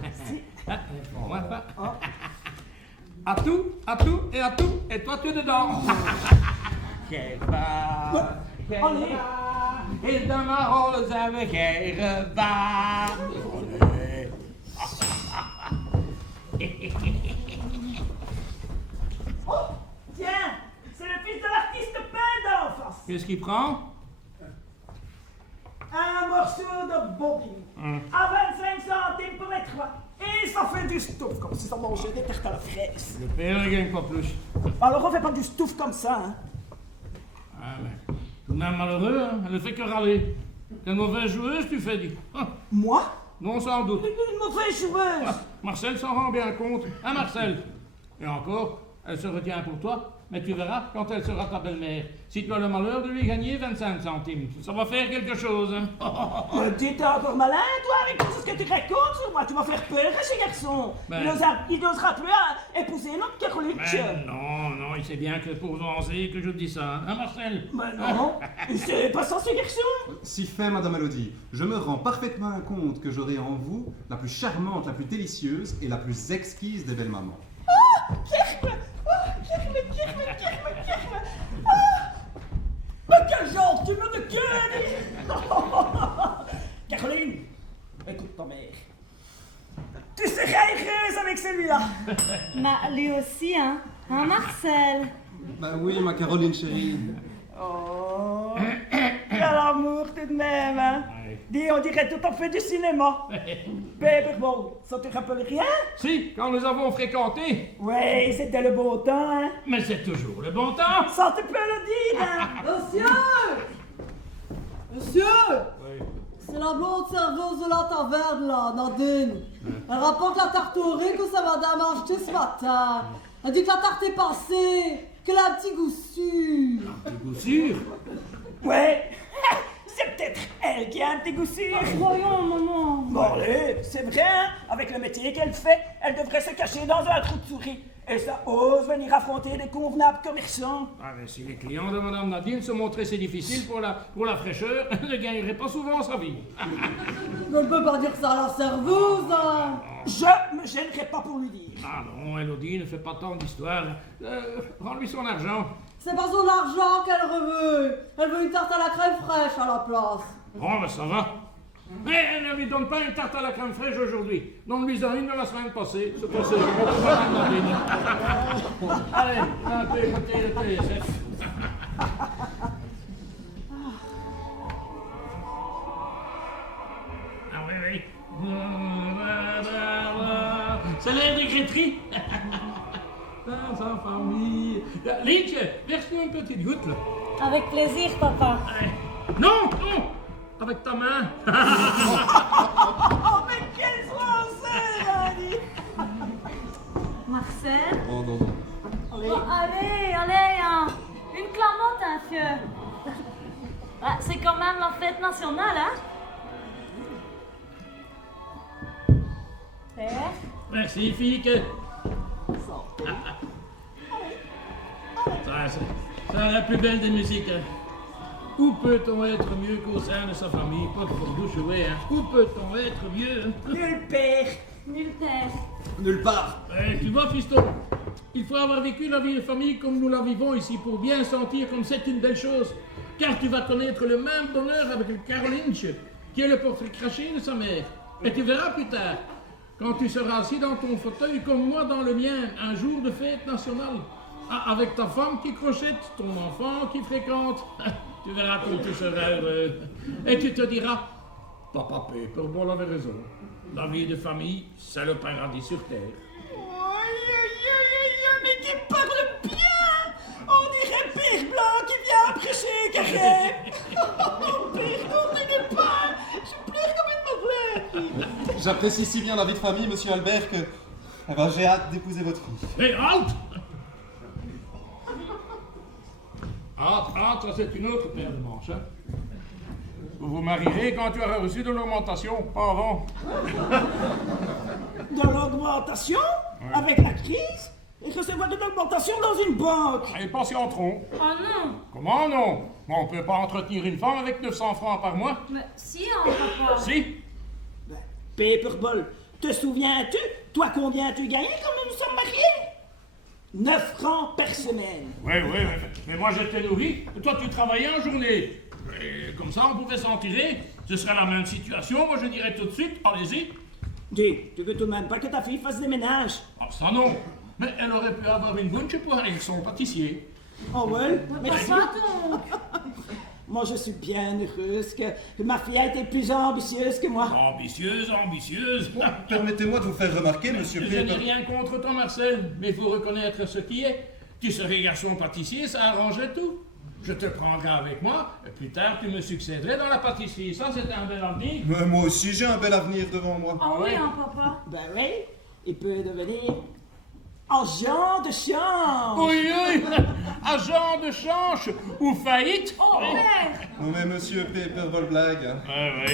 Marcel. Moi, pas. À tout, et toi tu es dedans. Quel va, et dans ma rose avec elle va. Oh, tiens, c'est le fils de l'artiste peint d'enfance. Qu'est-ce qu'il prend? Un morceau de bobine. À 25 centimes pour les trois. Et ça fait du stouff, comme si ça mangeait des tartes à la fraise. Le père ne gagne pas plus. Alors on fait pas du stouff comme ça, hein. Ah, mais tout de même malheureux, hein? Elle ne fait que râler. Quelle mauvaise joueuse, tu fais, dis. Moi? Non, sans doute. Une mauvaise joueuse. Ah, Marcel s'en rend bien compte. Hein, Marcel? Et encore, elle se retient pour toi. Mais tu verras quand elle sera ta belle-mère. Si tu as le malheur de lui gagner 25 centimes, ça va faire quelque chose, hein? T'es encore malin, toi, avec tout ce que tu racontes sur moi. Tu vas faire peur à ce garçon. Ben. Il n'osera plus épouser notre Caroline. Mais non, il sait bien que pour avancer que je dis ça. Hein, Marcel? Ben non, c'est pas ça, ce garçon. Si fait, Madame Elodie, je me rends parfaitement compte que j'aurai en vous la plus charmante, la plus délicieuse et la plus exquise des belles mamans. Kirme. Mais quel genre tu me de cœur. Caroline, écoute ta mère. Tu seras heureuse avec celui-là. Mais lui aussi, hein? Hein, Marcel? Bah oui, ma Caroline chérie. Oh, quel amour tout de même, hein? Dis, on dirait tout à fait du cinéma. Paperbowl, ça te rappelle rien? Si, quand nous avons fréquenté. Oui, c'était le beau temps, hein? Mais c'est toujours le bon temps. Ça tu peux le dire, hein? Monsieur! Oui. C'est la blonde serveuse de la taverne, là, Nadine. Elle rapporte la tarte au riz que sa madame a achetée ce matin. Elle dit que la tarte est passée, qu'elle a un petit goût sûr. Un goût sûr. Ouais, c'est peut-être elle qui a un petit goût sûr. Voyons, maman. Bon, allez, c'est vrai, hein? Avec le métier qu'elle fait, elle devrait se cacher dans un trou de souris. Et ça ose venir affronter des convenables commerçants. Ah, mais si les clients de Madame Nadine se montraient si difficiles pour la fraîcheur, elle ne gagnerait pas souvent sa vie. On ne peut pas dire ça à la serveuse, hein. Je me gênerai pas pour lui dire. Ah non, Elodie ne fait pas tant d'histoire. Rends-lui son argent. C'est pas son argent qu'elle veut. Elle veut une tarte à la crème fraîche à la place. Bon, ben ça va. Mais elle ne lui donne pas une tarte à la crème fraîche aujourd'hui. Donne-lui une de la semaine passée. C'est passé. Allez, un peu écouter le TSF. Ah oui. C'est l'heure des crêteries. Dans sa famille. Lynch, verse-nous une petite goutte, là. Avec plaisir, papa. Non. Avec ta main. Oh, mais quelle française, Annie! Marcel? Oh non. Oh, allez, hein. Une clamotte, hein, fieu. Ah, c'est quand même la fête nationale, hein? Père? Merci, fille. C'est la plus belle des musiques. Hein. Où peut-on être mieux qu'au sein de sa famille? Pas de douche, ouais, hein. Où peut-on être mieux? Hein? Nulle père. Nulle terre. Nulle part. Tu vois, fiston, il faut avoir vécu la vie de famille comme nous la vivons ici pour bien sentir comme c'est une belle chose. Car tu vas connaître le même bonheur avec le Caroline, qui est le portrait craché de sa mère. Et tu verras plus tard, quand tu seras assis dans ton fauteuil comme moi dans le mien, un jour de fête nationale, avec ta femme qui crochette, ton enfant qui fréquente, tu verras comme tu seras heureux. Et tu te diras, Papa Paperbowl avait raison. La vie de famille, c'est le paradis sur terre. Mais qui parle bien! On dirait Père Blanc qui vient prêcher carré! Oh, Père, non, t'inquiète pas! Je pleure comme une madeleine! J'apprécie si bien la vie de famille, monsieur Albert, que j'ai hâte d'épouser votre fille. Hé, halte! Entre, c'est une autre paire de manches. Hein? Vous vous marierez quand tu auras reçu de l'augmentation, pas avant. De l'augmentation? Avec la crise? recevoir une augmentation dans une banque. Et patienterons. Oh non. Comment non? On ne peut pas entretenir une femme avec 900 francs par mois. Mais si, hein, papa. Si. Ben, Paperball, te souviens-tu, toi, combien tu gagnais quand nous nous sommes mariés? 9 francs par semaine. Oui, mais moi j'étais nourri, et toi tu travaillais en journée. Et comme ça on pouvait s'en tirer, ce serait la même situation, moi je dirais tout de suite, allez-y. Dis, tu veux tout de même pas que ta fille fasse des ménages? Ah ça non, mais elle aurait pu avoir une bouche pour aller avec son pâtissier. Oh ouais, Mais merci. papa, donc. Moi, je suis bien heureuse que ma fille a été plus ambitieuse que moi. Ambitieuse. Permettez-moi de vous faire remarquer, monsieur Je n'ai Paper... rien contre toi Marcel, mais il faut reconnaître ce qui est. Tu serais garçon pâtissier, ça arrangerait tout. Je te prendrai avec moi, et plus tard tu me succéderais dans la pâtisserie. Ça c'est un bel avenir. Mais moi aussi, j'ai un bel avenir devant moi. Oh oui, ouais. hein, papa. Ben oui, il peut devenir agent de change. Oui, agent de change ou faillite. Oh, Oui. père. Non mais monsieur Paperball blague. Hein. Oui.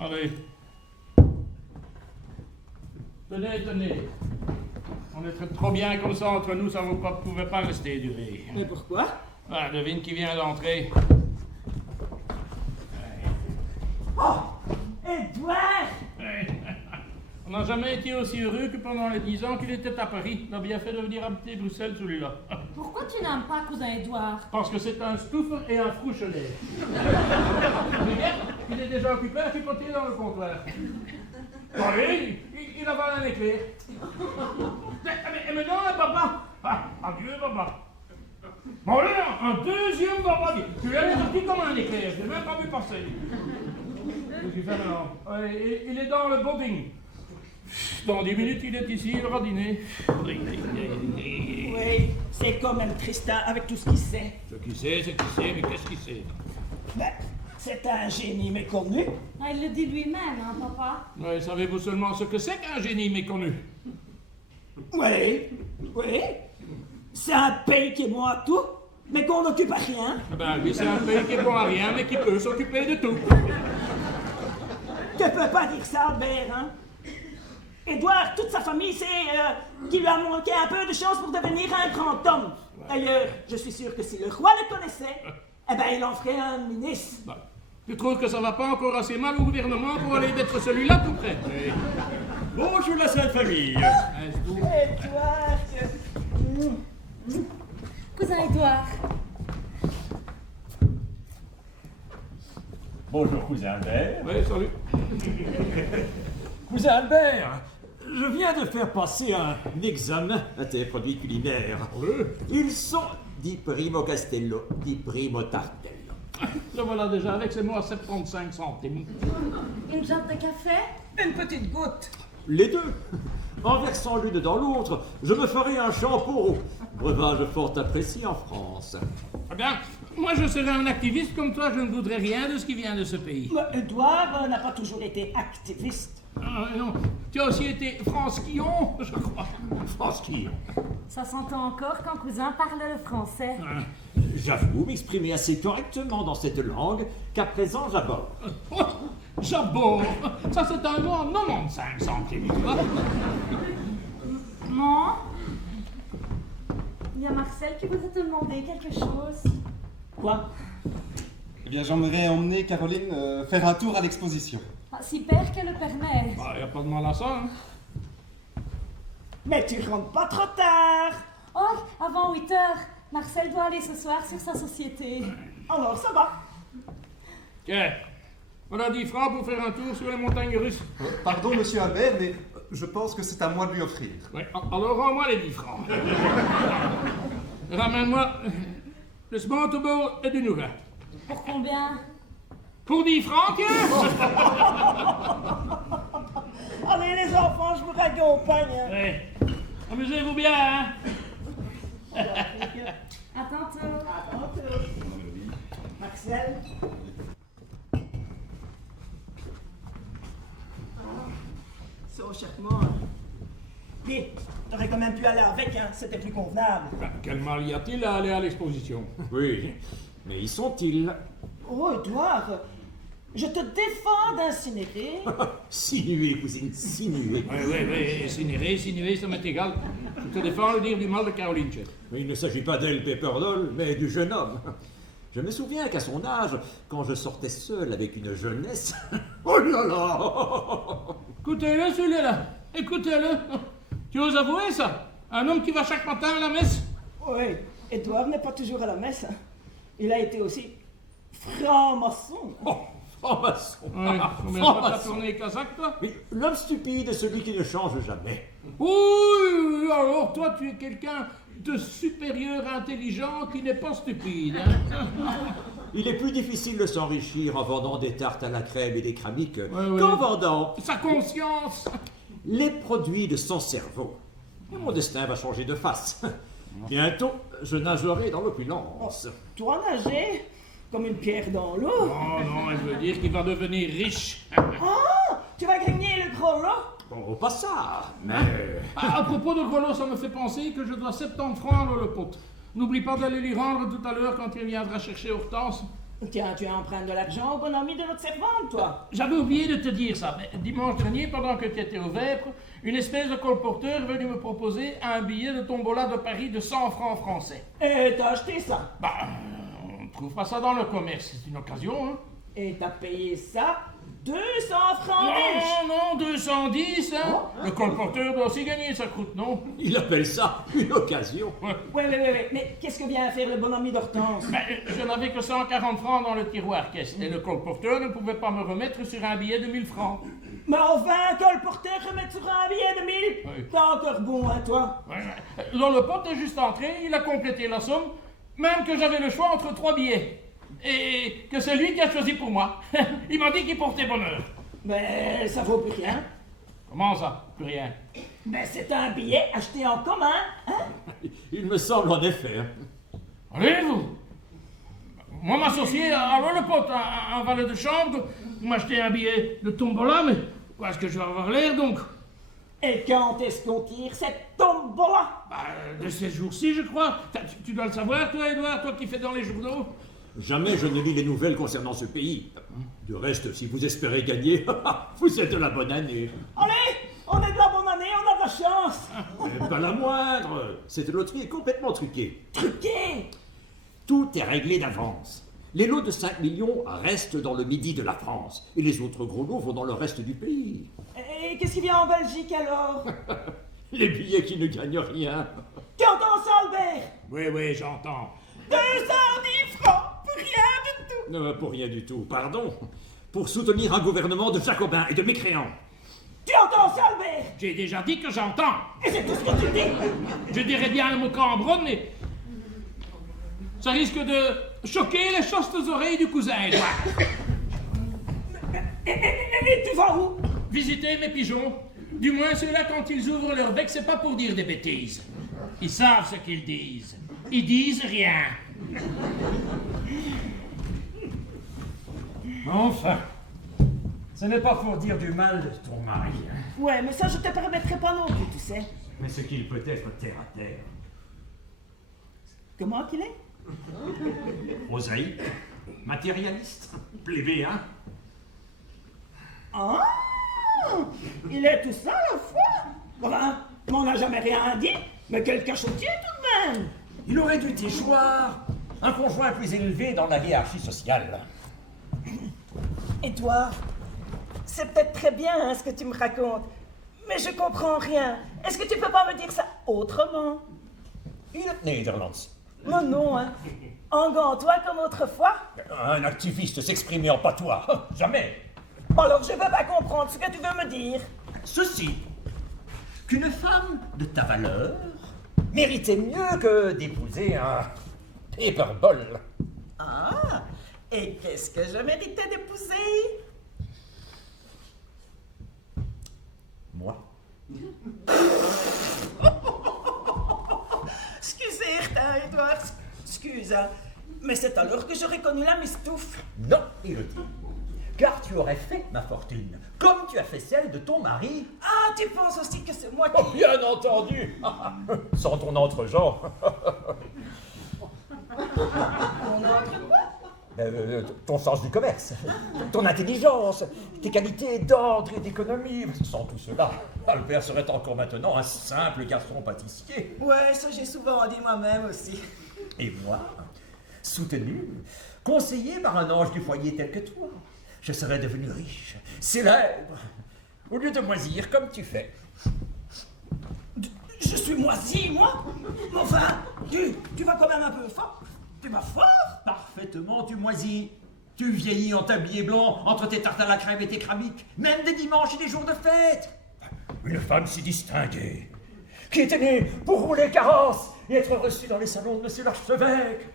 Allez. Tenez. On est trop bien comme ça entre nous, ça ne pouvait pas rester durer. Mais pourquoi? Ah, devine qui vient d'entrer. Oh, Edouard! On n'a jamais été aussi heureux que pendant les 10 ans qu'il était à Paris. Il a bien fait de venir habiter Bruxelles, celui-là. Pourquoi tu n'aimes pas cousin Édouard? Parce que c'est un stouffe et un frouchelet. Regarde, il est déjà occupé à chipoter dans le comptoir. Allez, il avale un éclair. Mais maintenant, papa. Ah, adieu, papa. Bon, là, un deuxième papa. Tu l'as sorti comme un éclair, je l'ai même pas vu passer. Qu'est-ce qu'il fait maintenant? Il est dans le bobbing. Dans 10 minutes, il est ici, il aura dîné. Oui, c'est quand même Tristan avec tout ce qu'il sait. Ce qui sait, mais qu'est-ce qu'il sait? Ben, c'est un génie méconnu. Ah, il le dit lui-même, hein, papa. Ouais, savez-vous seulement ce que c'est qu'un génie méconnu? Oui. C'est un pays qui est bon à tout, mais qu'on n'occupe à rien. Ben lui, c'est un pays qui est bon à rien, mais qui peut s'occuper de tout. Tu peux pas dire ça, Albert, hein? Édouard, toute sa famille, c'est qu'il lui a manqué un peu de chance pour devenir un grand homme. D'ailleurs, je suis sûr que si le roi le connaissait, eh ben, il en ferait un ministre. Ben, tu trouves que ça va pas encore assez mal au gouvernement pour aller d'être celui-là tout près? Oui. Bonjour la Sainte Famille. Édouard, Cousin Édouard. Bonjour cousin Albert. Oui, salut. Cousin Albert, je viens de faire passer un examen à tes produits culinaires. Ils sont di primo castello, di primo tartello. Le voilà déjà avec ses mots à 75 centimes. Une jarre de café? une petite goutte. Les deux. En versant l'une dans l'autre, je me ferai un champeau. Breuvage fort apprécié en France. Eh bien, moi je serais un activiste comme toi, je ne voudrais rien de ce qui vient de ce pays. Mais Édouard n'a pas toujours été activiste. Ah, non, tu as aussi été France-Quillon, je crois. France-Quillon. Ça s'entend encore quand cousin parle le français. J'avoue m'exprimer assez correctement dans cette langue qu'à présent j'aborde. Oh, j'aborde. Ça c'est un mot en 95 centimes, tu vois. Maman? Il y a Marcel qui voudrait te demander quelque chose. Quoi? Eh bien, j'aimerais emmener Caroline faire un tour à l'exposition. Ah, si père qu'elle le permet. Bah, y a pas de mal à ça, hein. Mais tu rentres pas trop tard. Oh, avant 8 heures. Marcel doit aller ce soir sur sa société. Alors ça va. Tiens, voilà 10 francs pour faire un tour sur les montagnes russes. Pardon, monsieur Albert, mais je pense que c'est à moi de lui offrir. Ouais, alors rends-moi les 10 francs. Ramène-moi le small ball et du nougat. Pour combien? Pour 10 francs, tiens. Allez les enfants, je vous raccompagne. Ouais. Amusez-vous bien, hein. À tantôt. Marcel. C'est au cherchement. Dis, t'aurais quand même pu aller avec, hein, c'était plus convenable. Ben, quel mal y a-t-il à aller à l'exposition? Oui, mais y sont-ils? Oh, Édouard, Je te défends d'incinérer. Sinuez, cousine, sinuez. Oui, insinuer, ça m'est égal. Je te défends de dire du mal de Caroline. Mais il ne s'agit pas d'elle, Pepperdoll, mais du jeune homme. Je me souviens qu'à son âge, quand je sortais seul avec une jeunesse... Oh là là! Écoutez-le, celui-là. Écoutez-le. Tu oses avouer ça? Un homme qui va chaque matin à la messe? Oui, Édouard n'est pas toujours à la messe. Hein. Il a été aussi franc-maçon. Oh, franc-maçon! Ouais, combien de fois t'as tourné avec la sac, toi? Mais l'homme stupide est celui qui ne change jamais. Oui, alors toi, tu es quelqu'un de supérieur intelligent qui n'est pas stupide. Hein? Il est plus difficile de s'enrichir en vendant des tartes à la crème et des cramiques Ouais. qu'en vendant Sa conscience. les produits de son cerveau. Et mon destin va changer de face. Bientôt, je nagerai dans l'opulence. Toi nager comme une pierre dans l'eau. Oh non, elle veut dire qu'il va devenir riche. Ah, tu vas gagner le gros lot. Bon, pas ça, mais... À propos de gros lot, ça me fait penser que je dois 70 francs à le pote. N'oublie pas d'aller lui rendre tout à l'heure quand il viendra chercher Hortense. Tiens, tu empruntes de l'argent au bon ami de notre servante, toi. J'avais oublié de te dire ça, mais dimanche dernier, pendant que tu étais au Vêpres, une espèce de colporteur est venu me proposer un billet de tombola de Paris de 100 francs français. Et t'as acheté ça. Bah, on ne trouve pas ça dans le commerce, c'est une occasion, hein. Et t'as payé ça 200 francs belges. Non, 210, hein. Oh. Le colporteur doit aussi gagner sa croûte, non? Il appelle ça une occasion. Ouais, mais qu'est-ce que vient faire le bon ami d'Hortense? Ben, je n'avais que 140 francs dans le tiroir caisse, et le colporteur ne pouvait pas me remettre sur un billet de 1000 francs. Mais enfin, que le porteur remet sur un billet de 1000. Oui. T'es encore bon, hein, toi. Ouais. Dans le pote est juste entré, il a complété la somme, même que j'avais le choix entre 3 billets. Et que c'est lui qui a choisi pour moi. Il m'a dit qu'il portait bonheur. Mais ça vaut plus rien. Comment ça? Plus rien. Mais c'est un billet acheté en commun, hein? Il me semble en effet. Allez, vous! Moi, m'associer à le pote, un valet de chambre, m'acheter un billet de tombola, mais quoi est-ce que je vais avoir l'air donc? Et quand est-ce qu'on tire cette tombola? Bah, de ces jours-ci, je crois. Tu dois le savoir, toi, Edouard, toi qui fais dans les journaux. Jamais je ne lis les nouvelles concernant ce pays. Du reste, si vous espérez gagner, vous êtes de la bonne année. Allez, on est de la bonne année, on a de la chance. Mais pas la moindre. Cette loterie est complètement truquée. Truqué. Tout est réglé d'avance. Les lots de 5 millions restent dans le midi de la France. Et les autres gros lots vont dans le reste du pays. Et qu'est-ce qui vient en Belgique alors? Les billets qui ne gagnent rien. Tu entends ça, Albert? Oui, j'entends. 210 francs pour rien du tout. Pour rien du tout, pardon. Pour soutenir un gouvernement de jacobins et de mécréants. Tu entends ça, Albert? J'ai déjà dit que j'entends. Et c'est tout ce que tu dis? Je dirais bien un mot cambronne, mais ça risque de choquer les chastes oreilles du cousin Edouard. Et tu vas où? Visiter mes pigeons. Du moins ceux-là, quand ils ouvrent leur bec, c'est pas pour dire des bêtises. Ils savent ce qu'ils disent. Ils disent rien. Enfin, ce n'est pas pour dire du mal de ton mari. Ouais, mais ça, je te permettrai pas non plus, tu sais. Mais ce qu'il peut être terre à terre. Comment qu'il est? Prosaïque, matérialiste, plébéien. Ah! Il est tout ça à la fois? Enfin, on n'a jamais rien dit, mais quel cachotier tout de même! Il aurait dû échoir un conjoint plus élevé dans la hiérarchie sociale. Édouard, c'est peut-être très bien hein, ce que tu me racontes, mais je comprends rien. Est-ce que tu peux pas me dire ça autrement? In het Nederlands. Non, hein. En gantois comme autrefois? Un activiste s'exprimer en patois, jamais. Alors je veux pas comprendre ce que tu veux me dire. Ceci, qu'une femme de ta valeur méritait mieux que d'épouser un Pepperdoll. Ah, et qu'est-ce que je méritais d'épouser? Moi. Excusez, Edouard, excuse, hein. Mais c'est alors que j'aurais connu la mistouffe. Non, Élodie. Car tu aurais fait ma fortune, comme tu as fait celle de ton mari. Ah, tu penses aussi que c'est moi qui... Oh, bien entendu. Sans ton entre-genre. On entre quoi? Ton sens du commerce, ton intelligence, tes qualités d'ordre et d'économie. Sans tout cela, Albert serait encore maintenant un simple garçon pâtissier. Ouais, ça j'ai souvent dit moi-même aussi. Et moi, soutenu, conseillé par un ange du foyer tel que toi, je serais devenu riche, célèbre, au lieu de moisir comme tu fais. Je suis moisi, moi? Mais enfin, tu vas quand même un peu fort. Tu vas fort? Parfaitement, tu moisis. Tu vieillis en tablier blanc, entre tes tartes à la crème et tes cramiques, même des dimanches et des jours de fête. Une femme si distinguée, qui était née pour rouler carrosse et être reçue dans les salons de monsieur l'archevêque.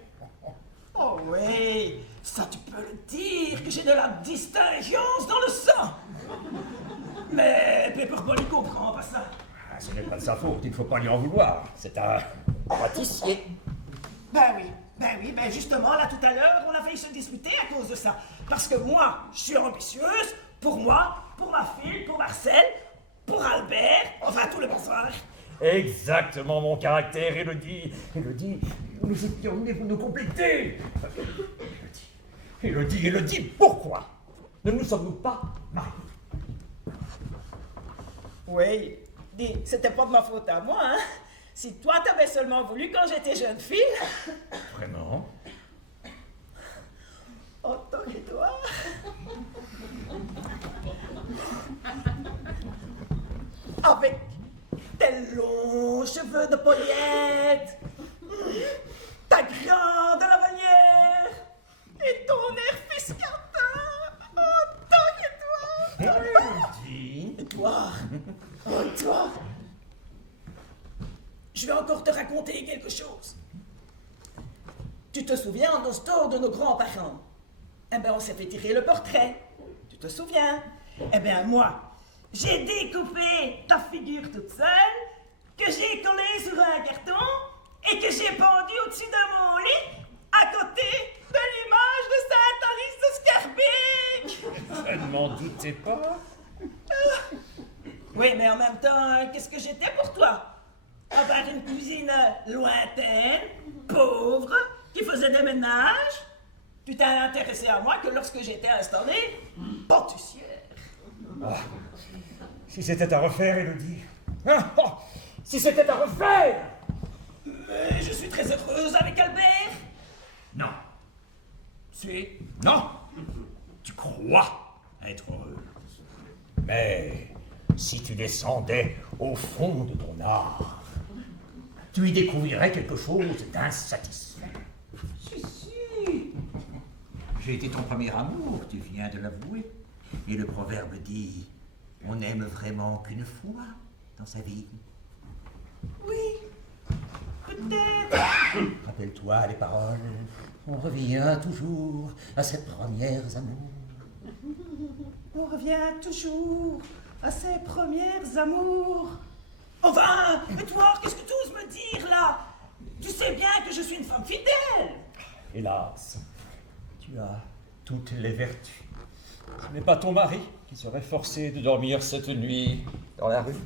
Oh oui, ça tu peux le dire, que j'ai de la distinction dans le sang. Mais Pepper-Polly comprend pas ça. Ah, ce n'est pas de sa faute, il ne faut pas lui en vouloir. C'est un pâtissier. Ben oui, justement, là tout à l'heure, on a failli se disputer à cause de ça. Parce que moi, je suis ambitieuse, pour moi, pour ma fille, pour Marcel, pour Albert, enfin tout le bonsoir. Exactement mon caractère, Élodie. Élodie, nous étions nés pour nous compléter. Élodie, pourquoi ne nous sommes-nous pas mariés? Oui, dis, c'était pas de ma faute à moi, hein. Si toi t'avais seulement voulu quand j'étais jeune fille. Vraiment? Oh, ton Édouard. Avec tes longs cheveux de Paulette, ta grande lavalière et ton air fiscatin. Oh, ton Édouard. Édouard. Oh, Édouard. Je vais encore te raconter quelque chose. Tu te souviens en nostalgie de nos grands-parents? Eh bien, on s'est fait tirer le portrait. Tu te souviens? Eh bien, moi, j'ai découpé ta figure toute seule, que j'ai collée sur un carton et que j'ai pendu au-dessus de mon lit, à côté de l'image de Saint-Alice de Scarbeck. Je ne m'en doutais pas. Oui, mais en même temps, qu'est-ce que j'étais pour toi? À part une cousine lointaine, pauvre, qui faisait des ménages, tu t'es intéressé à moi que lorsque j'étais installée pâtissière. Ah, si c'était à refaire, Élodie. Si c'était à refaire! Mais je suis très heureuse avec Albert. Non. Non. Tu crois être heureuse. Mais si tu descendais au fond de ton âme, tu y découvrirais quelque chose d'insatisfait. Si. J'ai été ton premier amour, tu viens de l'avouer. Et le proverbe dit, on n'aime vraiment qu'une fois dans sa vie. Oui, peut-être. Rappelle-toi les paroles, on revient toujours à ses premiers amours. On revient toujours à ses premières amours. Enfin, Edouard, qu'est-ce que tu oses me dire là? Tu sais bien que je suis une femme fidèle. Hélas, tu as toutes les vertus. Ce n'est pas ton mari qui serait forcé de dormir cette nuit dans la rue.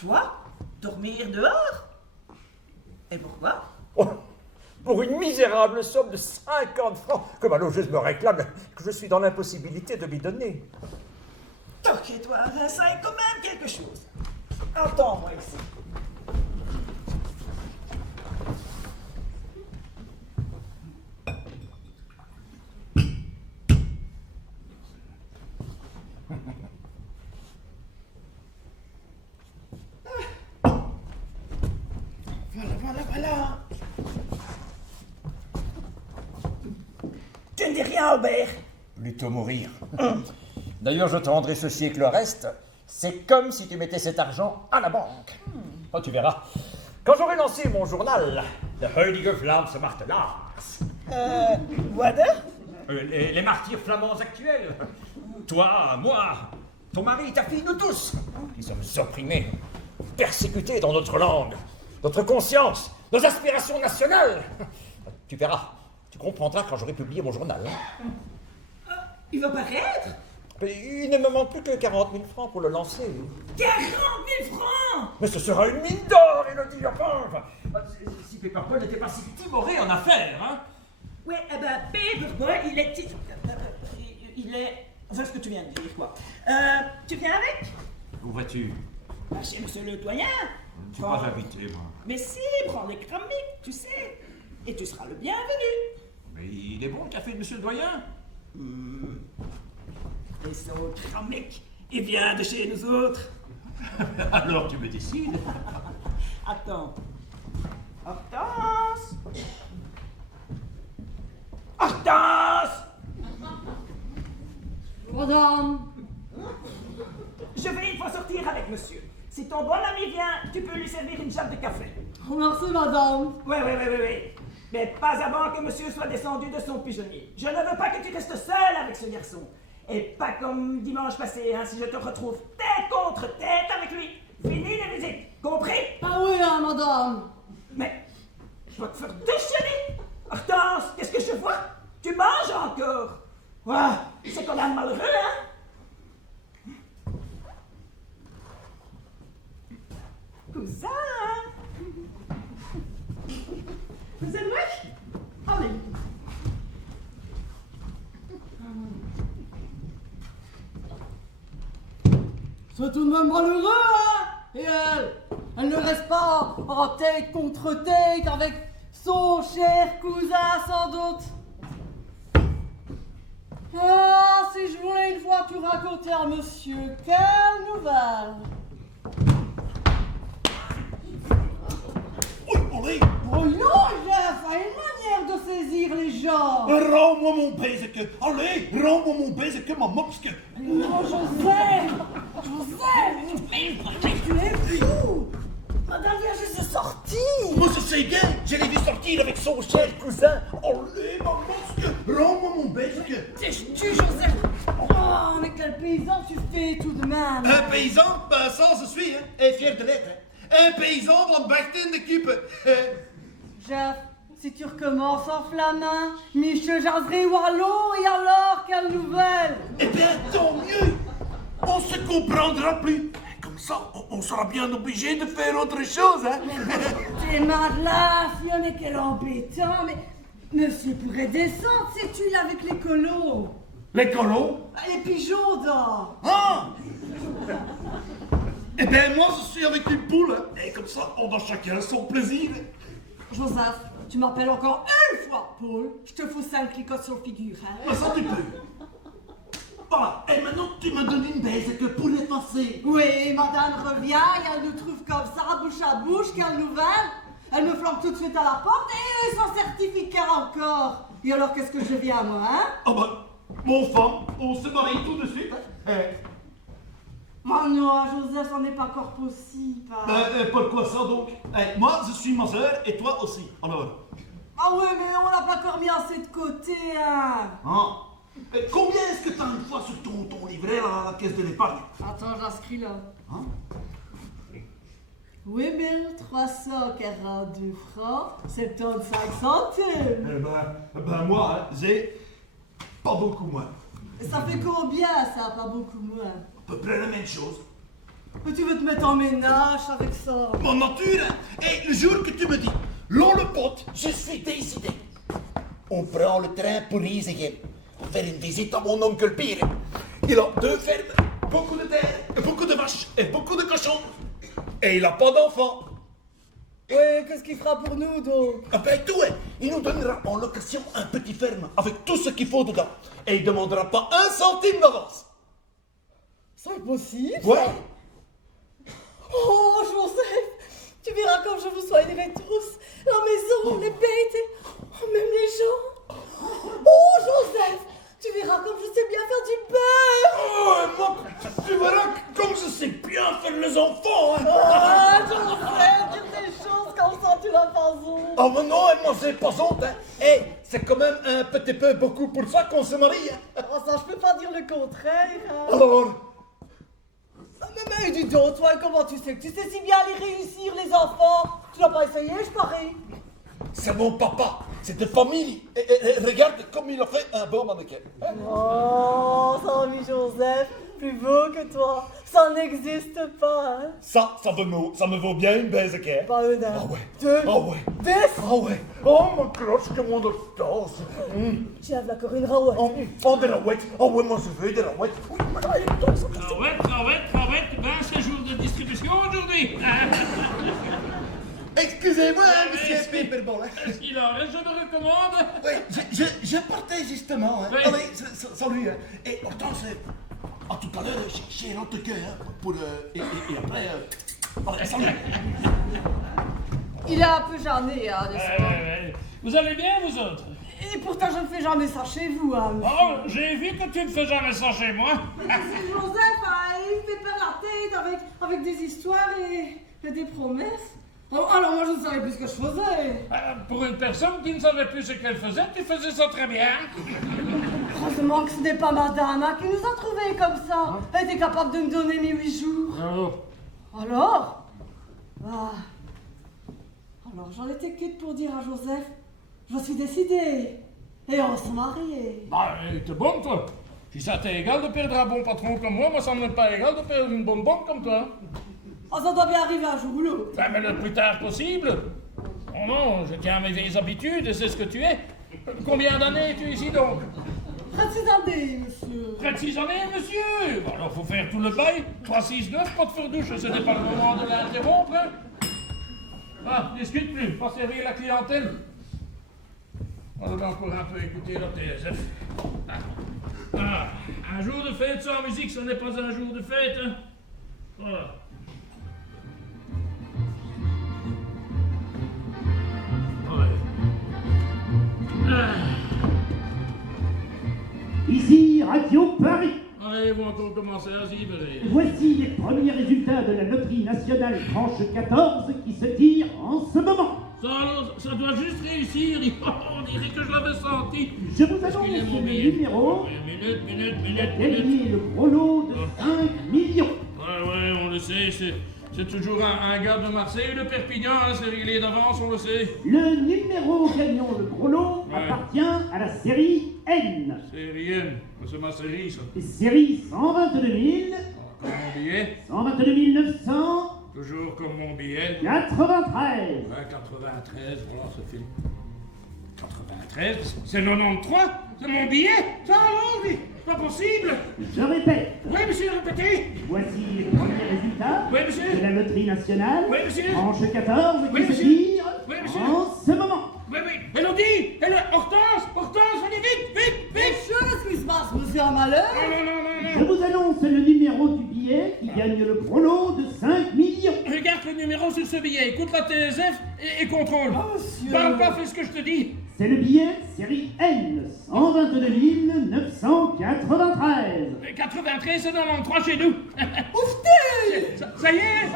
Toi? Dormir dehors? Et pourquoi? Oh, pour une misérable somme de 50 francs que ma logeuse me réclame, que je suis dans l'impossibilité de lui donner. Ok, Edouard, ça est quand même quelque chose. Entends-moi ici. Voilà. Tu ne dis rien, Albert. Plutôt mourir. D'ailleurs, je te rendrai ceci et que le reste, c'est comme si tu mettais cet argent à la banque. Oh, tu verras. Quand j'aurai lancé mon journal, The Heilige Vlaamse Martelaars. What? Les martyrs flamands actuels. Toi, moi, ton mari, ta fille, nous tous, qui sommes opprimés, persécutés dans notre langue, notre conscience, nos aspirations nationales. Tu verras, tu comprendras quand j'aurai publié mon journal. Il va paraître? Il ne me manque plus que 40 000 francs pour le lancer. 40 000 francs! Mais ce sera une mine d'or, Élodie, enfin. Si Pepper-Paul n'était pas si timoré en affaires, hein. Oui, eh ben, Paperboy, il est... il est... Enfin, ce que tu viens de dire, quoi. Tu viens avec? Où vas-tu? Ben, chez monsieur le doyen. Je ne suis pas invité, moi. Mais si, prends les cramiques, tu sais. Et tu seras le bienvenu. Mais il est bon le café de monsieur le doyen? Et son cramique, il vient de chez nous autres. Alors tu me décides. Attends. Hortense! Hortense! Madame, Je vais une fois sortir avec monsieur. Si ton bon ami vient, tu peux lui servir une chape de café. merci madame. Oui. Mais pas avant que monsieur soit descendu de son pigeonnier. Je ne veux pas que tu restes seul avec ce garçon. Et pas comme dimanche passé, hein, si je te retrouve tête contre tête avec lui. Fini les visites, compris? Ah oui, hein, madame. Mais je vais te faire déchirer. Hortense, qu'est-ce que je vois? Tu manges encore? Ouais, c'est quand même malheureux, hein? Cousin! Vous êtes vrai? Allez. C'est tout de même malheureux, hein. Et elle ne reste pas en tête contre tête avec son cher cousin, sans doute. Ah, si je voulais une fois tout raconter à monsieur, quelle nouvelle! Oui, Voyons, Jeff, a une manière de saisir les gens. rends-moi mon baiser que... Allez, rends-moi mon baiser que ma mopske. Non, Joseph, mais tu es fou. Madame vient juste de sortir. Moi, je sais bien, je l'ai vu sortir avec son cher cousin. Allez, ma mopske, rends-moi mon baiser que... T'es-tu, Joseph? Oh, mais quel paysan tu fais tout de même. Un paysan, ben ça je suis, hein, et fier de l'être. Hein. Un paysan van Bachten de Kupe. Jeff, si tu recommences en flamand, Michel jaserai wallon, et alors, quelle nouvelle? Eh bien, tant mieux. On se comprendra plus. Comme ça, on sera bien obligé de faire autre chose, hein. T'es madela, si on est quel embêtant, mais monsieur pourrait descendre, sais-tu, là, avec les colos. Les colons. Les pigeons, là. Ah. Eh bien, moi, je suis avec une poule, hein. Et comme ça, on a chacun son plaisir. Joseph, tu m'appelles encore une fois, Paul. Je te fous 5 clicotes sur la figure, hein. Mais ça, tu peux. Voilà, et maintenant, tu me donnes une baise que pour les passer. Oui, madame revient et elle nous trouve comme ça, bouche à bouche, quelle nouvelle. Elle me flanque tout de suite à la porte et son certificat encore. Et alors, qu'est-ce que je viens, moi, hein? Ah ben, mon femme, on se marie tout de suite, hein. Oh non, Joseph, ça n'est pas encore possible. Pourquoi ça donc? Moi, je suis ma sœur et toi aussi. Alors. Ah oui, mais on l'a pas encore mis assez de côté, hein. Hein? Combien est-ce que tu as une fois sur ton livret à la caisse de l'épargne? Attends, j'inscris là. Hein? 8342 francs, 75 centimes. Ben moi, hein, j'ai pas beaucoup moins. Ça fait combien, ça? Pas beaucoup moins. À peu près la même chose. Mais tu veux te mettre en ménage avec ça? Mon nature, hein. Et le jour que tu me dis, l'on le pote, je suis décidé. On prend le train pour Riesegem, pour faire une visite à mon oncle Pierre. Il a 2 fermes, beaucoup de terre, beaucoup de vaches et beaucoup de cochons. Et il a pas d'enfants. Ouais, qu'est-ce qu'il fera pour nous, donc? Après tout, hein, il nous donnera en location un petit ferme avec tout ce qu'il faut dedans. Et il ne demandera pas 1 centime d'avance. C'est possible? Ouais. Oh, Joseph, tu verras comme je vous soignerai tous. La maison, les bêtes, et même les gens. Oh, Joseph, tu verras comme je sais bien faire du beurre. Oh, moi, tu verras comme je sais bien faire les enfants. Hein. Ah, Joseph, dire des choses comme ça, tu l'as pas honte. Oh, mais non, moi, j'ai pas honte. Hein. Et c'est quand même un petit peu beaucoup pour ça qu'on se marie. Hein. Oh, ça, je peux pas dire le contraire. Hein. Alors? Mais dis donc, toi, comment tu sais que tu sais si bien les réussir, les enfants? Tu l'as pas essayé, je parie. C'est mon papa, c'est de famille. Et regarde comme il a fait un beau mannequin. Hein? Oh, ça, ami Joseph, plus beau que toi. Ça n'existe pas, hein. Ça me vaut bien une baise, ok? Pas une, Ah ouais. deux, Ah ouais. 10. Ah ouais. Oh, mon cloche, que mon ostase. J'ai la Corinne Raouet. Oh, des rouettes. Oh, ouais, moi, je veux des rouettes. Oui, Rouette, ben c'est jour de distribution aujourd'hui. Excusez-moi, monsieur est-ce que- Paperball. Est-ce qu'il en reste, je le recommande? Oui, je partais justement. Hein. Oui. Allez, salut. Hein. Et Hortense, à tout à l'heure, j'ai un autre cœur. Hein, pour, et après... allez, salut. Il est un peu gêné, hein, n'est-ce pas? Vous allez bien, vous autres? Et pourtant, je ne fais jamais ça chez vous, hein, monsieur. Oh, j'ai vu que tu ne fais jamais ça chez moi. C'est Joseph, hein, il me fait perdre la tête avec des histoires et des promesses. Oh, alors moi, je ne savais plus ce que je faisais. Pour une personne qui ne savait plus ce qu'elle faisait, tu faisais ça très bien. Heureusement que ce n'est pas madame hein, qui nous a trouvés comme ça. Elle était capable de me donner mes 8 jours. Alors Alors j'en étais quitte pour dire à Joseph, je suis décidée. Et on se mariait. Bah, t'es bonne, toi. Si ça t'est égal de perdre un bon patron comme moi ça me n'est pas égal de perdre une bonne banque comme toi. Oh, ça doit bien arriver un jour ou l'autre. Mais le plus tard possible. Oh non, je tiens à mes vieilles habitudes et c'est ce que tu es. Combien d'années es-tu ici donc? Près de 6 années, monsieur. Près de 6 années, monsieur. Bon, alors faut faire tout le bail. 3, 6, 9, pas de faire douche, ce n'est pas le moment de l'interrompre. Ah, discute plus, pas servir la clientèle. On va encore un peu écouter la TSF. Un jour de fête sans musique, ce n'est pas un jour de fête. Hein. Voilà. Ici, Radio Paris. Allez, vont encore commencer à s'y libérer. Voici les premiers résultats de la loterie nationale tranche 14 qui se tire en ce moment. Ça doit juste réussir. On dirait que je l'avais senti. Je vous Est-ce qu'il est annonce mon le billet? numéro Minute. qui a gagné le gros lot de 5 millions. Ouais, on le sait, c'est toujours un gars de Marseille, de Perpignan, hein, c'est réglé d'avance, on le sait. Le numéro gagnant le gros lot Ouais. appartient à la série N. C'est rien, c'est ma série, ça. Série 122 000, Comme mon billet, 122 993. toujours comme mon billet. 93. Ouais, 93, voilà, ça fait... 93, c'est 93, c'est mon billet. Ça, non, c'est pas possible. Je répète, Oui, monsieur, répétez. voici les premiers résultats Oui, monsieur. de la loterie nationale. Oui, monsieur. Tranche 14 Oui, qui se monsieur. tire Oui, monsieur. en ce moment. Oui, Elodie, Hortense, allez vite. Monsieur, qu'est-ce qui se passe, monsieur, un malheur? Non. Je vous annonce le numéro du billet qui gagne le gros lot de 5 millions. Regarde le numéro sur ce billet, écoute la TSF et contrôle. Oh, monsieur. Parle pas, fais ce que je te dis. C'est le billet série N, 122 993. 93, c'est 93 chez nous. Oufté! Ça y est.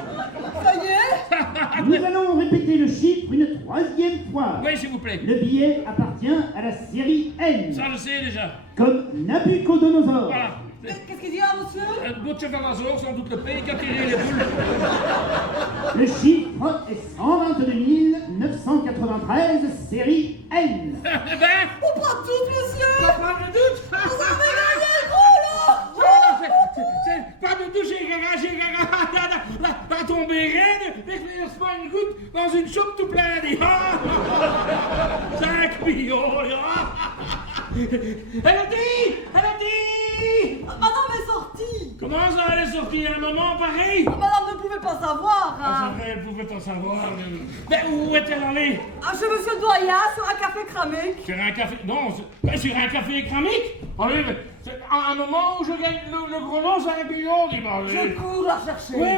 Ça y est? Nous allons répéter le chiffre une troisième fois. Oui, s'il vous plaît. Le billet appartient à la série N, Ça, je sais déjà. comme Nabucodonosor. Voilà. Qu'est-ce qu'il dit là, monsieur? Butchevalazor, sans doute le pays qui a tiré les boules. Le chiffre est 122 993, série N. Eh ben, On prend tout, monsieur! pas de doute. Vous avez gagné le gros lot! Pas de doute, j'ai la tombée raide, n'expérience pas une goutte dans une chope tout plein de 5 millions. Elodie! Madame est sortie! Comment ça allait sortir à un moment pareil? Madame ne pouvait pas savoir, Ah, hein! c'est vrai, elle pouvait pas savoir. Mais où est-elle allée? Ah, chez monsieur le doyen, sur un café cramé. Sur un café... Non, sur un café écramique? Allez, mais c'est à un moment où je gagne le gros lot, 5 millions, dis-moi. Je cours la chercher. Oui,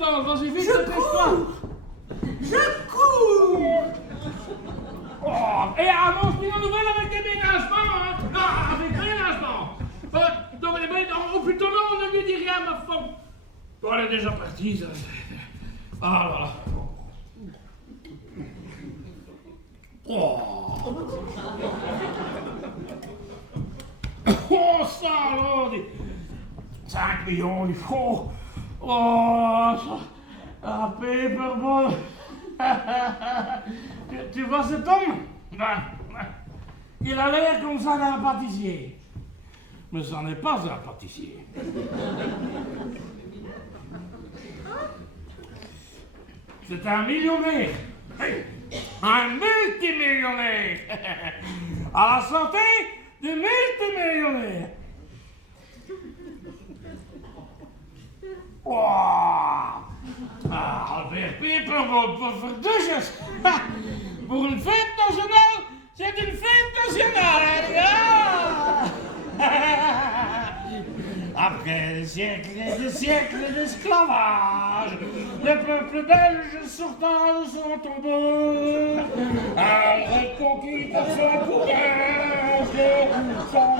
Hortense, vas-y, vite, dépêche-toi. Je cours! Oh, et annonce une nouvelle avec des ménagements, hein? Non, avec ménagement. Oh putain, non, ne lui dis rien, ma femme. Bon, elle est déjà partie, ça. Ah, voilà. Oh. Oh, ça alors, 5 millions, il faut. Oh, ça. Ah, Paperball. Tu vois cet homme? Il a l'air comme ça d'un pâtissier. Mais ça n'est pas un pâtissier. C'est un millionnaire. Un multimillionnaire. À la santé du multimillionnaire. Wow. Albert Pieper pour faire deux choses. Pour une fête nationale, c'est une fête nationale. Après des siècles et des siècles d'esclavage, le peuple belge sortant de son tombeau a reconquis par son courage son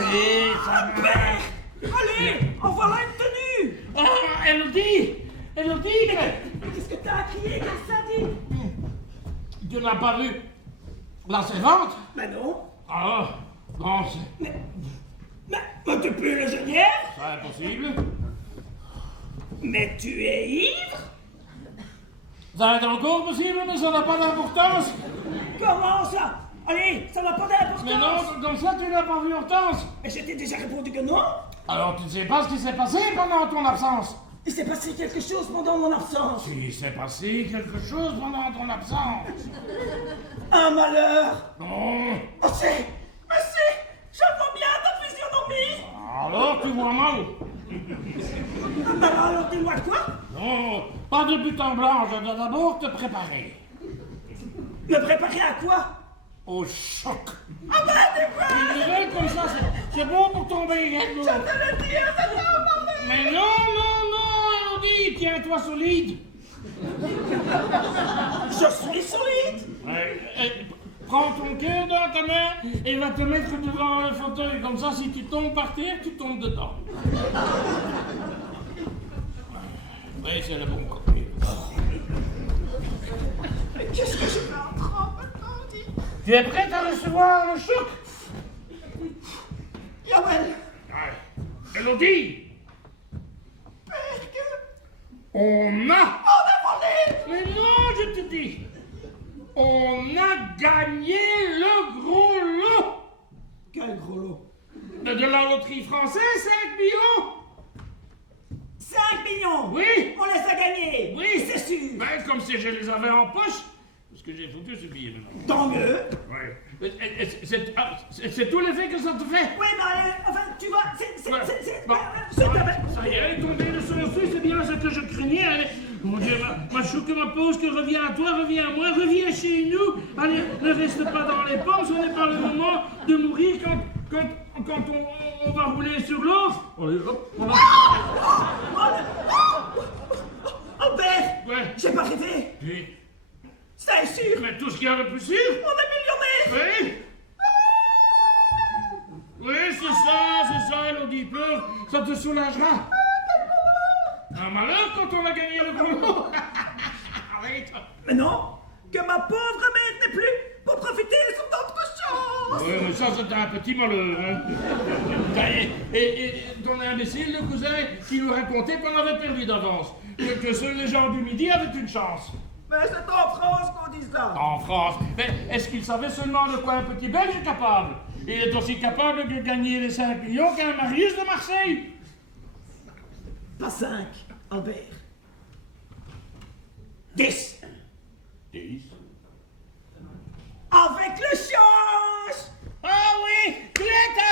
et sa mère. Allez, en voilà une tenue. Ah, Elodie. Qu'est-ce que t'as à crier? Qu'est-ce que ça dit? Tu n'as pas vu la servante? Mais non. Ah, non, c'est... Mais tu peux le génière? C'est impossible. Mais tu es ivre? Ça va être encore possible, mais ça n'a pas d'importance. Comment ça? Allez, ça n'a pas d'importance. Mais non, comme ça, tu n'as pas vu Hortense. Mais je t'ai déjà répondu que non. Alors, tu ne sais pas ce qui s'est passé pendant ton absence? Il s'est passé quelque chose pendant mon absence. Il s'est passé quelque chose pendant ton absence. Un malheur. Non. Oh, c'est... Je vois bien ta physionomie. Alors, tu vois mal. Alors, dis-moi quoi? Non, pas de but en blanc, je dois d'abord te préparer. Me préparer à quoi? Au choc. Ah bah, t'es quoi? Une nouvelle comme ça, c'est bon pour tomber également. Je te le dis, c'est un malheur. Mais non, Elodie, tiens-toi solide. Je suis solide. Ouais, prends ton cœur dans ta main et va te mettre devant le fauteuil. Comme ça, si tu tombes par terre, tu tombes dedans. Oui, c'est le bon côté. Mais qu'est-ce que je vais en prendre maintenant, dis? Tu es prête à recevoir le choc? Yawel. Ouais. Elodie, on a volé. Mais non, je te dis. On a gagné le gros lot. Quel gros lot? De la loterie française, 5 millions. 5 millions. Oui. On les a gagnés. Oui. C'est sûr. Ben, comme si je les avais en poche. Parce que j'ai foutu ce billet maintenant. Tant mieux. Ouais. C'est tout l'effet que ça te fait. Oui, mais enfin, tu vois, Ouais. Bon. Ça y est, elle est tombée de son dessus, c'est bien ce que je craignais. Allez. Mon Dieu, ma chouque, ma pause, que reviens à toi, reviens à moi, reviens chez nous. Allez, ne reste pas dans les pommes, ce n'est pas le moment de mourir quand on va rouler sur l'eau. Allez, hop, voilà. Albert, Ouais. j'ai pas rêvé. Oui. C'est sûr. Mais tout ce qu'il y a de plus sûr. On est millionnaire. Oui. Oui, c'est ça, Elodie, pleure, ça te soulagera. Un malheur quand on a gagné le gros lot. Mais non, que ma pauvre mère n'ait plus pour profiter sur d'autres choses. Oui, mais ça, c'est un petit malheur, hein. Et ton imbécile, le cousin, qui nous racontait qu'on avait perdu d'avance. Que seuls les gens du Midi avaient une chance. Mais c'est en France qu'on dit ça. En France. Mais est-ce qu'il savait seulement de quoi un petit Belge est capable? Il est aussi capable de gagner les 5 millions qu'un Marius de Marseille. Pas 5, Albert. 10. 10. Avec le change. Ah oui, Cleta,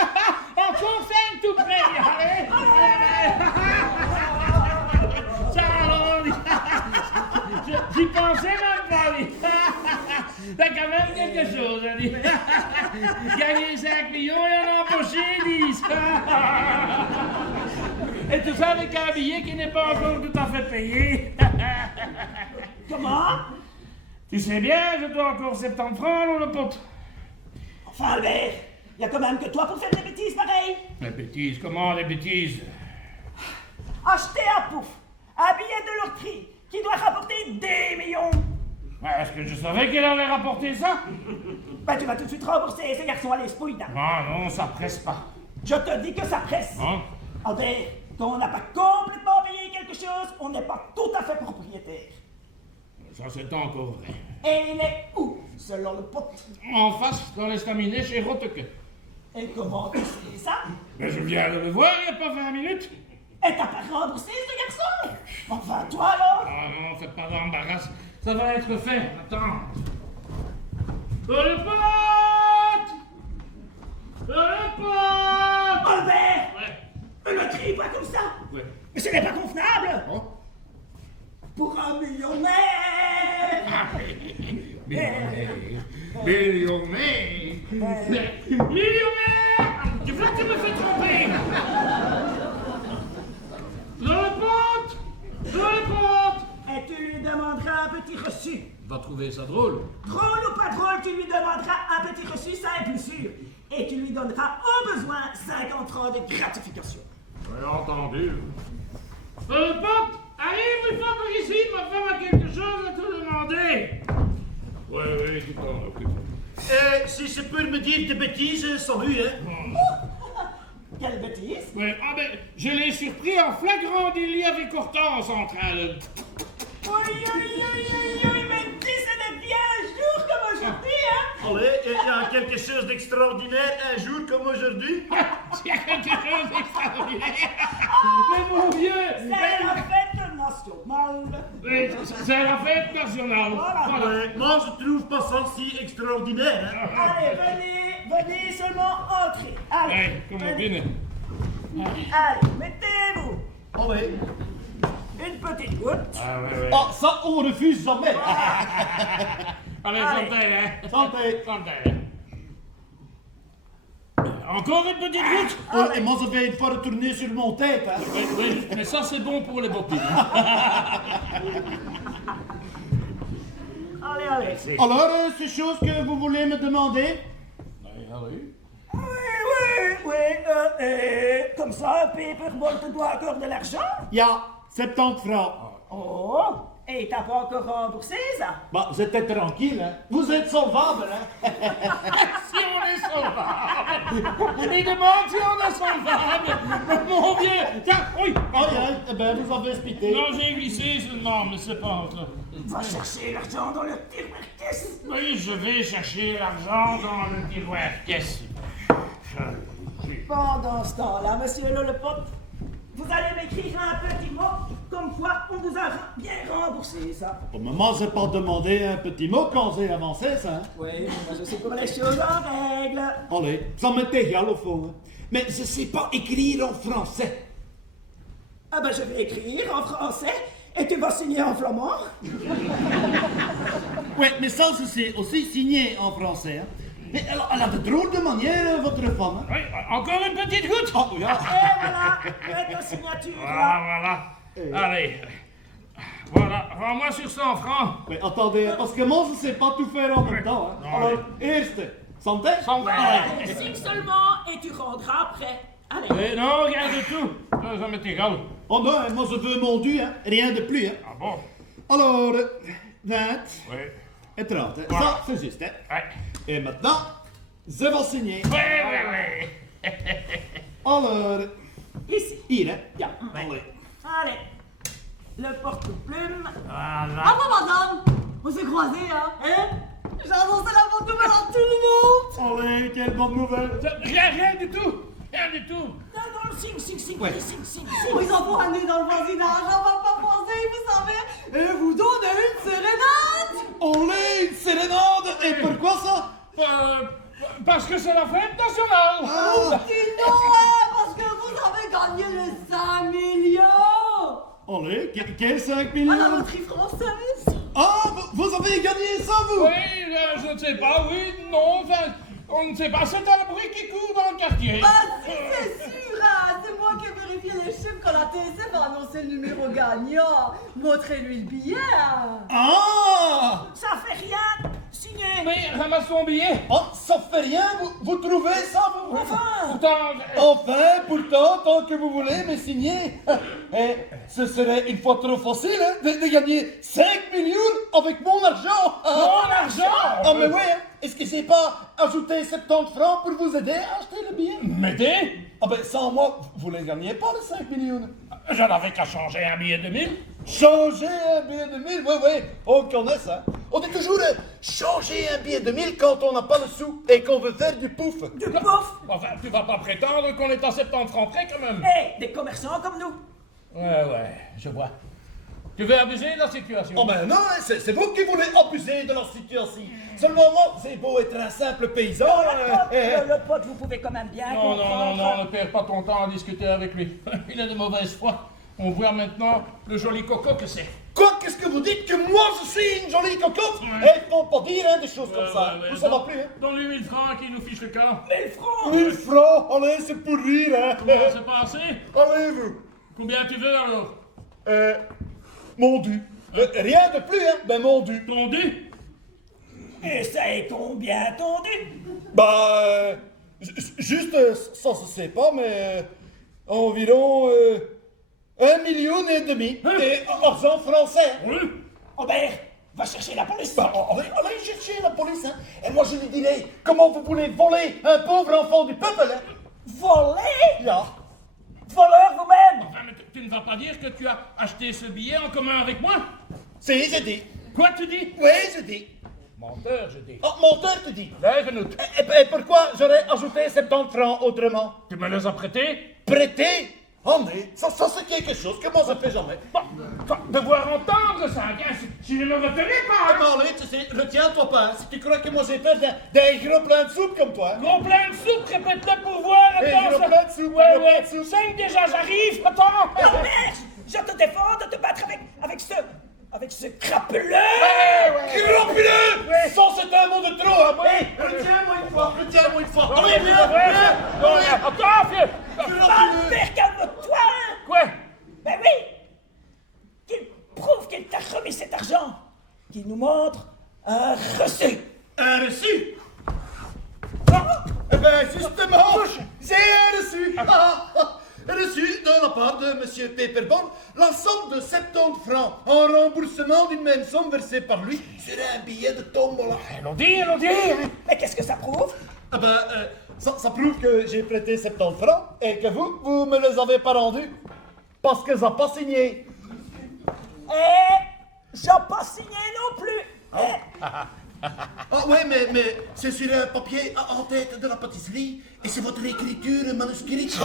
encore 5 tout près. Allez, ça alors, j'y pensais même pas, lui. T'as quand même quelque chose, hein, dit. Gagner 5 millions et en empocher 10. Et tout ça avec un billet qui n'est pas encore tout à fait payé. Comment? Tu sais bien, je dois encore 70 francs, non, le pote. Enfin, Albert, il y a quand même que toi pour faire des bêtises pareilles. Les bêtises, comment les bêtises? Acheter à pouf un billet de loterie qui doit rapporter des millions. Ouais, est-ce que je savais qu'elle allait rapporter ça? Ben, tu vas tout de suite rembourser ces garçons à l'espouille. Ah non, ça presse pas. Je te dis que ça presse. Hein? Albert, quand on n'a pas complètement payé quelque chose, on n'est pas tout à fait propriétaire. Ça, c'est encore vrai. Et il est où selon le pote. En face, dans l'estaminet chez Roteke. Et comment tu sais ça? Mais je viens de le voir il n'y a pas 20 minutes. Et t'as pas remboursé ce garçon? Enfin, toi alors? Ah non, faites pas d'embarras. Ça va être fait. Attends. Le pote! Le pote! Albert! Ouais. Ne crie pas comme ça! Ouais. Mais ce n'est pas convenable! Oh. Pour un millionnaire! Millionnaire! Millionnaire! Millionnaire! Tu vois que tu me fais tromper! Le pote! Le pote! Et tu lui demanderas un petit reçu. Va trouver ça drôle. Drôle ou pas drôle, tu lui demanderas un petit reçu, ça est plus sûr. Et tu lui donneras au besoin 50 francs de gratification. J'ai entendu. Le pote! Arrive, il faut par ici, ma femme a quelque chose à te demander. Oui, tu t'en occupes. Si je peux me dire des bêtises, salut, hein. Quelle bêtise! Oui, ah ben, je l'ai surpris en flagrant délit avec Hortense en train de... Oui, mais dis, ce n'est bien un jour comme aujourd'hui, hein! Allez, il y a quelque chose d'extraordinaire un jour comme aujourd'hui? Il y a quelque chose d'extraordinaire. Mais mon vieux! C'est la fête nationale! Oui, c'est la fête nationale. Voilà. Ouais, moi je trouve pas ça si extraordinaire, hein. Allez, venez seulement entrer. Allez, Ouais, comment bien. allez, mettez-vous. Allez. Une petite goutte. Ah, ouais. Ah, ça on refuse jamais. Allez, Allez. santé, hein. Santé. Santé. Encore une petite goutte? Et moi je vais une fois retourner sur mon tête, hein. Oui, mais ça c'est bon pour les bottines. Allez. Alors, c'est chose que vous voulez me demander? Oui, comme ça, Paperboy te doit encore de l'argent? Il y a 70 francs. Oh, et t'as pas encore remboursé ça? Bah, j'étais tranquille, hein. Vous êtes solvable, hein. Si on est solvable! Il demande si on est solvable! Mon vieux! Tiens, oui! Aïe, eh ben, vous avez spité. Non, j'ai glissé seulement, mais c'est pas ça. Va chercher l'argent dans le tiroir-caisse. Oui, je vais chercher l'argent dans le tiroir-caisse. Pendant ce temps-là, monsieur Lollepote, vous allez m'écrire un petit mot comme quoi on vous a bien remboursé ça. Pour le moment, j'ai pas demandé un petit mot quand j'ai avancé, ça, hein. Oui, moi je suis pour les choses en règle. Allez, ça m'est égal au fond, hein. Mais je sais pas écrire en français. Ah ben je vais écrire en français et tu vas signer en flamand. Ouais, mais ça, je sais aussi signer en français, hein. Mais elle a de drôles de manière, votre femme, hein. Oui, encore une petite goutte? Ah, oui, ah. Et voilà, mets ta signature là. Voilà. Allez. Voilà, rends-moi sur 100 francs. Mais attendez, parce que moi, je sais pas tout faire en même temps, hein. Non, Alors, erste, santé? Santé. Signe seulement et tu rendras après. Allez. Eh non, rien du tout. Ça m'est égal. Oh non, moi, je veux mon dû, hein. Rien de plus, hein. Ah bon? Alors, 20 Oui. et 30, hein. Voilà. Ça, c'est juste, hein. Ouais. Et maintenant, je vais signer. Oui. Alors, Ici. il, hein. Ja, allez. Allez. Le porte-plume. Ah bah madame, on s'est croisés, hein. J'ai annoncé la bonne nouvelle à tout le monde. Allez, quelle bonne nouvelle. Rien du tout. Rien du tout. Non, signe. Ouais. Signe. Oh, ils en font un nez dans le voisinage, on va pas penser, vous savez. Et vous donnez une sérénade. Allez, une sérénade. Et pourquoi ça? Parce que c'est la fête nationale. Oh, dis non, hein, parce que vous avez gagné les 5 millions. Allez, quel 5 À la millions? loterie française. Ah, vous avez gagné ça, vous? Oui, je ne sais pas, oui, non, enfin, on ne sait pas, c'est un bruit qui court dans le quartier. Bah si, c'est sûr, hein. C'est moi qui ai vérifié les chiffres quand la TSF a annoncé le numéro gagnant. Montrez-lui le billet, hein. Ah! Ça fait rien. Signez. Mais ramasse son billet. Oh, ça fait rien, vous trouvez ça, vous? Enfin. Pourtant, tant que vous voulez me signer. Et ce serait une fois trop facile, hein, de gagner 5 millions avec mon argent. Mon argent. Ah, mais ouais, hein. Est-ce que j'ai pas ajouté 70 francs pour vous aider à acheter le billet? M'aider? Ah ben, sans moi, vous les gagnez pas, les 5 millions. J'en avais qu'à changer un billet de 1000. Changer un billet de 1000, oui, on connaît ça. On dit toujours changer un billet de 1000 quand on n'a pas le sou et qu'on veut faire du pouf. Du pouf! Enfin, tu vas pas prétendre qu'on est à 70 francs près quand même. Eh, des commerçants comme nous. Ouais, je vois. Tu veux abuser de la situation? Oh ben non, c'est vous qui voulez abuser de la situation. Seulement moi, c'est beau être un simple paysan. Le pote, vous pouvez quand même bien comprendre. Non, ne perds pas ton temps à discuter avec lui. Il est de mauvaise foi. On voit maintenant le joli coco que c'est. Quoi, qu'est-ce que vous dites? Que moi je suis une jolie cocotte? Ouais. Eh, faut pas dire des choses comme ça. Vous, ça va plus, hein? Donne-lui 1000 francs qui nous fiche le camp. 1000 francs! 1000 francs? Allez, c'est pour rire, hein? Comment c'est passé? Allez, vous. Combien tu veux alors? Mon dû. Rien de plus, hein? Ben, mon dû. Ton dû? Et ça est combien ton dû? Bah, juste, ça se sait pas, mais environ 1,5 million et argent français. Oui. Robert, va chercher la police. Bah, allez chercher la police, hein. Et moi, je lui dirai comment vous voulez voler un pauvre enfant du peuple, hein. Voler? Là. Voleur vous-même? Enfin, mais tu ne vas pas dire que tu as acheté ce billet en commun avec moi? Si, je dis. Quoi tu dis? Oui, je dis. Menteur, je dis. Oh, menteur, tu dis. Lève une autre. Et pourquoi j'aurais ajouté 70 francs autrement? Tu me les as prêtés? Prêter? Oh, mais ça c'est quelque chose que moi je fais jamais. Bon, devoir entendre ça, bien, si je ne me retenais pas. Ah, mais allez, tu sais, retiens-toi pas, hein, si tu crois que moi j'ai peur d'un gros plein de soupe comme toi. Gros plein de soupe, répète-le pour voir, Eh, attends. gros plein de soupe, Ouais, gros plein de soupe. 5 déjà, j'arrive, attends. Robert, je te défends de te battre avec ce crapuleux. Crapuleux! Ouais. Ça c'est un mot de trop, hein. Ouais. Retiens-moi une fois, retiens-moi une fois. Non, Allez, mais viens, ouais, viens, non, viens. attends, vieux. Albert, calme-toi. Quoi? Ben oui, qu'il prouve qu'il t'a remis cet argent, qu'il nous montre un reçu. Un reçu? Eh ben, justement, j'ai un reçu. Un reçu de la part de M. Paperborn, la somme de 70 francs en remboursement d'une même somme versée par lui sur un billet de tombola. Allons dire. Mais qu'est-ce que ça prouve? Ah ben, ça prouve que j'ai prêté 70 francs et que vous me les avez pas rendus parce que ça n'a pas signé. J'ai pas signé non plus. Ah ouais, mais c'est sur un papier en tête de la pâtisserie et c'est votre écriture manuscrite.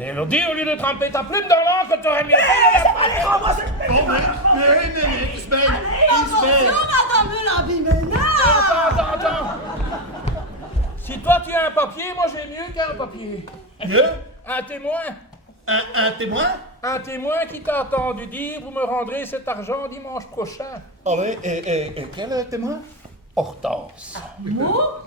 Elodie, au lieu de tremper ta plume dans l'encre, t'aurais mieux fait Ça va aller, rends-moi cette Oh, mais, Ismaël, Attention, madame de la Biménard! Attends. Si toi tu as un papier, moi j'ai mieux qu'un papier. Mieux? Un témoin. Un témoin? Un témoin qui t'a entendu dire, vous me rendrez cet argent dimanche prochain. Allez, et quel témoin? Hortense. Moi?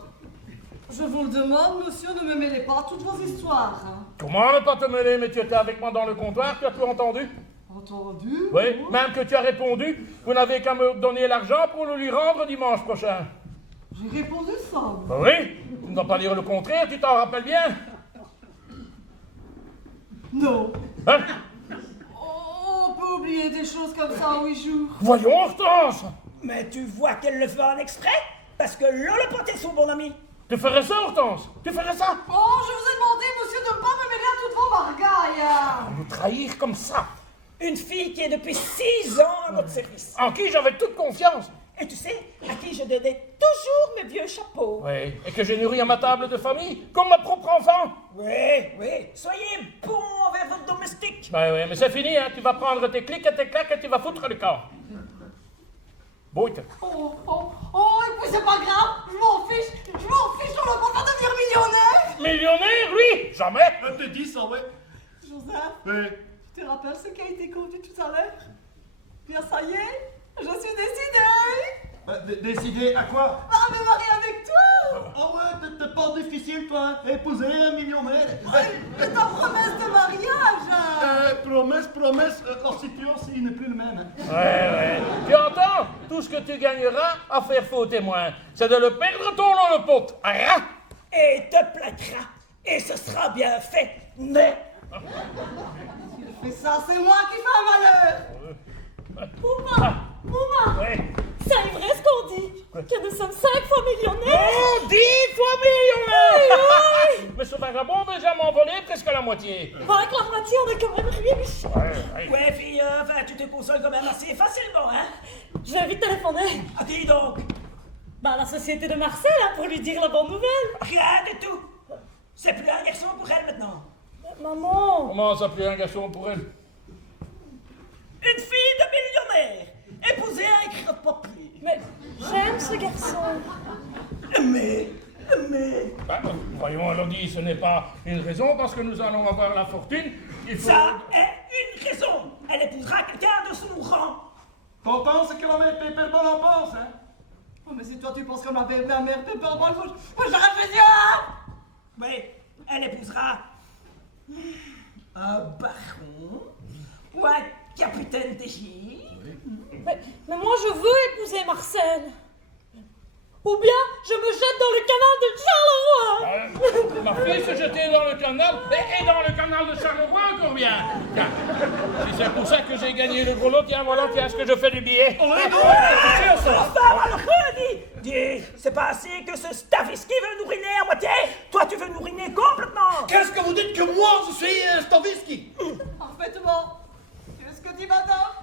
Je vous le demande, monsieur, ne me mêlez pas à toutes vos histoires. Hein. Comment ne pas te mêler, mais tu étais avec moi dans le comptoir, tu as tout entendu? Entendu? Oui, même que tu as répondu, vous n'avez qu'à me donner l'argent pour le lui rendre dimanche prochain. J'ai répondu ça. Oui, tu ne dois pas dire le contraire, tu t'en rappelles bien? Non. Hein? On peut oublier des choses comme ça en 8 jours. Voyons, Hortense! Mais tu vois qu'elle le fait en exprès? Parce que là, le pote est son bon ami. Tu ferais ça, Hortense? Tu ferais ça? Oh, je vous ai demandé, monsieur, de ne pas me mêler à toutes vos margailles. Nous trahir comme ça? Une fille qui est depuis 6 ans à notre service. En qui j'avais toute confiance. Et tu sais, à qui je donnais toujours mes vieux chapeaux. Oui, et que j'ai nourri à ma table de famille, comme ma propre enfant. Oui, soyez bons envers votre domestique. Ben oui, mais c'est fini, hein. Tu vas prendre tes clics et tes claques et tu vas foutre le camp. Boute. Oh, et puis c'est pas grave, je m'en fiche, on va pas devenir millionnaire. Millionnaire, lui? Jamais. Je te dis ça, ouais. Joseph, Oui. tu te rappelles ce qui a été convenu tout à l'heure? Bien, ça y est, je suis décidée. Décider à quoi? À me marier avec toi. Oh ouais, t'es pas difficile, toi, épouser un millionnaire. Et ta promesse de mariage. Promesse, la situation n'est plus le même. Ouais. Tu entends? Tout ce que tu gagneras à faire faux témoin, c'est de le perdre ton long le pot. Ah! Et te plaquera. Et ce sera bien fait. Mais Mais ça, c'est moi qui fais un malheur. Mouma, Ouais. c'est vrai ce qu'on dit, que nous sommes 5 fois millionnaires. Oh, 10 fois millionnaire! mais ce vagabond veut déjà m'envoler presque à la moitié. Bon, avec la moitié, on est quand même riche. Ouais, fille, tu te consoles quand même assez facilement, hein? Je vais vite téléphoner. À qui donc? Bah, la société de Marcel, hein, pour lui dire la bonne nouvelle. Rien du tout. C'est plus un garçon pour elle maintenant. Maman. Comment ça fait un garçon pour elle? Une fille de millionnaire, épousée à écrire papier. Mais j'aime ce garçon. Mais... Voyons, Elodie, ce n'est pas une raison parce que nous allons avoir la fortune. Il faut... Ça est une raison. Elle épousera quelqu'un de son rang. T'entends ce que la mère Pepperball en pense, hein? Oh, mais si toi tu penses comme ma mère Pepperball, moi j'arrête les yeux. Oui, elle épousera un baron ou un capitaine des gilets. Mais moi, je veux épouser Marcel. Ou bien, je me jette dans le canal de Charleroi. Ma fille se jeter dans le canal, et dans le canal de Charleroi encore bien. Tiens, si c'est pour ça que j'ai gagné le gros lot, tiens, voilà, tiens, ce que je fais du billet. Dis, c'est pas assez que ce Stavisky veut nous ruiner à moitié. Toi, tu veux nous ruiner complètement. Qu'est-ce que vous dites que moi, je suis un Stavisky? Parfaitement. Qu'est-ce que dit madame?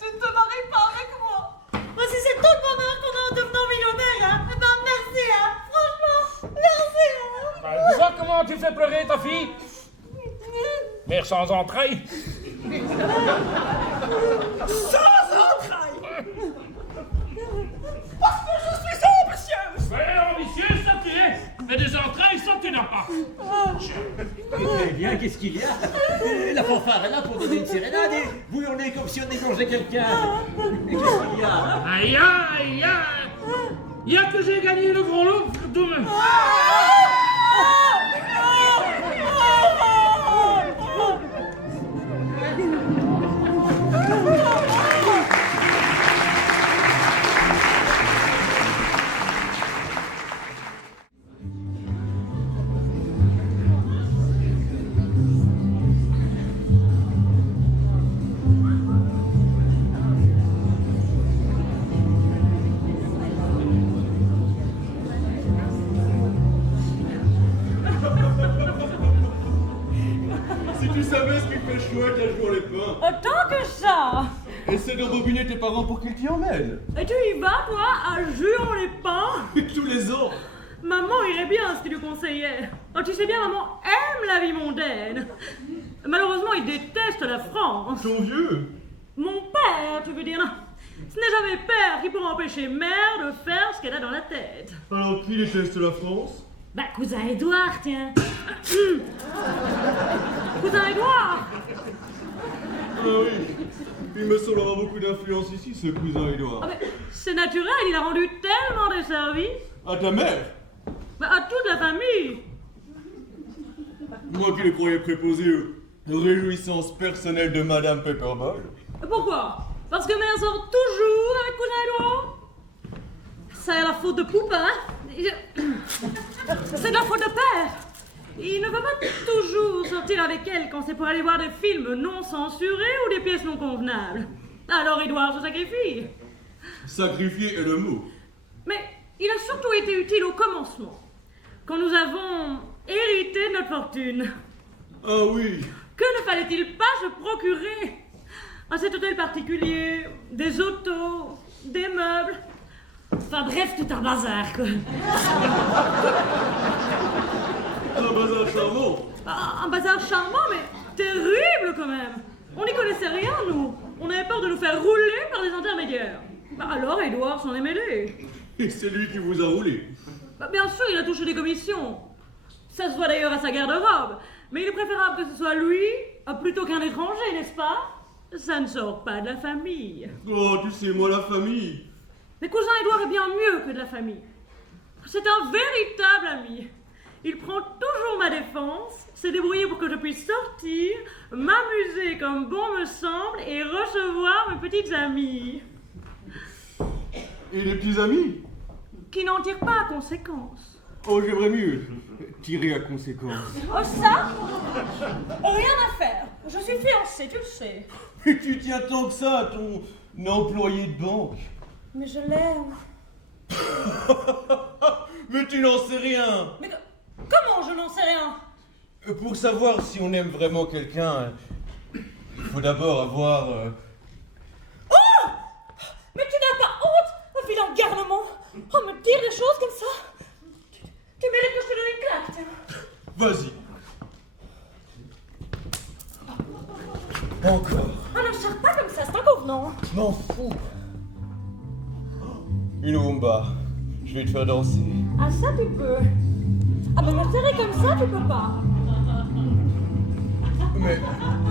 Tu ne te maries pas avec moi. Mais si c'est tout le bonheur qu'on a en devenant millionnaire, hein, eh ben merci, hein. Franchement, merci, hein. Tu vois comment tu fais pleurer ta fille? Mère sans entrailles. Sans entrailles. Parce que je suis ambitieuse. Ouais, ambitieuse, ça tu es. Mais des entrailles, ça tu n'as pas. Eh bien, qu'est-ce qu'il y a? La fanfare est là pour donner une sérénade et vous hurlez comme si on égorgeait quelqu'un. Qu'est-ce qu'il y a, hein? Aïe, aïe, aïe. Il y a que j'ai gagné le gros lot demain. Si tu savais ce qu'il fait chouette à jouer les pains. Autant que ça. Essaie de bobiner tes parents pour qu'ils t'y emmènent. Et tu y vas, toi, à Juan-les-Pins? Tous les ans. Maman irait bien si tu lui conseillais. Oh, tu sais bien, maman aime la vie mondaine. Malheureusement, il déteste la France. Ton vieux. Mon père, tu veux dire? Ce n'est jamais père qui pourra empêcher mère de faire ce qu'elle a dans la tête. Alors qui déteste la France? Bah, cousin Édouard, tiens. Cousin Édouard. Ah oui. Il me semble avoir beaucoup d'influence ici, ce cousin Édouard. Ah, mais c'est naturel, il a rendu tellement de services. À ta mère? Bah, à toute la famille. Moi qui le croyais préposé aux réjouissances personnelles de Madame Pepperball. Pourquoi? Parce que mère sort toujours avec cousin Édouard? Ça est la faute de Poupin. C'est de la faute de père. Il ne veut pas toujours sortir avec elle quand c'est pour aller voir des films non censurés ou des pièces non convenables. Alors Édouard se sacrifie. Sacrifier est le mot. Mais il a surtout été utile au commencement, quand nous avons hérité de notre fortune. Ah oui. Que ne fallait-il pas se procurer à cet hôtel particulier, des autos, des meubles, enfin bref, tout un bazar, quoi. Un bazar charmant. Un bazar charmant, mais terrible quand même. On n'y connaissait rien, nous. On avait peur de nous faire rouler par des intermédiaires. Bah alors, Édouard s'en est mêlé. Et c'est lui qui vous a roulé. Bah bien sûr, il a touché des commissions. Ça se voit d'ailleurs à sa garde-robe. Mais il est préférable que ce soit lui, plutôt qu'un étranger, n'est-ce pas? Ça ne sort pas de la famille. Oh, tu sais, moi, la famille. Mais cousin Édouard est bien mieux que de la famille. C'est un véritable ami. Il prend toujours ma défense, s'est débrouillé pour que je puisse sortir, m'amuser comme bon me semble et recevoir mes petites amies. Et les petits amis? Qui n'en tirent pas à conséquence. Oh, j'aimerais mieux tirer à conséquence. Oh ça? Rien à faire. Je suis fiancée, tu le sais. Mais tu tiens tant que ça à ton employé de banque. Mais je l'aime. Mais tu n'en sais rien. Mais comment je n'en sais rien. Pour savoir si on aime vraiment quelqu'un, il faut d'abord avoir... Oh! Mais tu n'as pas honte, vilain garnement! Oh, me dire des choses comme ça! Tu mérites que je te donne une claque, tiens. Vas-y. Encore. Ah non, charge pas comme ça, c'est inconvenant. M'en fous. Une Oomba. Je vais te faire danser. Ah, ça tu peux. Ah, mais me serrer comme ça, tu peux pas. Mais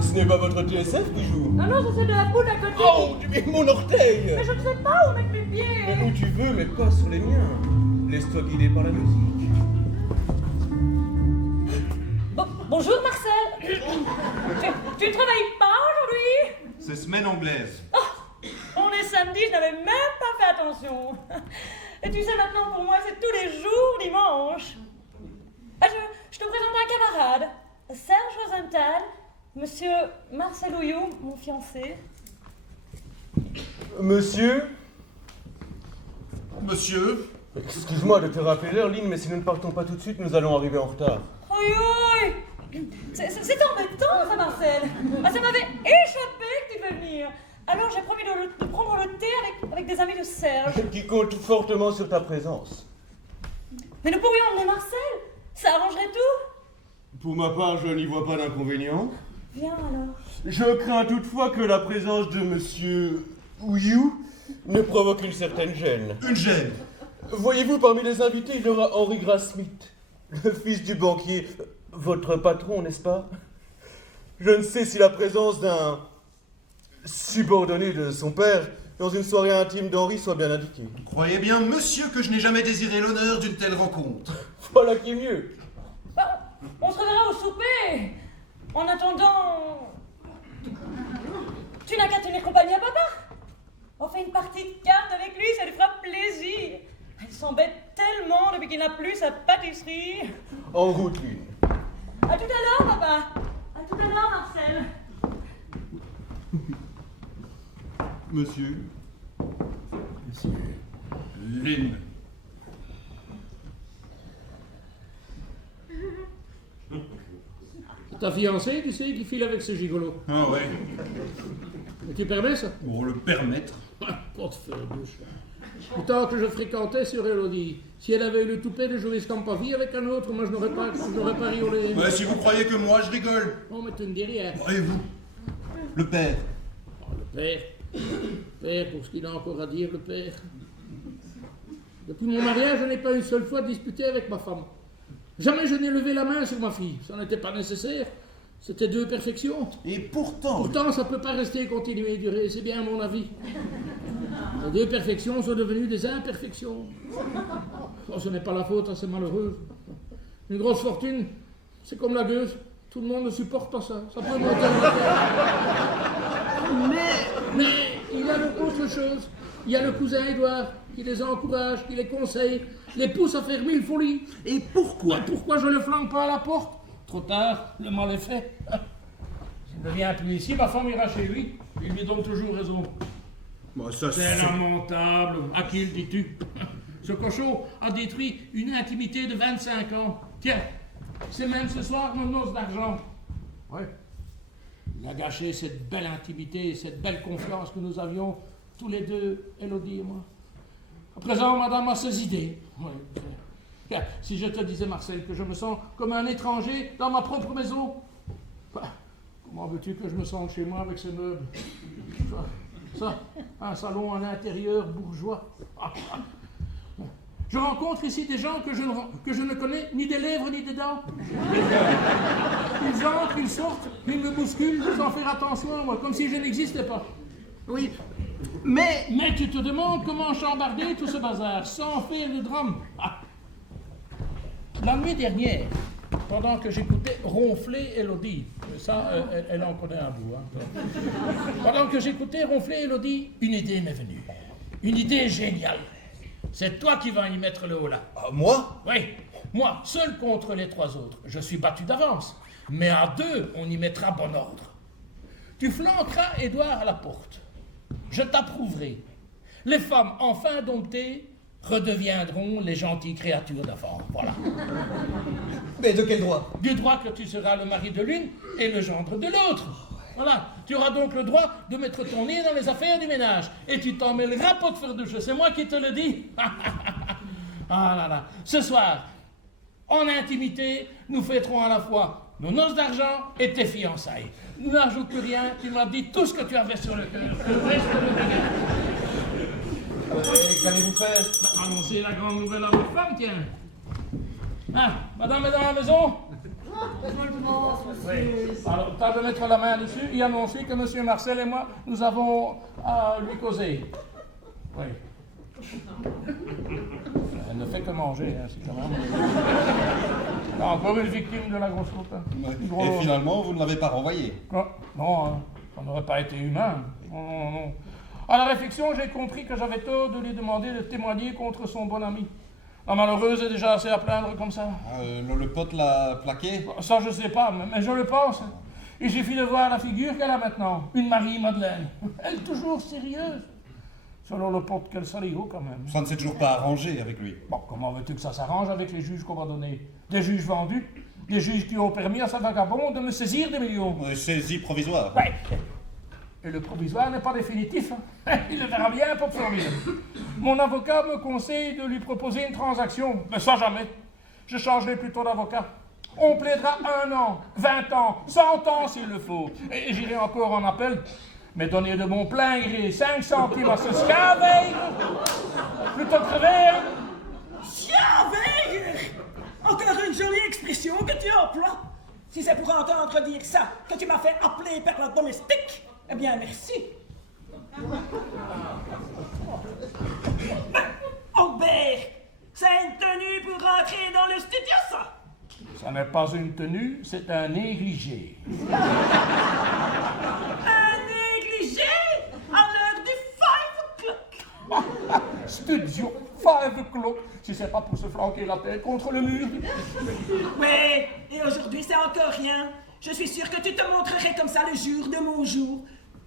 ce n'est pas votre TSF qui joue. Ah non, ça c'est de la poudre à côté. Oh, tu mets mon orteil. Mais je ne sais pas où mettre mes pieds. Mais où tu veux, mais pas sur les miens. Laisse-toi guider par la musique. Bonjour Marcel. Tu ne travailles pas aujourd'hui? C'est semaine anglaise. Oh, on est samedi, je n'avais même pas fait attention. Et tu sais, maintenant pour moi c'est tous les jours dimanche. Ah, je te présente un camarade, Serge Rosenthal, monsieur Marcel Houillou, mon fiancé. Monsieur? Monsieur? Excuse-moi de te rappeler l'heure, Lynn, mais si nous ne partons pas tout de suite, nous allons arriver en retard. Oui, oui. C'est embêtant ça, Marcel. Ah, ça m'avait échappé que tu veux venir. Alors j'ai promis de prendre le thé avec des amis de Serge. Qui compte fortement sur ta présence. Mais nous pourrions emmener Marcel. Ça arrangerait tout. Pour ma part, je n'y vois pas d'inconvénient. Viens alors. Je crains toutefois que la présence de monsieur Houillou ne provoque une certaine gêne. Une gêne? Voyez-vous, parmi les invités, il y aura Henry Grassmith, le fils du banquier, votre patron, n'est-ce pas? Je ne sais si la présence d'un subordonné de son père dans une soirée intime d'Henri soit bien indiquée. Croyez bien, monsieur, que je n'ai jamais désiré l'honneur d'une telle rencontre. Voilà qui est mieux. Bah, on se reverra au souper. En attendant, tu n'as qu'à tenir compagnie à papa. On fait une partie de cartes avec lui, ça lui fera plaisir. Il s'embête tellement depuis qu'il n'a plus sa pâtisserie. En route, lui. À tout à l'heure, papa. À tout à l'heure, Marcel. Monsieur? Lynn. Ta fiancée, tu sais, qui file avec ce gigolo. Ah ouais. Mais tu permets ça? Pour le permettre. Ah, pas de feu bouche. Pourtant que je fréquentais sur Elodie, si elle avait eu le toupet de jouer Scampavi avec un autre, moi je n'aurais pas riolé. Ouais, si vous croyez que moi je rigole. Oh, mais tu ne dis rien. Et vous? Le père? Oh, le père. Le père, pour ce qu'il a encore à dire, le père. Depuis mon mariage, je n'ai pas une seule fois disputé avec ma femme. Jamais je n'ai levé la main sur ma fille. Ça n'était pas nécessaire. C'était deux perfections. Et pourtant... Pourtant, ça ne peut pas rester et continuer et durer. C'est bien mon avis. Les deux perfections sont devenues des imperfections. Oh, ce n'est pas la faute à ces malheureuses. Une grosse fortune, c'est comme la gueuse. Tout le monde ne supporte pas ça. Ça peut monter Mais il y a autre chose. Il y a le cousin Édouard qui les encourage, qui les conseille, les pousse à faire mille folies. Et pourquoi? Pourquoi je ne le flanque pas à la porte? Trop tard, le mal est fait. S'il ne vient plus ici, ma femme ira chez lui. Il lui donne toujours raison. Bah, ça, c'est lamentable. À qui le dis-tu? Ce cochon a détruit une intimité de 25 ans. Tiens, c'est même ce soir nos noces d'argent. Ouais. Il a gâché cette belle intimité, cette belle confiance que nous avions tous les deux, Elodie et moi. À présent, madame a ses idées. Ouais. Tiens, si je te disais, Marcel, que je me sens comme un étranger dans ma propre maison, comment veux-tu que je me sente chez moi avec ces meubles? Ça, un salon en intérieur bourgeois. Je rencontre ici des gens que je ne connais ni des lèvres ni des dents. Ils entrent, ils sortent, ils me bousculent sans faire attention à moi, comme si je n'existais pas. Oui, mais tu te demandes comment chambarder tout ce bazar, sans faire de drame. La nuit dernière, pendant que j'écoutais ronfler Elodie, ça, elle en connaît un bout. Hein. Pendant que j'écoutais ronfler Elodie, une idée m'est venue. Une idée géniale. C'est toi qui vas y mettre le haut là. Ah, moi? Oui, moi, seul contre les trois autres. Je suis battu d'avance. Mais à deux, on y mettra bon ordre. Tu flanqueras Édouard à la porte. Je t'approuverai. Les femmes enfin domptées redeviendront les gentilles créatures d'avant. Voilà. Mais de quel droit? Du droit que tu seras le mari de l'une et le gendre de l'autre. Voilà, tu auras donc le droit de mettre ton nez dans les affaires du ménage. Et tu t'en mêleras pas de faire de jeu, c'est moi qui te le dis. Ah là là, ce soir, en intimité, nous fêterons à la fois nos noces d'argent et tes fiançailles. Nous n'ajoutons plus rien, tu m'as dit tout ce que tu avais sur le cœur. Qu'allez-vous faire? Annoncer la grande nouvelle à votre femme, tiens. Ah, madame est dans la maison? Oui. Alors, tu as de mettre la main dessus et annoncer que monsieur Marcel et moi, nous avons à lui causer. Oui. Elle ne fait que manger, hein, c'est quand même. Encore une victime de la grosse coupe. Hein. Et finalement, vous ne l'avez pas renvoyé? Non, hein, ça n'aurait pas été humain. Non, non. À la réflexion, j'ai compris que j'avais tort de lui demander de témoigner contre son bon ami. La malheureuse est déjà assez à plaindre comme ça. Le pote l'a plaqué? Ça, je sais pas, mais je le pense. Il suffit de voir la figure qu'elle a maintenant. Une Marie-Madeleine. Elle est toujours sérieuse. Selon le pote, quel salaud quand même. Ça ne s'est toujours pas arrangé avec lui. Bon, comment veux-tu que ça s'arrange avec les juges qu'on va donner? Des juges vendus? Des juges qui ont permis à sa vagabonde de me saisir des millions? Saisie provisoire. Ouais. Et le provisoire n'est pas définitif. Hein. Il le verra bien pour sortir. Mon avocat me conseille de lui proposer une transaction. Mais ça, jamais. Je changerai plutôt d'avocat. On plaidera 1 an, 20 ans, 100 ans s'il le faut. Et j'irai encore en appel. Mais donner de mon plein gré 5 centimes à ce scaveigre, plutôt crever, hein. Scaveigre! Encore une jolie expression que tu emploies. Si c'est pour entendre dire ça que tu m'as fait appeler par la domestique, eh bien, merci. Albert, c'est une tenue pour rentrer dans le studio, ça? Ça n'est pas une tenue, c'est un négligé. Un négligé à l'heure du 5 o'clock. Studio 5 o'clock, si c'est pas pour se flanquer la tête contre le mur. Oui, et aujourd'hui, c'est encore rien. Je suis sûr que tu te montrerais comme ça le jour de mon jour,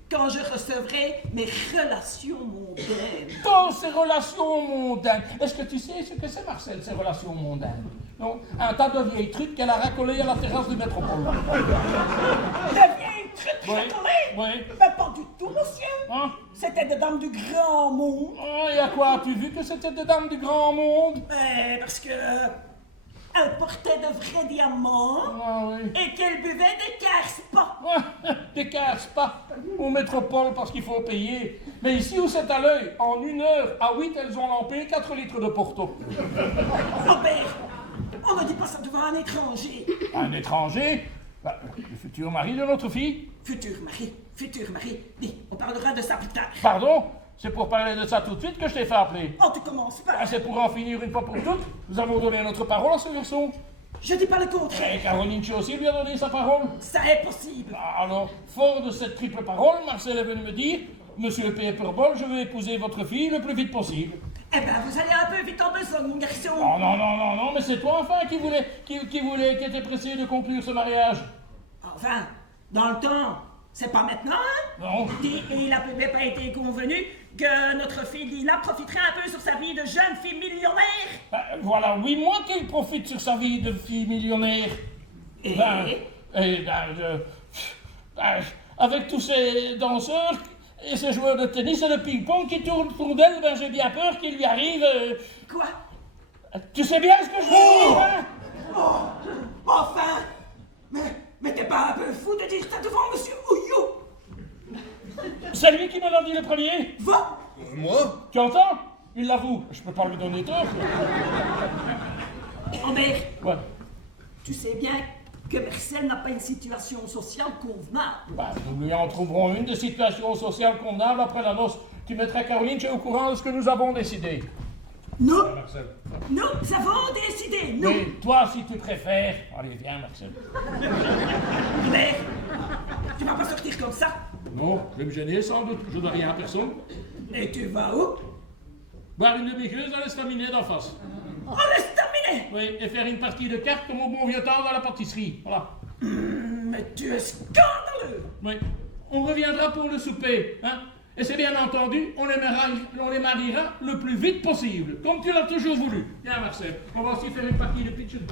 quand je recevrai mes relations mondaines. Oh, ces relations mondaines! Est-ce que tu sais ce que c'est, Marcel, ces relations mondaines? Non, un tas de vieilles trucs qu'elle a racolées à la terrasse du métropole. De vieilles trucs racolées? Oui. Mais pas du tout, monsieur. Hein? C'était des dames du grand monde. Oh, et à quoi as-tu vu que c'était des dames du grand monde? Parce que... elle portait de vrais diamants et qu'elle buvait des Carspa. Des Carspa au métropole parce qu'il faut payer. Mais ici où c'est à l'œil, en 1 heure à 8, elles ont lampé 4 litres de Porto. Robert, on ne dit pas ça devant un étranger. Un étranger? Le futur mari de notre fille? Futur mari. Dis, on parlera de ça plus tard. Pardon? C'est pour parler de ça tout de suite que je t'ai fait appeler. Oh, tu commences pas. C'est pour en finir une fois pour toutes. Nous avons donné notre parole à ce garçon. Je dis pas le contraire. Et Caroline aussi lui a donné sa parole. Ça est possible. Alors, fort de cette triple parole, Marcel est venu me dire, Monsieur Paperball, je veux épouser votre fille le plus vite possible. Eh ben, vous allez un peu vite en besogne, mon garçon. Oh, non, mais c'est toi enfin qui était pressé de conclure ce mariage. Enfin, dans le temps, c'est pas maintenant, hein? Non. Il n'avait pas été convenu que notre fille Lina profiterait un peu sur sa vie de jeune fille millionnaire. Voilà 8 mois qu'elle profite sur sa vie de fille millionnaire. Avec tous ces danseurs et ces joueurs de tennis et de ping-pong qui tournent autour d'elle, j'ai bien peur qu'il lui arrive... Quoi? Tu sais bien ce que je veux dire, hein? Oh, enfin! Mais t'es pas un peu fou de dire ça devant Monsieur Ouillou? C'est lui qui me l'a dit le premier. Va! Moi? Tu entends? Il l'avoue. Je peux pas lui donner tort. Robert, Ouais. tu sais bien que Marcel n'a pas une situation sociale convenable. Nous lui en trouverons une de situation sociale convenable après la noce. Tu mettras Caroline, tu es au courant de ce que nous avons décidé. Nous avons décidé, nous. Mais toi, si tu préfères... Allez, viens, Marcel. Robert, tu vas pas sortir comme ça? Non, je vais me gêner sans doute. Je ne dois rien à personne. Et tu vas où? Boire une demi-gueuse à l'estaminet d'en face. Oh, l'estaminet! Oui, et faire une partie de cartes comme au bon vieux temps dans la pâtisserie. Voilà. Mais tu es scandaleux! Oui. On reviendra pour le souper, hein? Et c'est bien entendu, on les mariera le plus vite possible, comme tu l'as toujours voulu. Viens, Marcel, on va aussi faire une partie de pitch and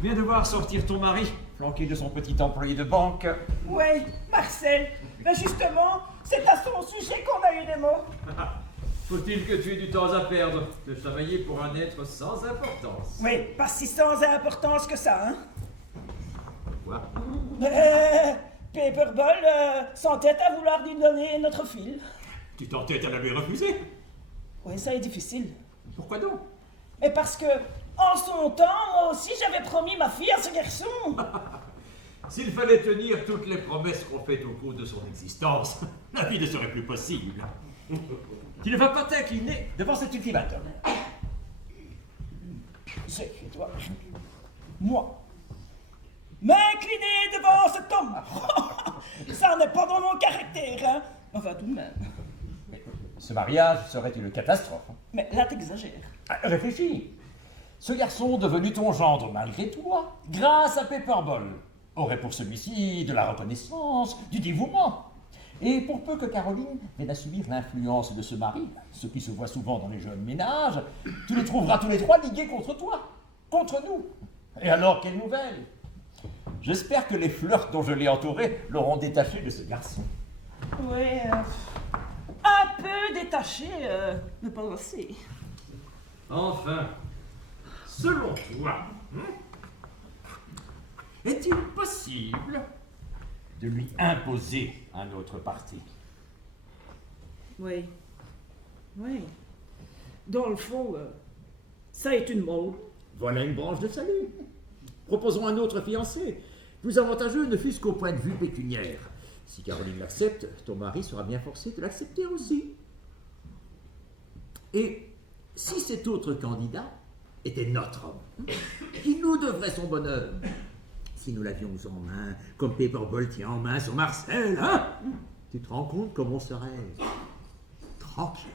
viens de voir sortir ton mari, flanqué de son petit employé de banque. Oui, Marcel. Mais justement, c'est à son sujet qu'on a eu des mots. Faut-il que tu aies du temps à perdre de travailler pour un être sans importance? Oui, pas si sans importance que ça, hein. Quoi? Paperball s'entête à vouloir lui donner notre fille. Tu t'entêtes à la lui refuser? Oui, ça est difficile. Pourquoi donc? Et parce que, en son temps, moi aussi, j'avais promis ma fille à ce garçon. S'il fallait tenir toutes les promesses qu'on fait au cours de son existence, la vie ne serait plus possible. Tu ne vas pas t'incliner devant cet ultimatum. C'est toi. Moi. M'incliner devant cet homme. Ça n'est pas dans mon caractère, hein. Enfin, tout de même. Ce mariage serait une catastrophe. Mais là, t'exagères. Réfléchis. Ce garçon devenu ton gendre malgré toi, grâce à Paperball, aurait pour celui-ci de la reconnaissance, du dévouement. Et pour peu que Caroline vienne à subir l'influence de ce mari, ce qui se voit souvent dans les jeunes ménages, tu les trouveras tous les trois ligués contre toi, contre nous. Et alors, quelle nouvelle? J'espère que les flirts dont je l'ai entouré l'auront détaché de ce garçon. Oui, un peu détaché, mais pas assez. Enfin, selon toi, est-il possible De lui imposer un autre parti? Oui. Oui. Dans le fond, ça est une mode. Voilà une branche de salut. Proposons un autre fiancé, plus avantageux ne fût-ce qu'au point de vue pécuniaire. Si Caroline l'accepte, ton mari sera bien forcé de l'accepter aussi. Et si cet autre candidat était notre homme, qui nous devrait son bonheur, si nous l'avions en main, comme Paperball tient en main sur Marcel, hein? Tu te rends compte comme on serait tranquille.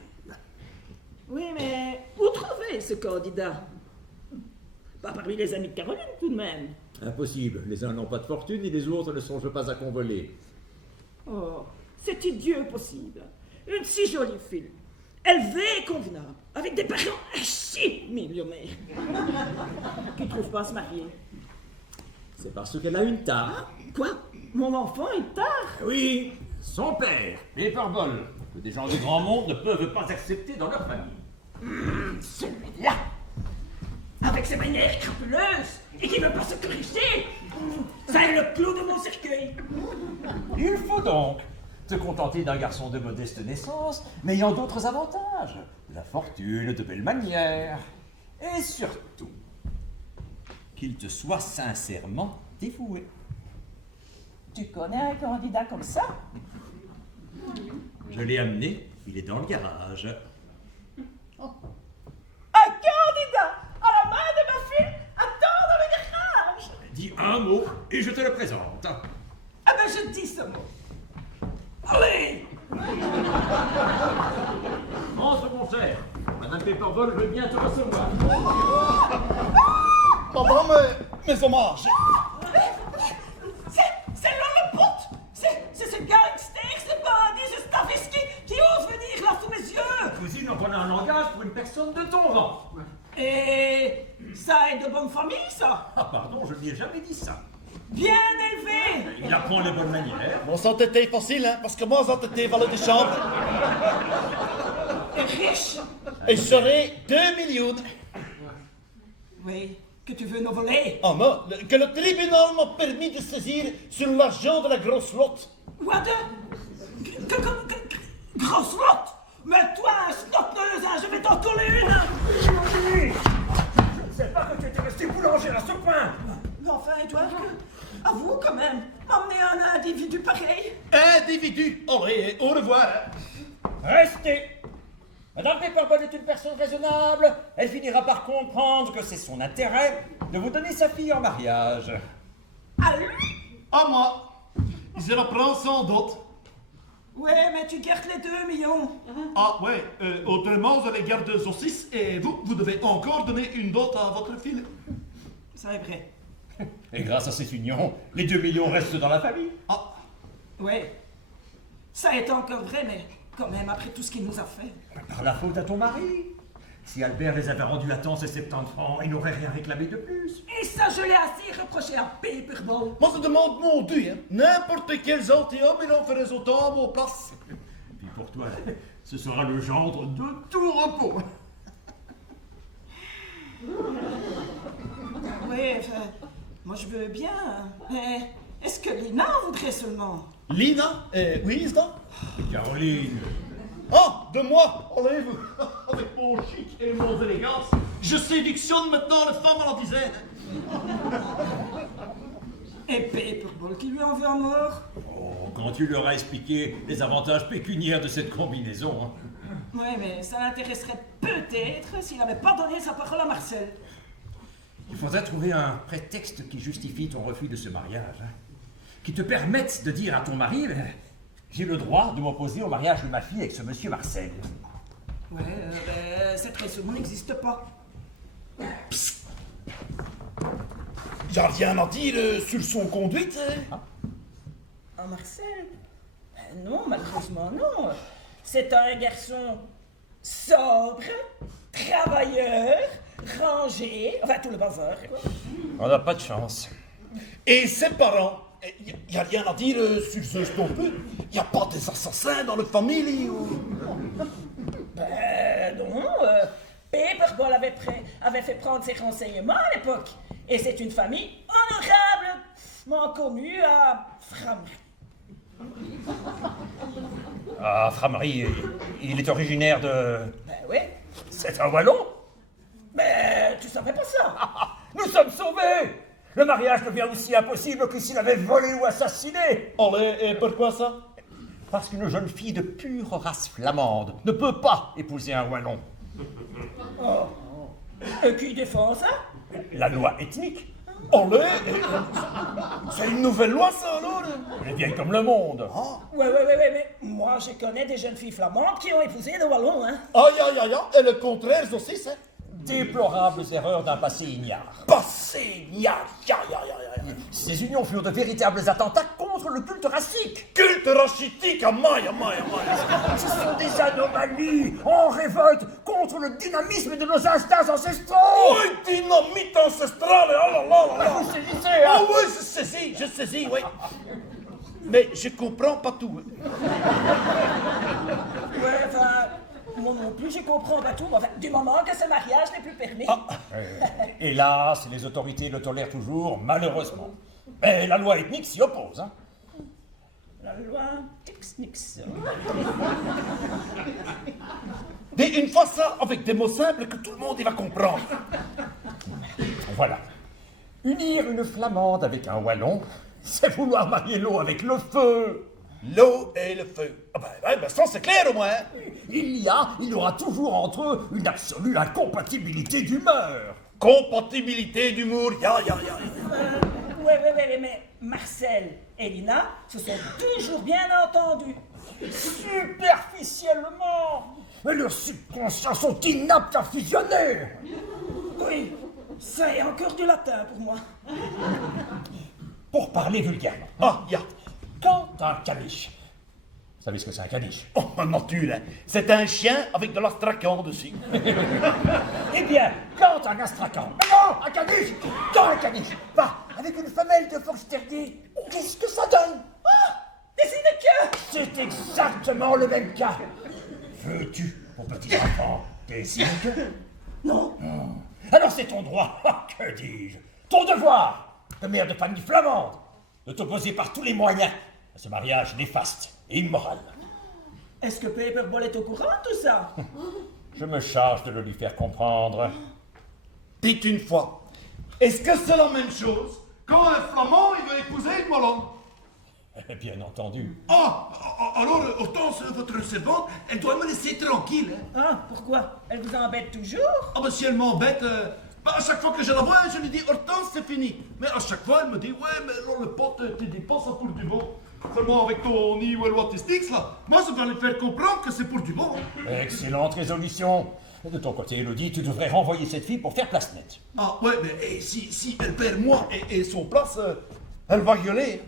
Oui, mais où trouver ce candidat? Pas parmi les amis de Caroline, tout de même. Impossible. Les uns n'ont pas de fortune et les autres ne songent pas à convoler. Oh, c'est idiot possible. Une si jolie fille, élevée et convenable, avec des parents archi-millionnaires, qui ne trouvent pas à se marier. C'est parce qu'elle a une tare. Quoi? Mon enfant est tard? Oui, son père, Paperball, que des gens de grand monde ne peuvent pas accepter dans leur famille. Celui-là, avec ses manières crapuleuses et qui ne veut pas se corriger, ça est le clou de mon cercueil. Il faut donc te contenter d'un garçon de modeste naissance, mais ayant d'autres avantages, de la fortune, de belles manières, et surtout, qu'il te soit sincèrement dévoué. Tu connais un candidat comme ça? Je l'ai amené, il est dans le garage. Un candidat à la main de ma fille attend dans le garage. Dis un mot et je te le présente. Ah ben je dis ce mot. Allez! Entre mon cher, Madame Paperball veut bien te recevoir. Madame, mes hommages. C'est Loloput! C'est ce gangster, ce bandit, ce Stavisky qui ose venir là sous mes yeux! Cousine, on connaît un langage pour une personne de ton rang. Et ça est de bonne famille, ça? Ah pardon, je n'y ai jamais dit ça. Bien élevé! Il apprend les bonnes manières. Mon s'entêter est facile, hein, parce que moi, s'entêter valet de chambre. Et riche! Et je serai 2 millions. Oui, que tu veux nous voler? Ah non, que le tribunal m'a permis de saisir sur l'argent de la grosse lotte. What the... Grosse lotte? Mais toi, snotteuse, hein, je vais t'en coller une! Je ne sais pas que tu étais resté boulanger à ce point. Mais enfin, Edouard, avoue quand même, emmener un individu pareil. Individu. Allez, au revoir. Restez. Madame Paperball est une personne raisonnable. Elle finira par comprendre que c'est son intérêt de vous donner sa fille en mariage. À lui? À moi. Je la prends sans dot. Ouais, mais tu gardes les 2 millions. Ah ouais, autrement, je les garde aux 6 et vous devez encore donner une dot à votre fille. Ça est vrai. Et grâce à cette union, les 2 millions restent dans la famille. Ah. Ouais, ça est encore vrai, mais quand même, après tout ce qu'il nous a fait. Par la faute à ton mari. Si Albert les avait rendus à temps, ces 70 francs, il n'aurait rien réclamé de plus. Et ça, je l'ai assez reproché à Paperball. Moi, je demande mon dû, hein. N'importe quel gentilhomme, il en ferait autant à mon place. Puis pour toi, ce sera le gendre de tout repos. Oui, enfin, moi je veux bien, mais est-ce que Lina voudrait seulement? Lina? Oui, c'est ça? Caroline. Ah, de moi, enlève. Avec mon chic et mon élégance, je sélectionne maintenant les femmes à la dizaine. Et Paperball qui lui en veut à mort? Oh, quand tu leur as expliqué les avantages pécuniaires de cette combinaison. Hein. Oui, mais ça l'intéresserait peut-être s'il n'avait pas donné sa parole à Marcel. Il faudrait trouver un prétexte qui justifie ton refus de ce mariage. Hein. Qui te permette de dire à ton mari, j'ai le droit de m'opposer au mariage de ma fille avec ce monsieur Marcel. Ouais, cette raison n'existe pas. Il a rien à dire sur son conduite, hein? Ah, Marcel? Non, malheureusement, non. C'est un garçon sobre, travailleur, rangé, enfin tout le bazar, quoi. On n'a pas de chance. Et ses parents? Il n'y a rien à dire sur ce non plus. Il n'y a pas des assassins dans la famille ou... Ben non, Paperball avait fait prendre ses renseignements à l'époque. Et c'est une famille honorablement connue à Framery. Ah, Framery, il est originaire de... Ben oui. C'est un Wallon? Mais tu savais pas ça? Nous sommes sauvés! Le mariage devient aussi impossible que s'il avait volé ou assassiné. Allez, et pourquoi ça? Parce qu'une jeune fille de pure race flamande ne peut pas épouser un Wallon. Oh. Qui défend ça? La loi ethnique. Allez, c'est une nouvelle loi ça alors? Elle est vieille comme le monde. Ah. Ouais, mais moi je connais des jeunes filles flamandes qui ont épousé des Wallons, hein. Aïe, et le contraire aussi, c'est... Déplorables erreurs d'un passé ignare. Passé ignare, Ces unions furent de véritables attentats contre le culte racique. Culte rachitique, amaille. Ce sont des anomalies en révolte contre le dynamisme de nos instincts ancestraux. Oui, dynamite ancestrale, oh là. Vous saisissez, hein? Ah oui, je saisis, oui. Mais je comprends pas tout. Ouais, enfin, moi non plus je comprends pas tout, mais enfin, du moment que ce mariage n'est plus permis. Hélas, les autorités le tolèrent toujours, malheureusement. Mais la loi ethnique s'y oppose, hein. La loi Tix-Nix. Dis une fois ça avec des mots simples que tout le monde y va comprendre. Voilà. Unir une flamande avec un wallon, c'est vouloir marier l'eau avec le feu. L'eau et le feu. Ah ben ça c'est clair au moins. Il y aura toujours entre eux une absolue incompatibilité d'humeur. Compatibilité d'humour, ya. Ouais, mais Marcel et Lina se sont toujours bien entendus. Superficiellement. Mais leurs subconscients sont inaptes à fusionner. Oui, ça est encore du latin pour moi. Pour parler vulgairement. Quand un caniche... Vous savez ce que c'est un caniche? Oh, nature, hein. C'est un chien avec de l'astracan dessus. Eh bien, quand un astracan... Mais non, un caniche! Quand un caniche va avec une femelle de Forsterdi, qu'est-ce que ça donne? Des inégats! C'est exactement le même cas. Veux-tu, mon petit enfant, des inégats? Non. Alors c'est ton droit, que dis-je? Ton devoir, de mère de famille flamande, de t'opposer par tous les moyens à ce mariage néfaste et immoral. Est-ce que Paperball est au courant de tout ça? Je me charge de le lui faire comprendre. Dites une fois, est-ce que c'est la même chose quand un flamand il veut épouser une wallonne? Bien entendu. Alors Hortense, votre servante, elle doit me laisser tranquille. Hein. Ah, pourquoi? Elle vous embête toujours? Ah ben si elle m'embête, à chaque fois que je la vois, je lui dis Hortense, c'est fini. Mais à chaque fois, elle me dit ouais, mais alors le pote, tu dis pas ça pour du bon. Seulement avec ton nid ou autistique là, moi je dois lui faire comprendre que c'est pour du bon. Excellente résolution. De ton côté, Elodie, tu devrais renvoyer cette fille pour faire place nette. Ah ouais, mais si elle perd moi et son place, elle va gueuler.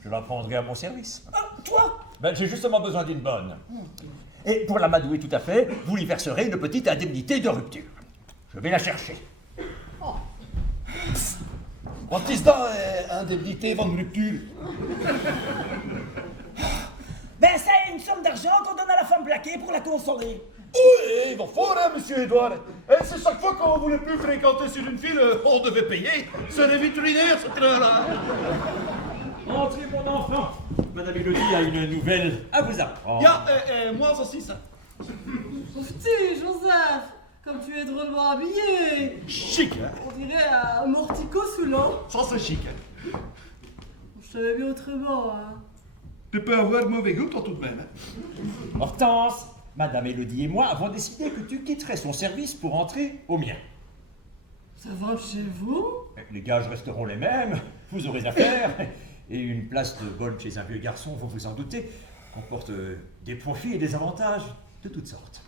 Je la prendrai à mon service. Ah, toi? J'ai justement besoin d'une bonne. Et pour l'amadouer tout à fait, vous lui verserez une petite indemnité de rupture. Je vais la chercher. Wat is dat, indemnité van rupture? Ben, c'est une somme d'argent qu'on donne à la femme plaquée pour la consoler. Oui, il va fort, hein, monsieur Edouard. C'est chaque fois qu'on voulait plus fréquenter sur une file, on devait payer. Ça devait vite ruiner, ce train-là. Entrez, mon enfant. Madame Élodie a une nouvelle à vous apprendre. Ja, moi aussi, ça. Petit Joseph, comme tu es drôlement habillé. Chic, hein? On dirait un mortico sous l'eau. Ça, c'est chic, hein? Je savais bien autrement, hein. Tu peux avoir mauvais goût, toi, tout de même, hein? Hortense, Madame Élodie et moi avons décidé que tu quitterais son service pour entrer au mien. Ça va chez vous? Les gages resteront les mêmes, vous aurez affaire, et une place de bonne chez un vieux garçon, vous vous en doutez, comporte des profits et des avantages de toutes sortes.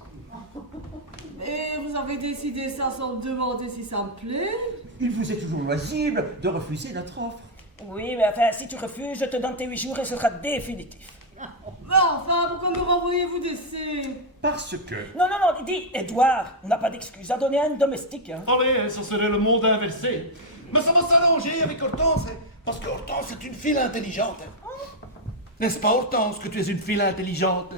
Et vous avez décidé ça sans me demander si ça me plaît? Il vous est toujours loisible de refuser notre offre. Oui, mais enfin, si tu refuses, je te donne tes 8 jours et ce sera définitif. Mais enfin, pourquoi me renvoyez-vous d'essai? Parce que... Non, dis, Edouard, on n'a pas d'excuse à donner à une domestique, hein. Allez, ça serait le monde inversé. Mais ça va s'arranger avec Hortense, hein, parce que Hortense est une fille intelligente. Hein. N'est-ce pas, Hortense, que tu es une fille intelligente?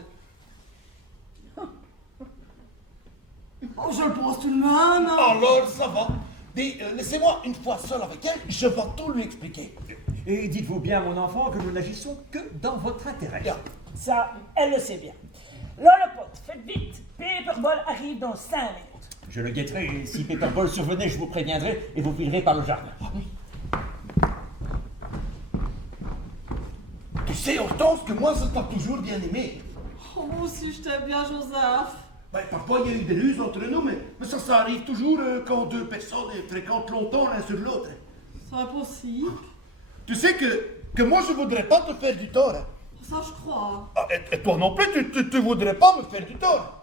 Oh, je le pense tout de même, hein. Alors, ça va. Dis, laissez-moi une fois seul avec elle, je vais tout lui expliquer. Et dites-vous bien, mon enfant, que nous n'agissons que dans votre intérêt. Bien. Ça, elle le sait bien. Là, le pote, faites vite. Paperball arrive dans 5 minutes. Je le guetterai, et si Paperball survenait, je vous préviendrai, et vous virerez par le jardin. Tu sais, Hortense, que moi, ça t'a toujours bien aimé. Oh, moi aussi, je t'aime bien, Joseph. Ben, parfois, il y a eu des ruses entre nous, mais ça arrive toujours quand deux personnes fréquentent longtemps l'un sur l'autre. C'est impossible. Tu sais que moi, je voudrais pas te faire du tort. Hein. Ça, je crois. Ah, et toi non plus, tu voudrais pas me faire du tort.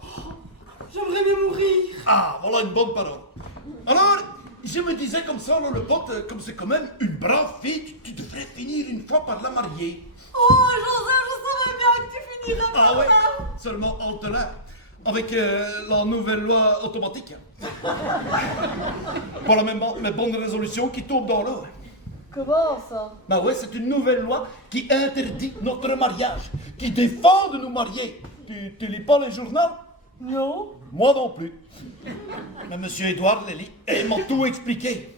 J'aimerais bien mourir. Ah, voilà une bonne parole. Alors, je me disais comme ça, là, le pote, comme c'est quand même une brave fille, tu devrais finir une fois par la marier. Oh, Joseph, je savais bien que tu finirais par Ah ouais, ça. seulement en là, avec la nouvelle loi automatique. Voilà mes bonnes résolutions qui tombent dans l'eau. Comment ça? Bah ouais, c'est une nouvelle loi qui interdit notre mariage, qui défend de nous marier. Tu lis pas les journaux? Non. Moi non plus. Mais monsieur Edouard les lit et il m'a tout expliqué.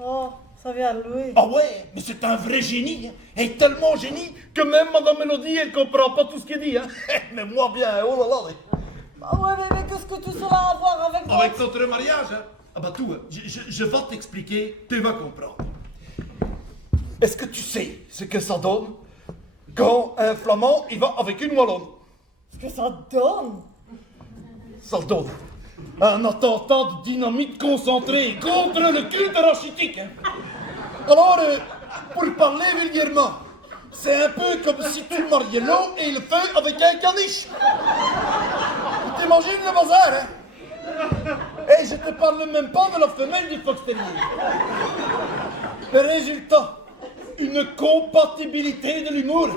Oh, ça vient de lui. Ah ouais, mais c'est un vrai génie. Hein. Et tellement génie que même Madame Mélodie, elle comprend pas tout ce qu'il dit. Hein. Mais moi bien, oh là là. Ah ouais, mais qu'est-ce que tu sauras avoir avec moi? Avec notre mariage, hein. Ah bah tout, hein. Je vais t'expliquer, tu vas comprendre. Est-ce que tu sais ce que ça donne quand un flamand, il va avec une wallonne? Ce que ça donne? Ça donne un attentat de dynamite concentré contre le culte rachitique. Hein. Alors, pour parler vulgairement, c'est un peu comme si tu mariais l'eau et le feu avec un caniche. T'imagines le bazar, hein? Et je te parle même pas de la femelle du fox terrier. Le résultat, une compatibilité de l'humour.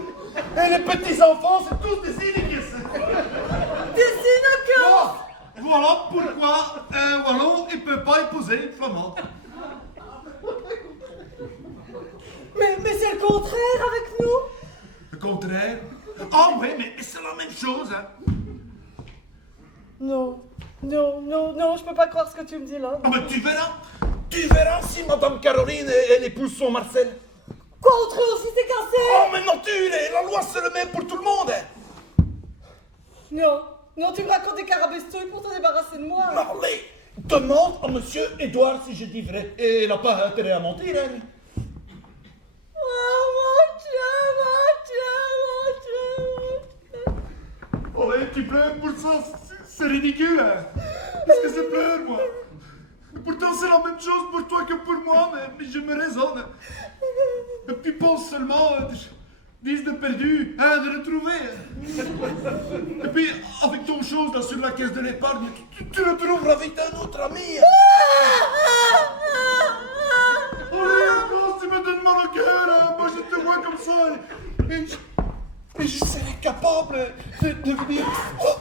Et les petits-enfants, c'est tous des cyniques. Des cyniques? Voilà pourquoi un wallon, il peut pas épouser une flamande. Mais c'est le contraire avec nous. Le contraire? Ah ouais, mais c'est la même chose, hein. Non, je peux pas croire ce que tu me dis là. Ah mais tu verras si Madame Caroline, elle épouse son Marcel. Quoi, autre aussi c'est cassé? Oh mais non, la loi c'est le même pour tout le monde. Hein. Non, tu me racontes des carabestouilles pour te débarrasser de moi. Allez, demande à monsieur Edouard si je dis vrai. Et elle n'a pas intérêt à mentir, hein. Oh mais tu pleures pour ça, c'est ridicule, hein. Qu'est-ce que c'est pleure, moi? Pourtant c'est la même chose pour toi que pour moi, mais je me raisonne. Et puis pense seulement 10 de perdu, 1 de retrouvé. Et puis avec ton chose là sur la caisse de l'épargne, tu retrouveras vite un autre ami. Allez, tu me donnes mal au cœur, hein. Moi je te vois comme ça. Et je serais capable de venir. Oh,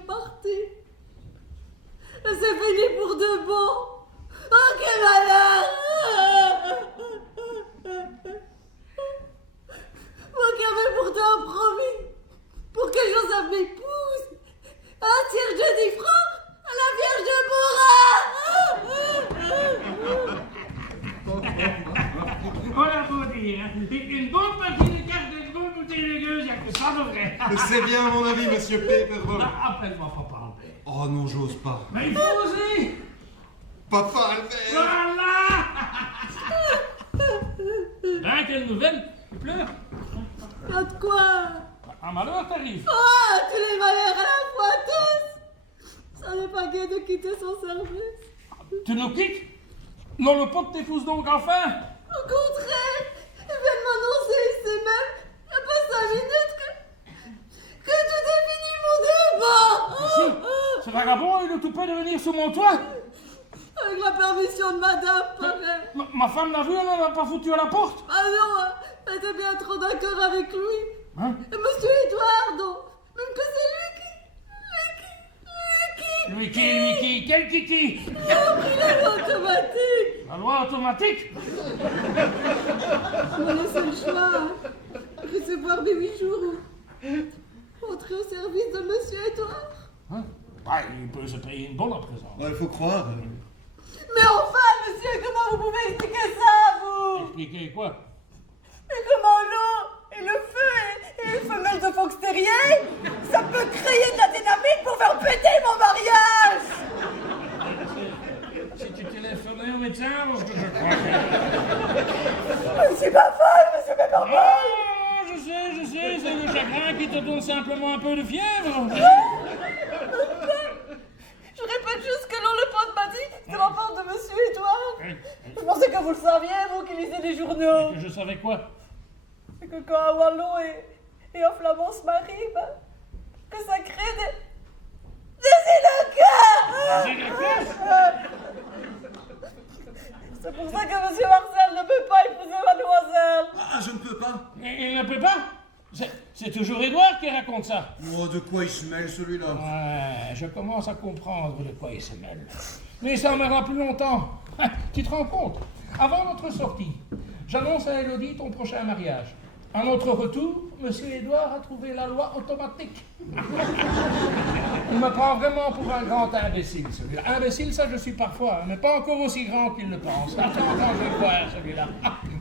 est parti. Et c'est fini pour de bon. Oh, quel malheur! Moi qui avais pourtant promis pour que Joseph m'épouse un tiers de 10 francs à la Vierge de Morat. Voilà pour dire, hein. Une bonne partie de cartes et une bonne bouteille de gueuse, il n'y a que ça de vrai. C'est bien à mon avis, monsieur Paperboy. Appelle-moi Papa Albert. Oh non, j'ose pas. Mais il faut oser. Papa Albert. Voilà. Ben, quelle nouvelle? Tu pleures? Pas de quoi? Un malheur t'arrive. Oh, tous les malheurs à la fois, tous! Ça n'est pas gai de quitter son service. Tu nous quittes? Non, le pote t'épouse donc enfin? Au contraire, il vient de m'annoncer ici même, il n'y a pas 5 minutes, que tout est fini, mon débat! Si, ce vagabond, il est tout près de venir sous mon toit. Avec la permission de madame, pareil. Ma femme l'a vu, elle n'a pas foutu à la porte. Ah non, elle était bien trop d'accord avec lui. Hein? Et monsieur Édouard, donc, même que c'est Lui qui? Quel Kiki? il a pris la loi automatique. La loi automatique? On m'a laissé le choix. Recevoir mes 8 jours ou entrer au service de monsieur Édouard. Hein? Bah, il peut se payer une bonne à présent. Il faut croire. Mais enfin, monsieur, comment vous pouvez expliquer ça, vous? Expliquer quoi? Mais comment l'eau et le feu et les femelles de Fox Terrier, ça peut créer de la dynamite pour faire péter mon mariage? Si tu téléphonais au médecin, parce que je crois que... Je suis pas folle, monsieur Péperboy. Oh, je sais, c'est le chagrin qui te donne simplement un peu de fièvre. Je répète juste que non, le pote m'a dit que c'est la part de monsieur Édouard. Je pensais que vous le saviez, vous qui lisez les journaux. Et que je savais quoi? C'est que quand un Wallon et un Flamand se marient, ben, que ça crée des C'est pour ça que monsieur Marcel ne peut pas épouser mademoiselle. Ah, je ne peux pas. Il ne peut pas? C'est toujours Édouard qui raconte ça. Oh, de quoi il se mêle, celui-là? Ouais, je commence à comprendre de quoi il se mêle. Mais ça me rend plus longtemps. Tu te rends compte? Avant notre sortie, j'annonce à Élodie ton prochain mariage. À notre retour, monsieur Édouard a trouvé la loi automatique. Il me prend vraiment pour un grand imbécile, celui-là. Imbécile, ça je suis parfois, mais pas encore aussi grand qu'il le pense. Attends, je vais voir celui-là.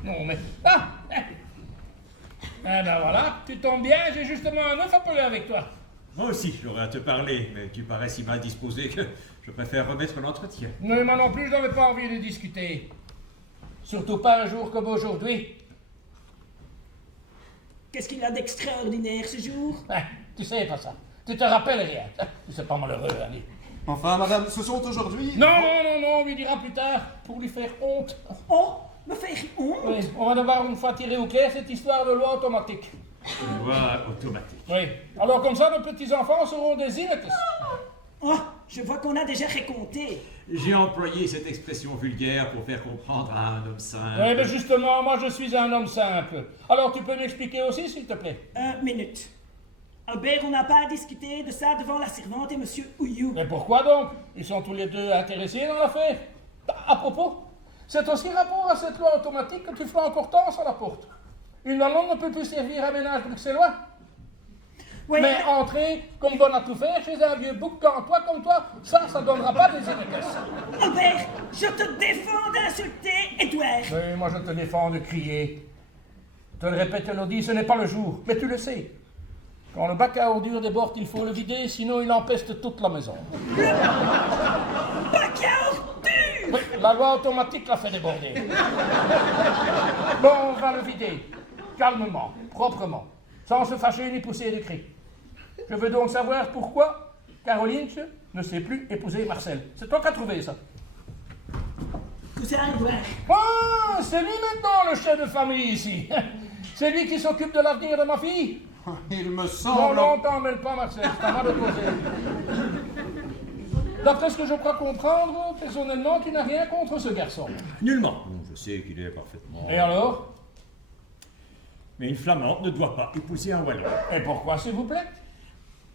Non, mais... Eh ben voilà, tu tombes bien, j'ai justement un œuf à peler avec toi. Moi aussi, j'aurais à te parler, mais tu parais si mal disposé que je préfère remettre l'entretien. Non, moi non plus, je n'avais pas envie de discuter. Surtout pas un jour comme aujourd'hui. Qu'est-ce qu'il a d'extraordinaire ce jour? Tu sais pas ça. Tu te rappelles rien. Tu sais pas malheureux, Ali. Enfin, madame, ce sont aujourd'hui... Non, on lui dira plus tard, pour lui faire honte. Oh, me faire honte? Oui, on va devoir une fois tirer au clair cette histoire de loi automatique. Loi automatique. Oui. Alors comme ça, nos petits-enfants seront des ineptes. Oh, je vois qu'on a déjà raconté. J'ai employé cette expression vulgaire pour faire comprendre à un homme simple. Oui, mais justement, moi je suis un homme simple. Alors tu peux m'expliquer aussi, s'il te plaît? Une minute. Albert, on n'a pas à discuter de ça devant la servante et monsieur Houillou. Mais pourquoi donc? Ils sont tous les deux intéressés dans l'affaire. À propos, c'est aussi rapport à cette loi automatique que tu feras encore tort à la porte. Une maman ne peut plus servir à ménage bruxellois. Oui, mais entrer comme bon à tout faire chez un vieux bouc comme toi, ça donnera pas des inégalités. Albert, je te défends d'insulter Édouard. Oui, moi je te défends de crier. Je te le répète, Élodie, ce n'est pas le jour, mais tu le sais. Quand le bac à ordures déborde, il faut le vider, sinon il empeste toute la maison. Bac à ordures? Oui, la loi automatique l'a fait déborder. Bon, on va le vider, calmement, proprement, sans se fâcher ni pousser des cris. Je veux donc savoir pourquoi Caroline ne sait plus épouser Marcel. C'est toi qui as trouvé ça. Cousin Édouard. Ah, c'est lui maintenant le chef de famille ici. C'est lui qui s'occupe de l'avenir de ma fille. Il me Non, semble... non, t'en mêle pas, Marcel, c'est à moi de poser. D'après ce que je crois comprendre, personnellement, tu n'as rien contre ce garçon. Nullement. Je sais qu'il est parfaitement... Et alors? Mais une flamande ne doit pas épouser un wallon. Et pourquoi, s'il vous plaît?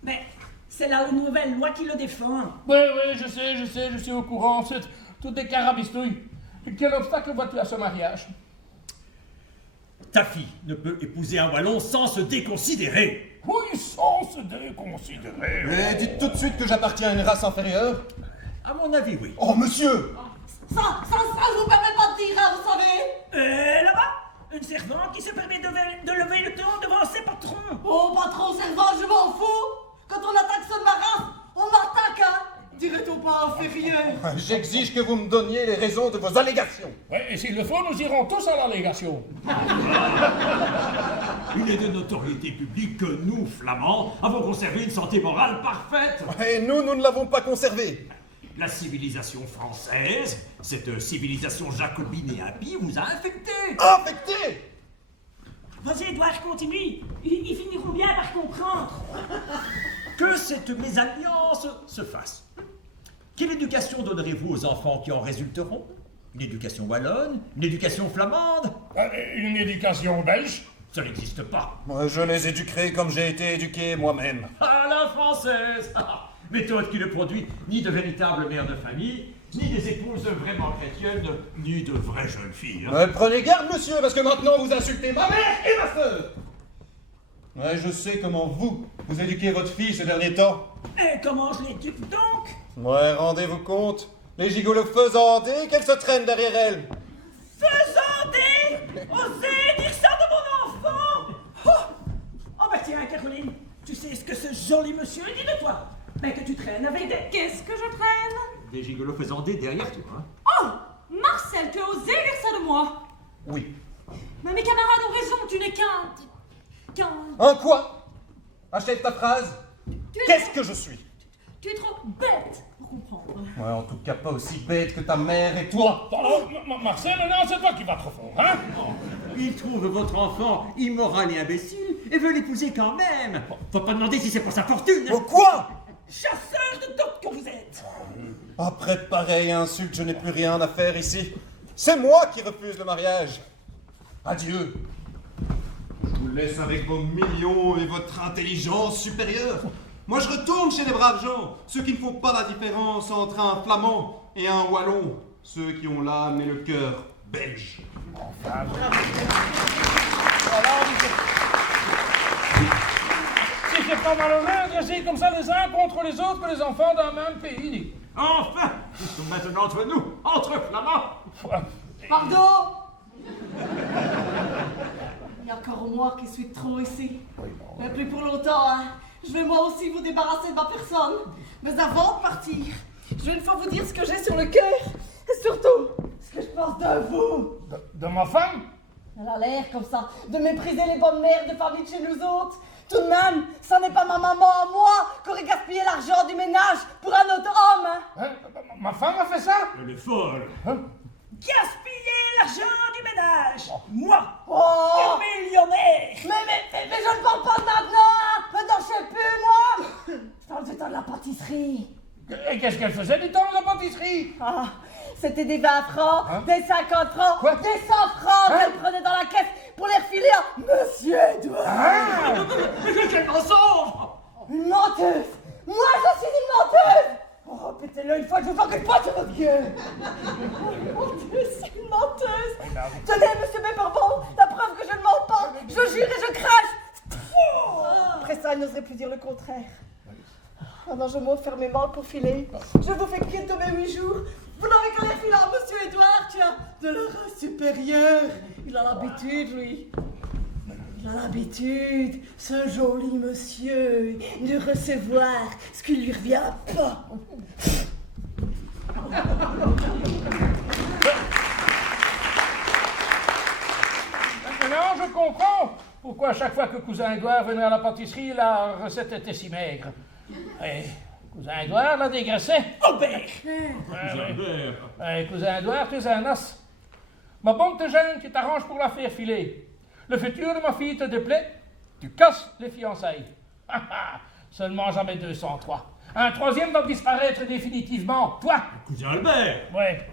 Mais C'est la nouvelle loi qui le défend. Oui, je sais, je suis au courant. C'est toutes des carabistouilles. Quel obstacle vois-tu à ce mariage? Ta fille ne peut épouser un Wallon sans se déconsidérer. Oui, sans se déconsidérer. Mais dites tout de suite que j'appartiens à une race inférieure. À mon avis, oui. Oh, monsieur! Ça, je vous permets pas de dire, hein, vous savez. Là-bas, une servante qui se permet de lever le ton devant ses patrons. Oh, patron, servant, je m'en fous. Quand on attaque ceux de ma race, on m'attaque, hein. Dirait-on pas inférieur? J'exige que vous me donniez les raisons de vos allégations. Oui, et s'il le faut, nous irons tous à l'allégation. Il est de notoriété publique que nous, Flamands, avons conservé une santé morale parfaite. Et nous ne l'avons pas conservée. La civilisation française, cette civilisation jacobine et impie, vous a infecté. Infecté? Vas-y, Edouard, continue. Ils finiront bien par comprendre. Que cette mésalliance se fasse. Quelle éducation donnerez-vous aux enfants qui en résulteront? Une éducation wallonne? Une éducation flamande? Une éducation belge? Ça n'existe pas. Moi, je les éduquerai comme j'ai été éduqué moi-même. À la française. Méthode qui ne produit ni de véritables mères de famille, ni des épouses vraiment chrétiennes, ni de vraies jeunes filles. Prenez garde, monsieur, parce que maintenant vous insultez ma mère et ma sœur. Ouais, je sais comment vous éduquez votre fille ces derniers temps. Et comment je l'éduque donc? Ouais, rendez-vous compte. Les gigolos faisandés, qu'elle se traîne derrière elle. Faisandé? Osez dire ça de mon enfant? Oh bah tiens, Caroline, tu sais ce que ce joli monsieur dit de toi? Ben que tu traînes avec des... Qu'est-ce que je traîne? Des gigolos faisandés derrière toi. Hein. Oh, Marcel, tu as osé dire ça de moi? Oui. Mais mes camarades ont raison, tu n'es qu'un... Un quoi? Achète ta phrase. Qu'est-ce que je suis? Tu es trop bête pour comprendre. Ouais, en tout cas pas aussi bête que ta mère et toi. Pardon, Marcel, non, c'est toi qui vas trop fort, hein? Il trouve votre enfant immoral et imbécile et veut l'épouser quand même. Faut pas demander si c'est pour sa fortune. Oh quoi? Chasseur de doutes que vous êtes! Après pareille insulte, je n'ai plus rien à faire ici. C'est moi qui refuse le mariage. Adieu. Je vous laisse avec vos millions et votre intelligence supérieure. Moi, je retourne chez les braves gens, ceux qui ne font pas la différence entre un flamand et un wallon, ceux qui ont l'âme et le cœur belge. Enfin, si c'est pas malhonnête, dresser comme ça les uns contre les autres que les enfants d'un même pays. Enfin, ils sont maintenant entre nous, entre flamands. Pardon? Il y a encore moi qui suis trop ici. Mais plus pour longtemps, hein. Je vais moi aussi vous débarrasser de ma personne. Mais avant de partir, je vais une fois vous dire ce que j'ai sur le cœur. Et surtout, ce que je pense de vous. De ma femme? Elle a l'air comme ça, de mépriser les bonnes mères de famille de chez nous autres. Tout de même, ça n'est pas ma maman à moi qui aurait gaspillé l'argent du ménage pour un autre homme. Hein? Ma femme a fait ça? Elle est folle. Gaspiller l'argent du ménage! Moi! Oh! Millionnaire! Mais je ne parle pas de maintenant! Mais non, je sais plus, moi! Je parle du temps de la pâtisserie. Et qu'est-ce qu'elle faisait du temps de la pâtisserie? Ah, c'était des 20 francs, hein? des 50 francs, quoi? des 100 francs hein? qu'elle prenait dans la caisse pour les refiler à Monsieur Edouard. Ah! Mais quel mensonge! Une menteuse! Moi, je suis une menteuse! Oh, pétez-le une fois, je vous encule pas sur votre gueule! Une menteuse, une menteuse! Tenez, monsieur Béperbon, la preuve que je ne mens pas! Je jure et je crache! Après ça, il n'oserait plus dire le contraire. Maintenant, je m'offre fermement pour filer. Je vous fais quitter de mes 8 jours. Vous n'avez qu'à les filer à monsieur Edouard, tu as de la race supérieure. Il a l'habitude, lui. Il a l'habitude, ce joli monsieur, de recevoir ce qui lui revient pas. Maintenant, je comprends pourquoi à chaque fois que cousin Édouard venait à la pâtisserie, la recette était si maigre. Et cousin Édouard la dégraissait. Aubert! Cousin Édouard, tu es un os. Ma bonne Eugène, tu t'arranges pour la faire filer. Le futur de ma fille te déplaît, tu casses les fiançailles. Seulement jamais 203. Un troisième va disparaître définitivement, toi. Cousin Albert! Ouais.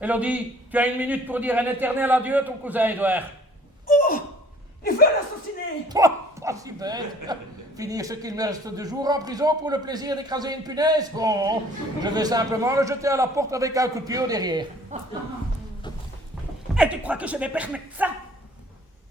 Élodie, tu as 1 minute pour dire un éternel adieu à ton cousin Édouard. Oh! Il veut l'assassiner! Toi, pas si bête. Finir ce qu'il me reste de jours en prison pour le plaisir d'écraser une punaise? Bon, je vais simplement le jeter à la porte avec un coup de pied au derrière. Et tu crois que je vais permettre ça?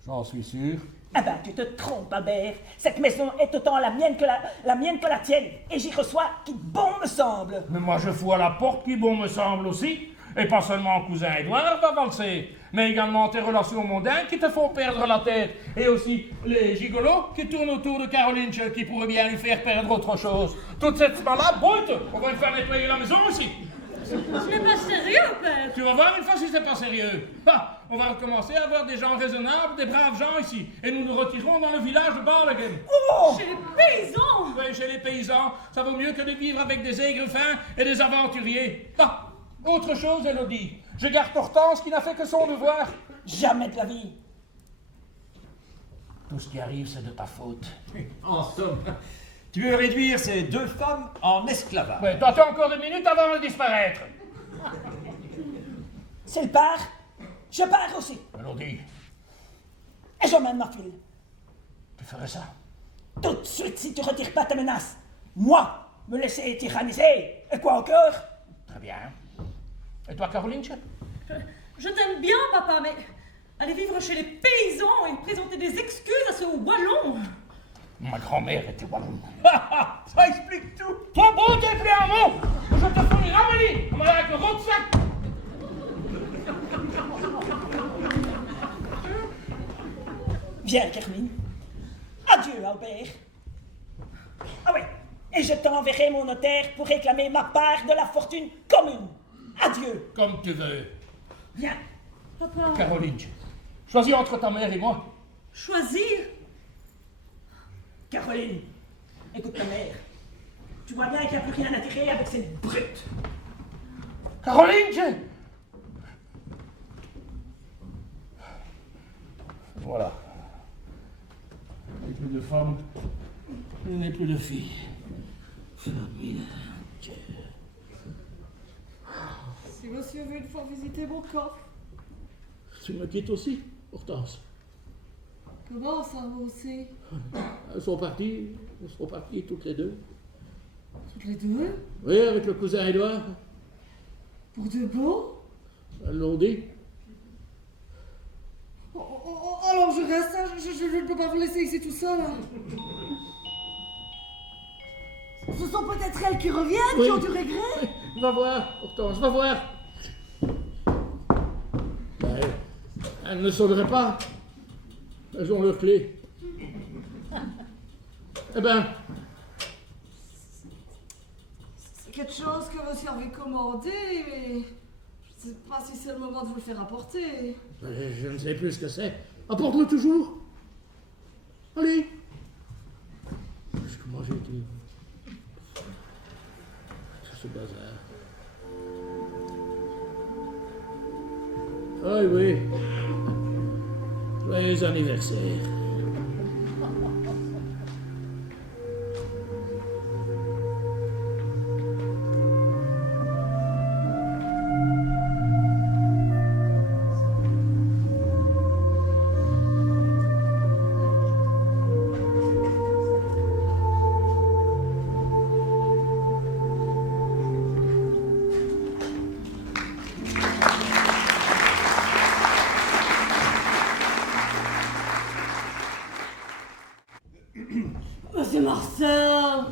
J'en suis sûr. Eh ben, tu te trompes, Albert. Cette maison est autant la mienne que la tienne. Et j'y reçois qui bon me semble. Mais moi, je fous à la porte qui bon me semble aussi. Et pas seulement cousin Édouard va valser, mais également tes relations mondaines qui te font perdre la tête. Et aussi les gigolos qui tournent autour de Caroline qui pourraient bien lui faire perdre autre chose. Toute cette malade brute, on va lui faire nettoyer la maison aussi. Ce n'est pas sérieux, père. Tu vas voir une fois si c'est pas sérieux. Ah, on va recommencer à avoir des gens raisonnables, des braves gens ici. Et nous nous retirons dans le village de Barlegen. Oh! Chez les paysans! Oui, chez les paysans, ça vaut mieux que de vivre avec des aigres fins et des aventuriers. Ah, autre chose, Élodie. Je garde Hortense qui n'a fait que son devoir. Jamais de la vie. Tout ce qui arrive, c'est de ta faute. En somme, tu veux réduire ces 2 femmes en esclavage. Ouais, t'attends encore 2 minutes avant de disparaître. S'il part, je pars aussi. Élodie, Et j'emmène ma fille. tu ferais ça? Tout de suite si tu retires pas ta menace. Moi, me laisser tyranniser. Et quoi encore? Très bien. Et toi, Caroline? Je t'aime bien, papa, mais aller vivre chez les paysans et présenter des excuses à ce wallon. Ma grand-mère était wallonne. Ça explique tout. Toi, bon, t'es plus un mot. Je te fournis Ramélie, on va avec le gros sac. Viens, Carmine. Adieu, Albert. Ah oui, et je t'enverrai mon notaire pour réclamer ma part de la fortune commune. Adieu. Comme tu veux. Viens. Papa. Caroline, choisis entre ta mère et moi. Choisir? Caroline, écoute ta mère. Tu vois bien qu'il n'y a plus rien à tirer avec cette brute. Caroline! Voilà. Il n'y a plus de femmes, il n'y a plus de filles. Famille. Si monsieur veut une fois visiter mon coffre. Tu me quittes aussi, Hortense. Comment ça, vous aussi? Elles sont parties toutes les deux. Toutes les deux? Oui, avec le cousin Édouard. Pour de bon? Elles l'ont dit. Alors je reste, hein, je ne peux pas vous laisser ici tout seul. Hein. Ce sont peut-être elles qui reviennent, Oui. qui ont du regret? Va voir, Hortense, va voir. Ben, elles ne sonneraient pas. Elles ont leur clé. Eh ben, C'est quelque chose que monsieur avait commandé, mais je ne sais pas si c'est le moment de vous le faire apporter. je ne sais plus ce que c'est. Apporte-le toujours. Allez. Qu'est-ce que moi j'ai dit? C'est ce bazar. Ah oui. Joyeux anniversaire. Monsieur Marcel!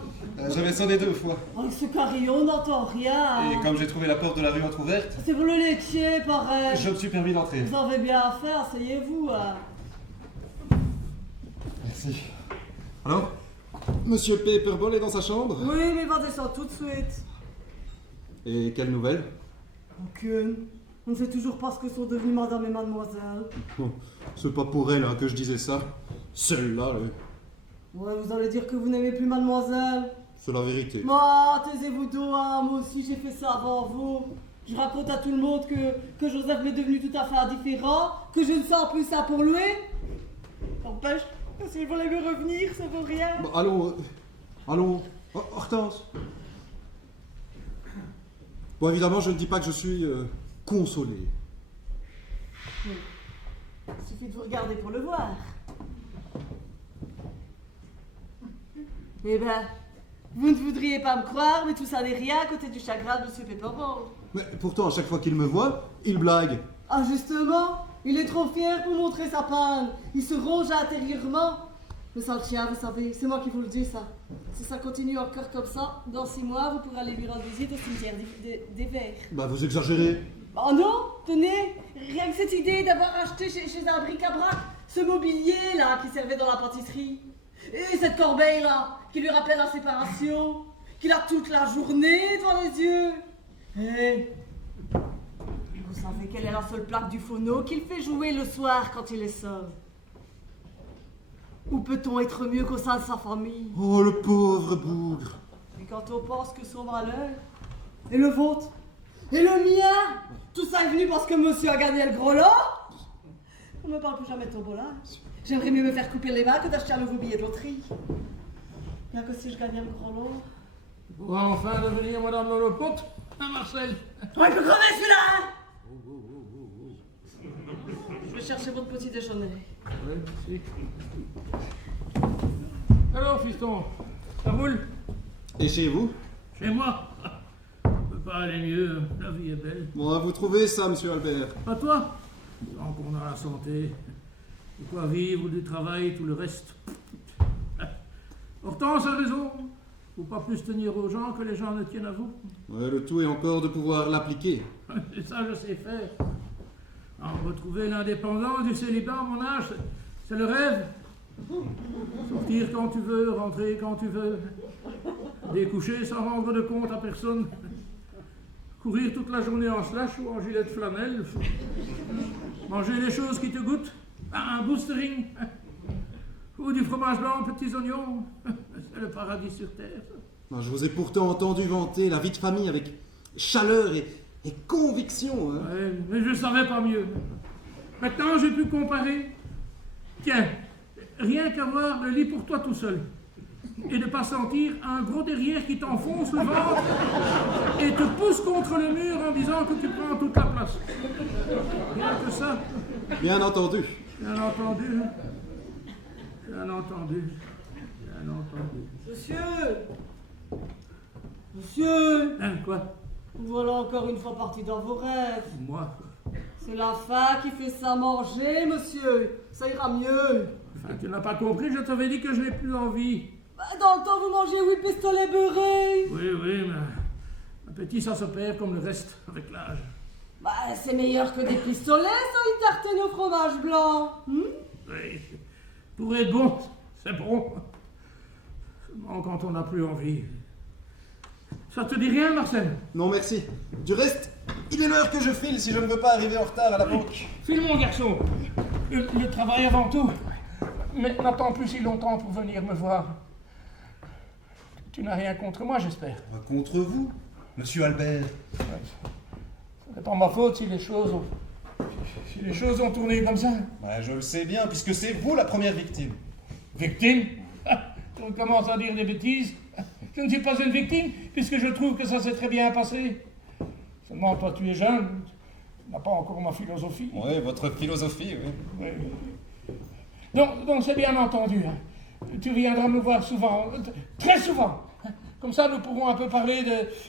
J'avais sonné 2 fois. Avec ce carillon, on n'entend rien. Et comme j'ai trouvé la porte de la rue entrouverte, C'est pour le laitier, pareil. je me suis permis d'entrer. Vous avez bien à faire, asseyez-vous. Hein. Merci. Alors, Monsieur Paperball est dans sa chambre? Oui, mais il va descendre tout de suite. Et quelle nouvelle? Aucune. On ne sait toujours pas ce que sont devenues madame et mademoiselle. C'est pas pour elle hein, que je disais ça. Celle-là, Ouais, vous allez dire que vous n'aimez plus mademoiselle. c'est la vérité. Moi, taisez-vous d'eau, hein. Moi aussi j'ai fait ça avant vous. Je raconte à tout le monde que Joseph m'est devenu tout à fait indifférent, que je ne sens plus ça pour lui. N'empêche, s'il voulait me revenir, ça vaut rien. Bon, allons, Hortense. Bon, évidemment, je ne dis pas que je suis consolé. Il suffit de vous regarder pour le voir. Eh ben, vous ne voudriez pas me croire, mais tout ça n'est rien à côté du chagrin de M. Pepperball. Mais pourtant, à chaque fois qu'il me voit, il blague. Ah justement, il est trop fier pour montrer sa panne. Il se ronge intérieurement. Le sale chien, vous savez, c'est moi qui vous le dis ça. Si ça continue encore comme ça, dans 6 mois, vous pourrez aller lui rendre visite au cimetière des Vers. Bah, vous exagérez. Oh non, tenez, rien que cette idée d'avoir acheté chez un bric-à-brac ce mobilier là qui servait dans la pâtisserie. Et cette corbeille là, qui lui rappelle la séparation, qu'il a toute la journée devant les yeux. Et vous savez quelle est la seule plaque du phono qu'il fait jouer le soir quand il est seul? Où peut-on être mieux qu'au sein de sa famille? Oh, le pauvre bougre. Et quand on pense que son malheur, et le vôtre, et le mien, tout ça est venu parce que monsieur a gagné le gros lot? On ne me parle plus jamais de tombola. J'aimerais mieux me faire couper les mains que d'acheter un nouveau billet de loterie. Bien que si je gagnais le gros lot... Pour enfin devenir Madame Lolopote, hein, Marcel? On peut crever celui-là! Je vais chercher votre petit déjeuner. Oui, merci. Alors, fiston, ça roule? Et chez vous? Chez moi? Ça peut pas aller mieux, la vie est belle. Bon, vous trouvez ça, monsieur Albert? Pas toi? Tant qu'on a la santé, de quoi vivre, du travail, tout le reste. Hortense a raison. Faut pas plus tenir aux gens que les gens ne tiennent à vous. Ouais, le tout est encore de pouvoir l'appliquer. Et ça, je sais faire. Alors, retrouver l'indépendance du célibat à mon âge, c'est le rêve. Sortir quand tu veux, rentrer quand tu veux. Découcher sans rendre de compte à personne. Courir toute la journée en slash ou en gilet de flanelle. Manger des choses qui te goûtent. Un boostering. Ou du fromage blanc, petits oignons. C'est le paradis sur terre. Non, je vous ai pourtant entendu vanter la vie de famille avec chaleur et conviction. Hein. Ouais, mais je savais pas mieux. Maintenant, j'ai pu comparer. Tiens, rien qu'avoir le lit pour toi tout seul. Et de pas sentir un gros derrière qui t'enfonce le ventre et te pousse contre le mur en disant que tu prends toute la place. Rien que ça. Bien entendu. Bien entendu. Bien entendu. Bien entendu. Monsieur, Hein, quoi? voilà encore une fois parti dans vos rêves. Moi? C'est la faim qui fait ça manger, monsieur. Ça ira mieux. Enfin, tu n'as pas compris, je t'avais dit que je n'ai plus envie. Bah, dans le temps, vous mangez 8 pistolets beurrés. Oui, mais l'appétit, ça se perd comme le reste avec l'âge. Bah, c'est meilleur que des pistolets, ça, une tartine au fromage blanc. Oui, pour être bon, c'est bon. Seulement quand on n'a plus envie. Ça te dit rien, Marcel? Non, merci. Du reste, il est l'heure que je file si je ne veux pas arriver en retard à la banque. File, mon garçon. Le travail avant tout. Mais n'attends plus si longtemps pour venir me voir. Tu n'as rien contre moi, j'espère. Contre vous, monsieur Albert? Ce n'est pas ma faute si les choses ont tourné comme ça. Ouais, je le sais bien, puisque c'est vous la première victime. Victime? On commence à dire des bêtises. Je ne suis pas une victime, puisque je trouve que ça s'est très bien passé. Seulement, toi, tu es jeune. Tu n'as pas encore ma philosophie. Oui, votre philosophie, oui. Oui. Donc c'est bien entendu. Hein. Tu viendras me voir souvent, très souvent. Comme ça, nous pourrons un peu parler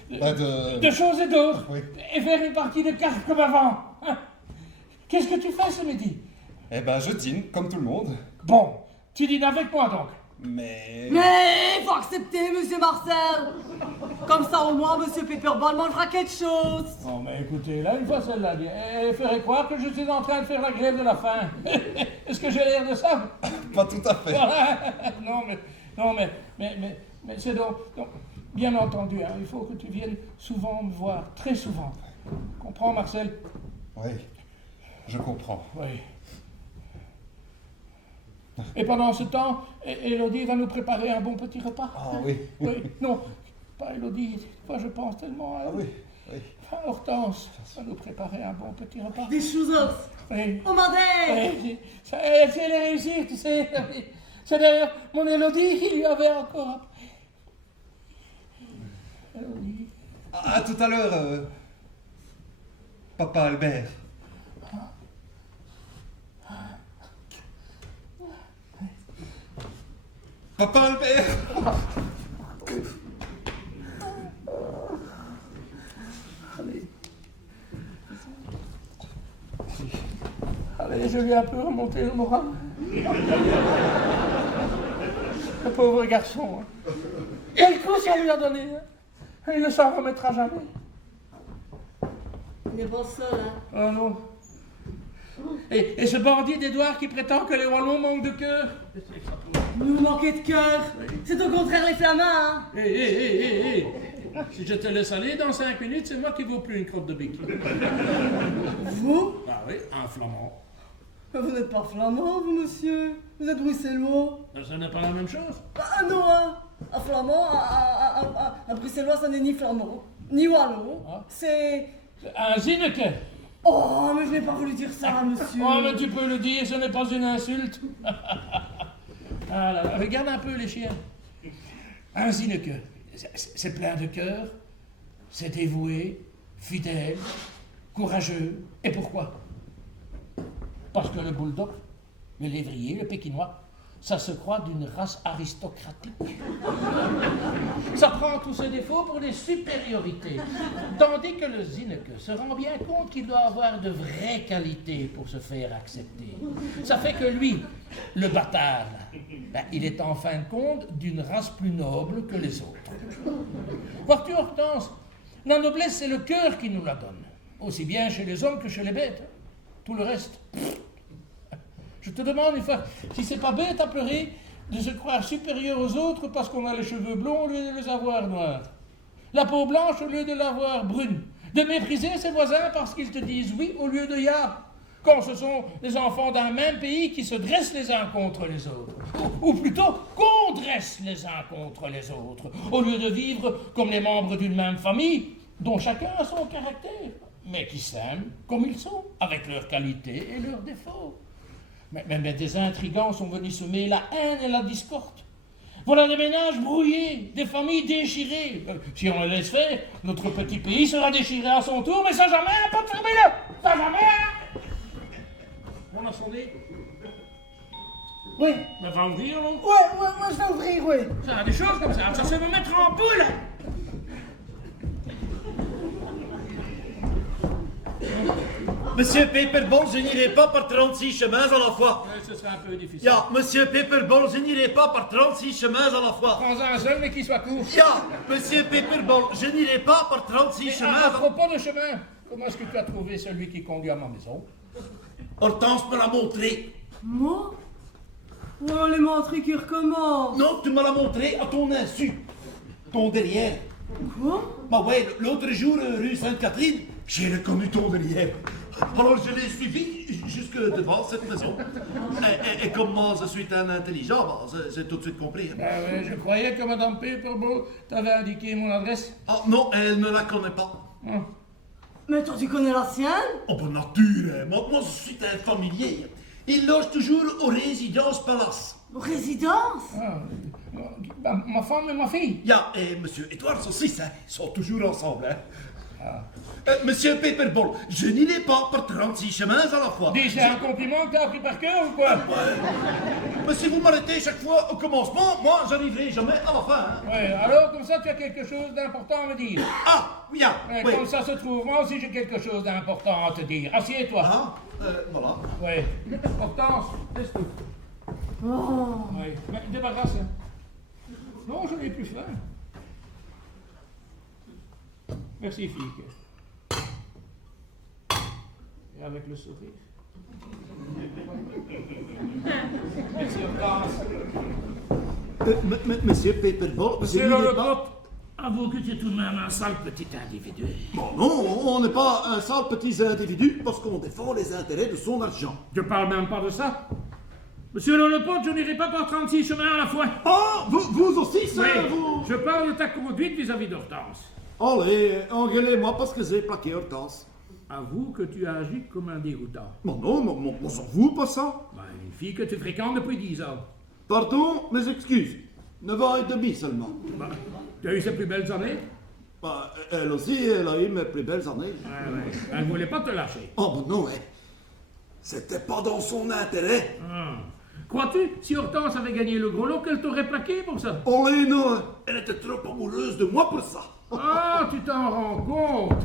de choses et d'autres. Oui. Et faire une partie de cartes comme avant. Hein. Qu'est-ce que tu fais ce midi? Eh ben, je dîne, comme tout le monde. Bon, tu dînes avec moi donc. Mais il faut accepter, monsieur Marcel. Comme ça, au moins, monsieur Pepperball mangera quelque chose. Non, mais écoutez, là, une fois celle-là, elle ferait croire que je suis en train de faire la grève de la faim. Est-ce que j'ai l'air de ça? pas tout à fait. Non, mais c'est donc, bien entendu, hein, il faut que tu viennes souvent me voir, très souvent. Comprends, Marcel? Oui, je comprends. Oui. Et pendant ce temps, Élodie va nous préparer un bon petit repas. Ah oui. Oui, non, pas Élodie, moi je pense tellement à... Ah oui. Hortense va nous préparer un bon petit repas. Des choses. Oui. On m'a dit. Oui, elle fait les réussir, tu sais. C'est d'ailleurs mon Élodie qui lui avait encore... Élodie. À tout à l'heure, Papa Albert. Papa Albert. lui ai un peu remonté le moral. Le pauvre garçon. Hein. Quel coup ça lui a donné, hein. Il ne s'en remettra jamais. Il n'est pas seul, hein. Oh non. Et ce bandit d'Édouard qui prétend que les Wallons manquent de cœur. Nous manquez de cœur. C'est au contraire les Flamands, hein. Hé. Si je te laisse aller dans 5 minutes, c'est moi qui vaut plus une crotte de béquille. Vous? Ah oui, un flamand. Vous n'êtes pas flamand, vous, monsieur. Vous êtes bruxellois. Ça n'est pas la même chose. Ah non, hein. Un flamand, un bruxellois, ça n'est ni flamand, ni wallon. Ah. C'est... Un Zineke. Oh, mais je n'ai pas voulu dire ça, monsieur. Oh, mais tu peux le dire, ce n'est pas une insulte. Ah là là, regarde un peu les chiens. Un Zineke, c'est plein de cœur, c'est dévoué, fidèle, courageux. Et pourquoi? Parce que le bulldog, le lévrier, le pékinois, ça se croit d'une race aristocratique. Ça prend tous ses défauts pour des supériorités. Tandis que le Zineke se rend bien compte qu'il doit avoir de vraies qualités pour se faire accepter. Ça fait que lui, le bâtard, là, il est en fin de compte d'une race plus noble que les autres. Vois-tu, Hortense, la noblesse, c'est le cœur qui nous la donne. Aussi bien chez les hommes que chez les bêtes. Tout le reste... Je te demande une fois, si c'est pas bête à pleurer de se croire supérieur aux autres parce qu'on a les cheveux blonds au lieu de les avoir noirs, la peau blanche au lieu de l'avoir brune, de mépriser ses voisins parce qu'ils te disent oui au lieu de ya, quand ce sont les enfants d'un même pays qui se dressent les uns contre les autres, ou plutôt qu'on dresse les uns contre les autres, au lieu de vivre comme les membres d'une même famille, dont chacun a son caractère, mais qui s'aiment comme ils sont, avec leurs qualités et leurs défauts. Mais des intrigants sont venus semer la haine et la discorde. Voilà des ménages brouillés, des familles déchirées. Si on le laisse faire, notre petit pays sera déchiré à son tour, mais ça jamais, un peu de fermez-le. Ça jamais. On a sonné. Oui. Mais va ouvrir, non? Ouais, je vais ouvrir, oui. Ça a des choses comme ça se me mettre en boule. Monsieur Paperball, je n'irai pas par 36 chemins à la fois. Ce sera un peu difficile. Ja, monsieur Paperball, je n'irai pas par 36 chemins à la fois. Prends un seul, mais qui soit court. Ja, monsieur Paperball, je n'irai pas par 36 chemins À propos de chemin, comment est-ce que tu as trouvé celui qui conduit à ma maison? Hortense me l'a montré. Moi? Oh, les menteries qui recommencent. Non, tu me l'as montré à ton insu. Ton derrière. Quoi? Bah ouais, l'autre jour, rue Sainte-Catherine, j'ai reconnu ton derrière. Alors je l'ai suivi jusque devant cette maison. Et comme moi je suis un intelligent, bah, j'ai tout de suite compris. Ah ouais, je croyais que Madame Paperball t'avait indiqué mon adresse. Ah non, elle ne la connaît pas. Mais toi, tu connais la sienne? Oh, bonne nature, hein. Moi je suis un familier. Il loge toujours aux résidences Palace. Aux résidences? Ma femme et ma fille. Ja, et monsieur Edouard aussi, hein, ils sont toujours ensemble. Hein. Monsieur Paperball, je n'irai pas par 36 chemins à la fois. Dis, c'est un compliment que t'as appris par cœur ou quoi? Mais si vous m'arrêtez chaque fois au commencement, moi j'arriverai jamais à la fin. Hein. Ouais, alors comme ça tu as quelque chose d'important à me dire. Ah, oui, oui. Comme ça se trouve, moi aussi j'ai quelque chose d'important à te dire. Assieds-toi. Ah, voilà. Oui. Hortense, laisse tout. Oh. Oui, mais débarrasse. Non, je n'ai plus faim. Merci, fille. Et avec le sourire. Merci, Hortense. Monsieur Paperball, Monsieur Lolopop, avoue que tu es tout de même un sale petit individu. Bon, non, on n'est pas un sale petit individu parce qu'on défend les intérêts de son argent. Je parle même pas de ça. Monsieur Lolopop, je n'irai pas par 36 chemins à la fois. Ah, vous aussi, ça, Oui, vous... je parle de ta conduite vis-à-vis d'Hortense. Allez, engueulez-moi parce que j'ai plaqué Hortense. Avoue que tu as agi comme un déroutant. Bon, non, on s'en fout, pas ça. Bah, une fille que tu fréquentes depuis 10 ans. Pardon, mes excuses. 9 ans et demi seulement. Bah, tu as eu ses plus belles années? Bah, elle aussi, elle a eu mes plus belles années. Ouais. Elle ne voulait pas te lâcher. Oh, bon, non, hein. C'était pas dans son intérêt. Crois-tu, si Hortense avait gagné le gros lot, qu'elle t'aurait plaqué pour ça? Oh, non, hein. Elle était trop amoureuse de moi pour ça. Ah, tu t'en rends compte.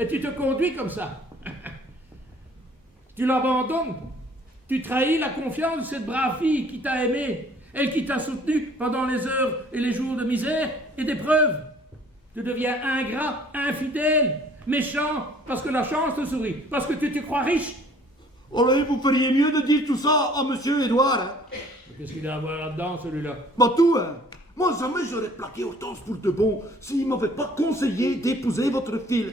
Et tu te conduis comme ça. Tu l'abandonnes. Tu trahis la confiance de cette brave fille qui t'a aimé, elle qui t'a soutenu pendant les heures et les jours de misère et d'épreuve. Tu deviens ingrat, infidèle, méchant, parce que la chance te sourit, parce que tu te crois riche. Allez, vous feriez mieux de dire tout ça à monsieur Édouard. Hein. Qu'est-ce qu'il a à voir là-dedans, celui-là? Bah tout, hein. Moi, jamais j'aurais plaqué Hortense pour de bon s'il m'avait pas conseillé d'épouser votre fille.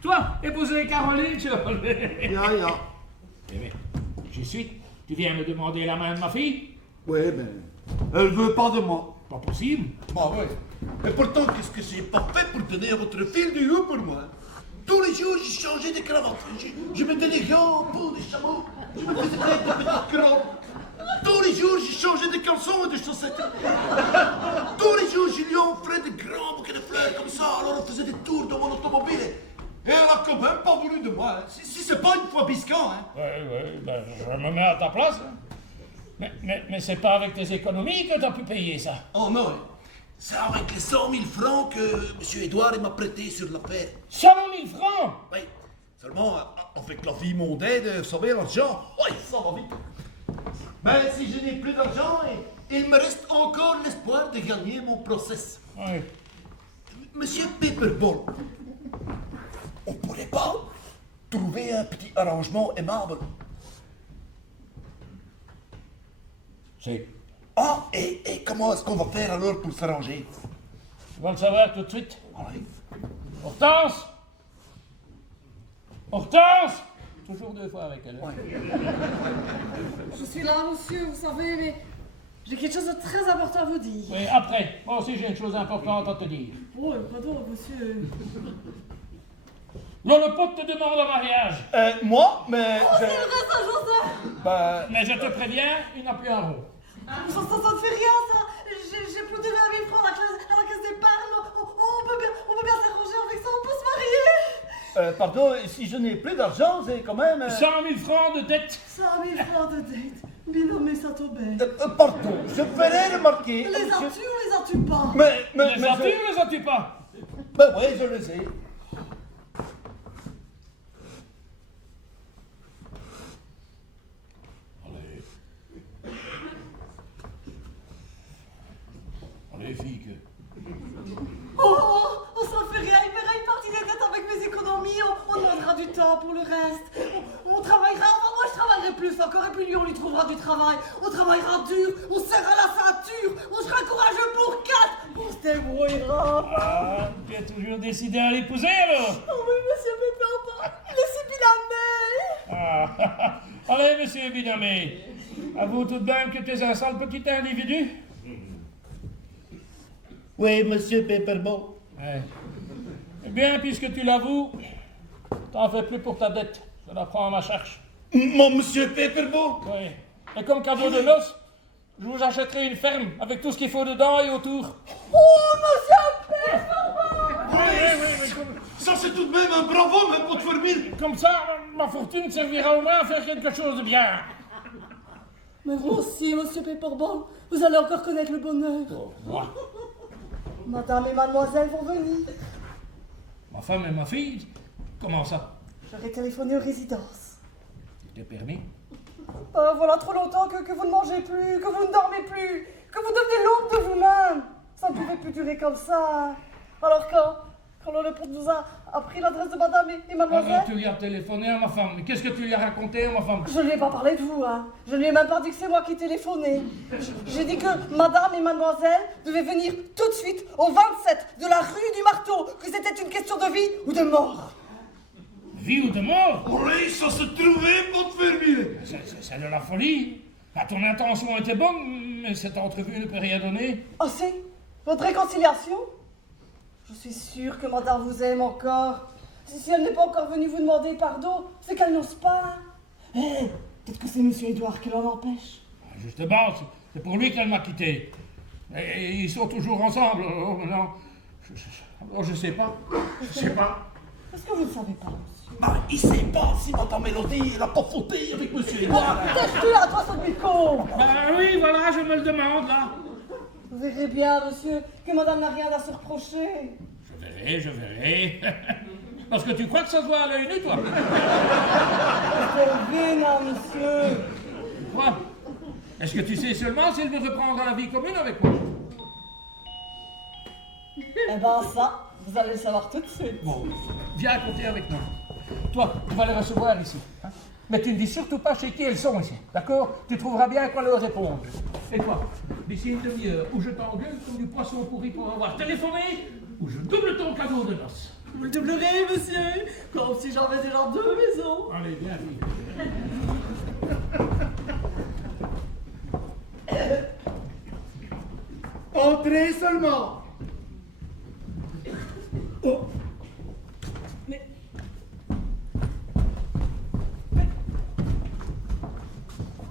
Toi, épouser Caroline, tu vas Ya. Mais, j'y suis. Tu viens me demander la main de ma fille? Ouais, ben, elle veut pas de moi. Pas possible. Bah ouais. Mais pourtant, qu'est-ce que j'ai pas fait pour donner à votre fille du goût pour moi? Tous les jours, j'ai changé de cravate. Je mettais des gants pour des chameaux. Je me faisais mettre de petites crans. Tous les jours, j'ai changé de caleçons et de chaussettes. Tous les jours, je lui offrais de grands bouquets de fleurs comme ça. Alors, on faisait des tours dans mon automobile. Et elle a quand même pas voulu de moi. Hein. Si c'est pas une fois bisquant, hein. Oui, ben, je me mets à ta place. Hein. Mais c'est pas avec tes économies que t'as pu payer ça. Oh non, hein. C'est avec les 100 000 francs que M. Édouard m'a prêté sur l'affaire. 100 000 francs? Oui. Seulement, avec la vie mondaine, vous savez, l'argent, oui, ça va vite. Mais si je n'ai plus d'argent, il me reste encore l'espoir de gagner mon procès. Oui. Monsieur Pepperball, on pourrait pas trouver un petit arrangement aimable? C'est... Ah, et comment est-ce qu'on va faire alors pour s'arranger? Tu vas le savoir tout de suite. Oui. Hortense! Hortense! Toujours deux fois avec elle. Je suis là, monsieur, vous savez, mais j'ai quelque chose de très important à vous dire. Oui, après. Moi aussi, j'ai une chose importante à te dire. Oh, pardon, monsieur. Là, le pote te demande en mariage. Moi, mais... Oh, c'est vrai, ça, Joseph! Bah... Mais je te préviens, il n'a plus un rond. Ça ne fait rien, ça. J'ai plus de 20 000 francs à la caisse d'épargne. On peut bien s'arranger avec ça, on peut se marier. Pardon, si je n'ai plus d'argent, c'est quand même... 100 000 francs de dette. 100 000 francs de dette. Mais non, mais ça tombait. Pardon, je ferai remarquer... Les as-tu ou les as-tu pas? Les as-tu ou les as-tu pas? Ben oui, je le sais. Allez, fille, que... Oh, ça fait rien. Il verra une partie des dettes avec mes économies. On demandera du temps pour le reste. On travaillera. Enfin, moi, je travaillerai plus encore. Et puis lui, on lui trouvera du travail. On travaillera dur. On serrera la ceinture. On sera courageux pour 4. On se débrouillera. Ah, tu as toujours décidé à l'épouser, alors? Oh oui, monsieur Pépin, il est si binamé. Ah, allez, monsieur Binamé. Avoue tout de même que tu es un sale petit individu. Oui, monsieur Pepperball. Ouais. Eh bien, puisque tu l'avoues, t'en fais plus pour ta dette. Je la prends à ma charge. Mon monsieur Pepperball? Oui. Et comme cadeau de noces, je vous achèterai une ferme avec tout ce qu'il faut dedans et autour. Oh, monsieur Pépin! Oui. Ça, c'est tout de même un bravo, même pour te fermer. Comme ça, ma fortune servira au moins à faire quelque chose de bien. Mais vous aussi, monsieur Pepperball, vous allez encore connaître le bonheur. Oh, moi. Madame et mademoiselle vont venir. Ma femme et ma fille? Comment ça? J'aurais téléphoné aux résidences. Tu t'es permis? Voilà trop longtemps que vous ne mangez plus, que vous ne dormez plus, que vous devenez l'ombre de vous-même. Ça ne pouvait plus durer comme ça. Alors quand le pote nous a appris l'adresse de madame et mademoiselle... Alors, tu lui as téléphoné à ma femme. Mais qu'est-ce que tu lui as raconté à ma femme? Je ne lui ai pas parlé de vous, hein. Je ne lui ai même pas dit que c'est moi qui téléphonais. J'ai dit que madame et mademoiselle devaient venir tout de suite au 27 de la rue du Marteau, que c'était une question de vie ou de mort. Vie ou de mort? Oui, ça se trouvait pour te fermer. C'est de la folie. Ah, ton intention était bonne, mais cette entrevue ne peut rien donner. Ah si? Votre réconciliation? Je suis sûre que madame vous aime encore. Si elle n'est pas encore venue vous demander pardon, c'est qu'elle n'ose pas. Peut-être que c'est monsieur Édouard qui l'en empêche. Justement, c'est pour lui qu'elle m'a quitté. Et ils sont toujours ensemble. Oh, non. Je sais pas. Je sais pas. Est-ce que vous ne savez pas, monsieur? Bah, il sait pas si madame Mélodie, elle a pas fauté avec monsieur Édouard. Tâche-tu à toi, ce bico? Ben oui, voilà, je me le demande, là. Vous verrez bien, monsieur, que madame n'a rien à se reprocher. Je verrai. Parce que tu crois que ça se voit à l'œil nu, toi? C'est vénant, monsieur. Quoi? Est-ce que tu sais seulement s'il veut reprendre la vie commune avec moi? Eh ben ça, vous allez le savoir tout de suite. Bon, viens compter avec moi. Toi, tu vas les recevoir ici. Hein? Mais tu ne dis surtout pas chez qui elles sont ici, d'accord? Tu trouveras bien quoi leur répondre. Et toi, d'ici une demi-heure, ou je t'engueule comme du poisson pourri pour avoir téléphoné, ou je double ton cadeau de noces. Vous le doublerez, monsieur, comme si j'en faisais genre 2 maisons. Allez, viens, viens. Entrez seulement. Oh.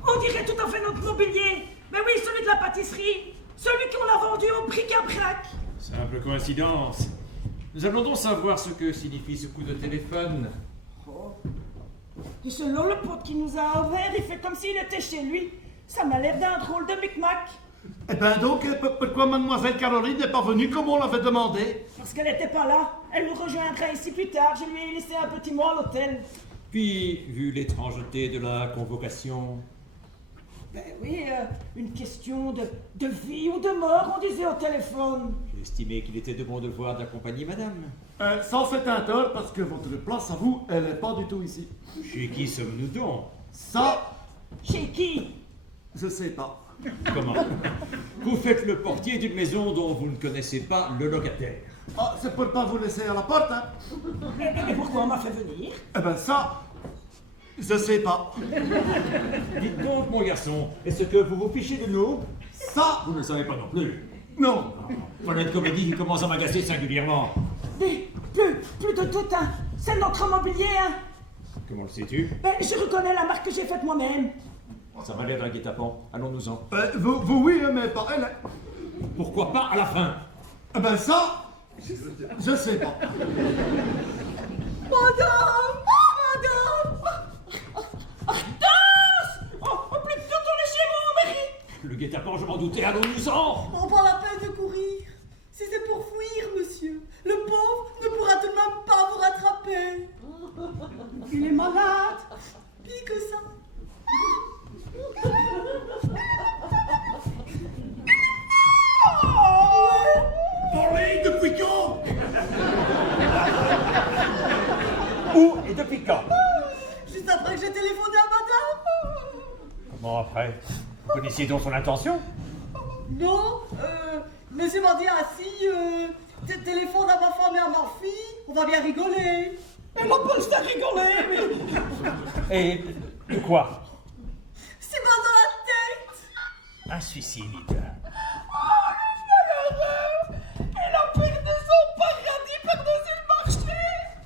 On dirait tout à fait notre mobilier. Mais oui, celui de la pâtisserie. Celui qu'on a vendu au bric-à-brac. Simple coïncidence. Nous allons donc savoir ce que signifie ce coup de téléphone. Oh. Et selon le pote qui nous a ouvert, il fait comme s'il était chez lui. Ça m'a l'air d'un drôle de micmac. Eh ben donc, pourquoi mademoiselle Caroline n'est pas venue comme on l'avait demandé? Parce qu'elle n'était pas là. Elle nous rejoindra ici plus tard. Je lui ai laissé un petit mot à l'hôtel. Puis, vu l'étrangeté de la convocation... Ben oui, une question de vie ou de mort, on disait au téléphone. J'ai estimé qu'il était de bon devoir d'accompagner madame. Sans cet tort, parce que votre place à vous, elle n'est pas du tout ici. Chez qui sommes-nous donc? Ça, Chez qui? je sais pas. Comment? Vous faites le portier d'une maison dont vous ne connaissez pas le locataire. Ah, c'est pour pas vous laisser à la porte, hein? Et pourquoi on m'a fait venir? Eh ben ça, je sais pas. Dites donc, mon garçon, est-ce que vous vous fichez de nous? Ça, Vous ne le savez pas non plus. non. Voilà une comédie qui commence à m'agacer singulièrement. Mais plus de doute, hein. C'est notre mobilier, hein. Comment le sais-tu? Ben, je reconnais la marque que j'ai faite moi-même. Ça m'a l'air d'un guet-apens. Allons-nous-en. Vous oui, mais pas elle. Pourquoi pas à la fin? Eh ben ça, je sais pas. Madame! Madame! Ardence! Oh, plus de retourner chez moi, Marie! Le guet-apens, je m'en doutais. Allons-nous-en! On prend la peine de courir. Si c'est pour fuir, monsieur, le pauvre ne pourra tout de même pas vous rattraper. Il est malade. Pis que ça. Parlez depuis quand? Où et depuis quand? Juste après que j'ai téléphoné à madame. Comment après? Vous connaissiez donc son intention? Non, monsieur m'a dit assis, téléphone à ma femme et à ma fille, on va bien rigoler. Elle n'a pas le temps de rigoler, mais... Et de quoi? C'est mal dans la tête. Un suicide. Oh, le malheureux! Elle a perdu son paradis par-dessus le marché!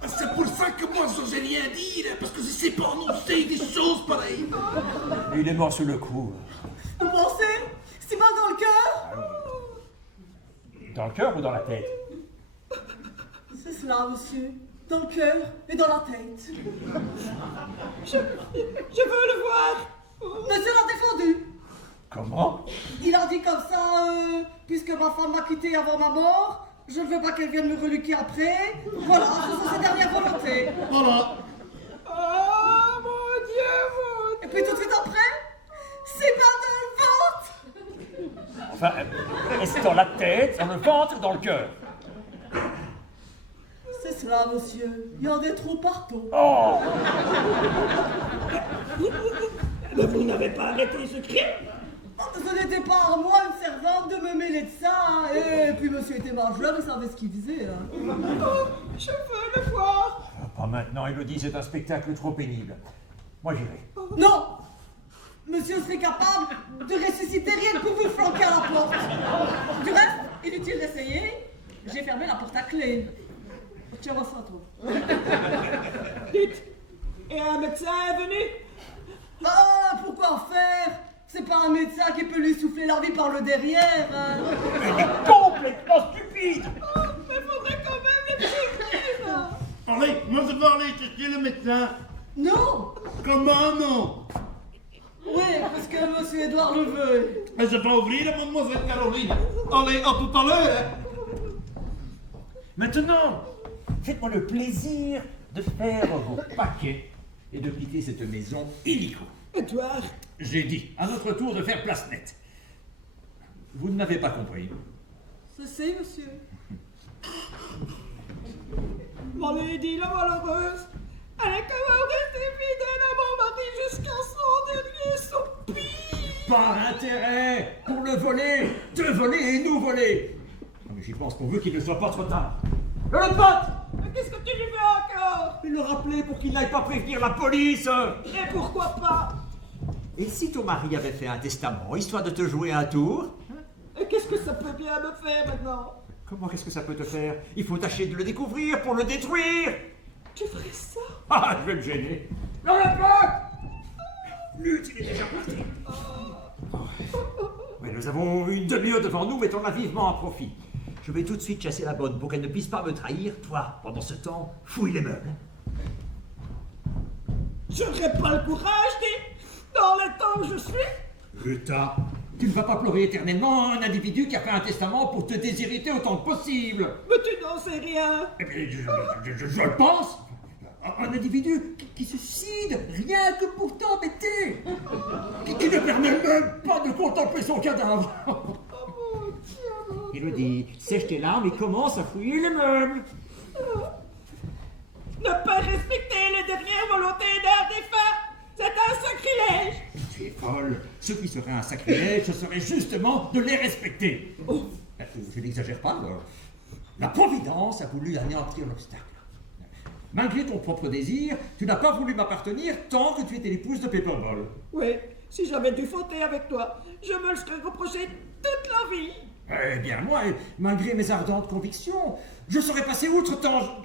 C'est pour ça que moi, je n'osais rien dire, parce que je sais pas annoncer des choses pareilles. Il est mort sous le coup. Vous pensez? C'est mal dans le cœur? Dans le cœur ou dans la tête? C'est cela, monsieur. Dans le cœur et dans la tête. Je veux le voir! Monsieur l'a défendu. Comment? Il a dit comme ça, puisque ma femme m'a quitté avant ma mort, je ne veux pas qu'elle vienne me reluquer après. Voilà, ce sont ses dernières volontés. Voilà. Oh, mon Dieu, Et puis tout de suite après, c'est pas dans le ventre. Enfin, est-ce dans la tête, dans le ventre, dans le cœur? C'est cela, monsieur. Il y a des trous partout. Oh! Mais vous n'avez pas arrêté ce crime? Ce n'était pas à moi, une servante, de me mêler de ça. Hein. Et puis monsieur était majeur, il savait ce qu'il faisait. Hein. Oh, je veux le voir! Pas maintenant, Elodie, c'est un spectacle trop pénible. Moi, j'irai. Non! Monsieur serait capable de ressusciter rien que pour vous flanquer à la porte. Du reste, inutile d'essayer. J'ai fermé la porte à clé. Tiens, vois ça, toi. Dites, et un médecin est venu? Ah, pourquoi faire? C'est pas un médecin qui peut lui souffler la vie par le derrière. Hein. Elle est complètement stupide! Oh, mais faudrait quand même les prévenir! Allez, moi je vais aller chercher le médecin. Non! Comment non? Oui, parce que monsieur Edouard le veut. Mais je vais ouvrir à mademoiselle Caroline. Allez, à tout à l'heure. Hein. Maintenant, faites-moi le plaisir de faire vos paquets et de quitter cette maison illico. Edouard, J'ai dit, à notre tour, de faire place nette. Vous ne m'avez pas compris. Ceci, monsieur. mon lady, la malheureuse, elle est quand même restée fidèle à mon mari jusqu'à son dernier soupir. Par intérêt, pour le voler, te voler et nous voler. Non, mais j'y pense qu'on veut qu'il ne soit pas trop tard. Le pote! Mais qu'est-ce que tu lui fais encore? Mais le rappeler pour qu'il n'aille pas prévenir la police. Et pourquoi pas? Et si ton mari avait fait un testament, histoire de te jouer un tour? Et qu'est-ce que ça peut bien me faire maintenant? Comment qu'est-ce que ça peut te faire? Il faut tâcher de le découvrir pour le détruire. Tu ferais ça? Ah, je vais me gêner. Non, le pote! Lutte, il est déjà parti. Oui, nous avons une demi-heure devant nous, mettons-la vivement à profit. Je vais tout de suite chasser la bonne pour qu'elle ne puisse pas me trahir. Toi, pendant ce temps, fouille les meubles. Je n'aurais pas le courage, dis, dans le temps où je suis. Rita, tu ne vas pas pleurer éternellement un individu qui a fait un testament pour te déshériter autant que possible. Mais tu n'en sais rien. Eh bien, je le pense. Un individu qui se cide rien que pour t'embêter. Qui ne permet même pas de contempler son cadavre. Il me dit, sèche tes larmes et commence à fouiller les meubles. Ne pas respecter les dernières volontés d'un défunt, c'est un sacrilège. Tu es folle. Ce qui serait un sacrilège, ce serait justement de les respecter. Je n'exagère pas. La Providence a voulu anéantir l'obstacle. Malgré ton propre désir, tu n'as pas voulu m'appartenir tant que tu étais l'épouse de Paperball. Oui, si j'avais dû fauter avec toi, je me le serais reproché toute la vie. Eh bien, moi, malgré mes ardentes convictions, je serais passé outre tant.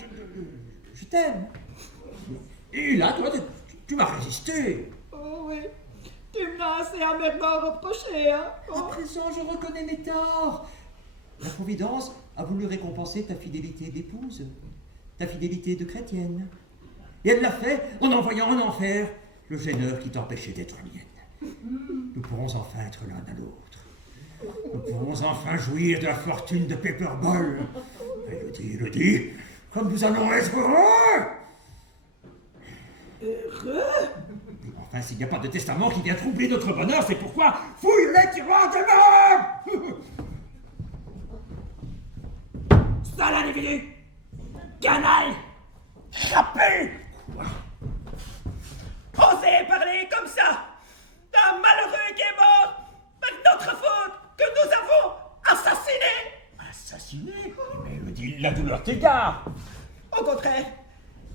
Je t'aime. Et là, toi, tu m'as résisté. Oh oui, tu me l'as assez amèrement reproché, hein. À présent, je reconnais mes torts. La Providence a voulu récompenser ta fidélité d'épouse, ta fidélité de chrétienne. Et elle l'a fait en envoyant en enfer le gêneur qui t'empêchait d'être mienne. Nous pourrons enfin être l'un à l'autre. Nous pourrons enfin jouir de la fortune de Paperball. Elodie, comme nous allons être heureux. Heureux? Enfin, s'il n'y a pas de testament qui vient troubler notre bonheur, c'est pourquoi fouille les tiroirs de meubles. Sale individu! Canaille! Crapule! Osez parler comme ça d'un malheureux qui est mort par notre faute que nous avons assassiné! Assassiné? Mais Elodie, la douleur t'égare. Au contraire,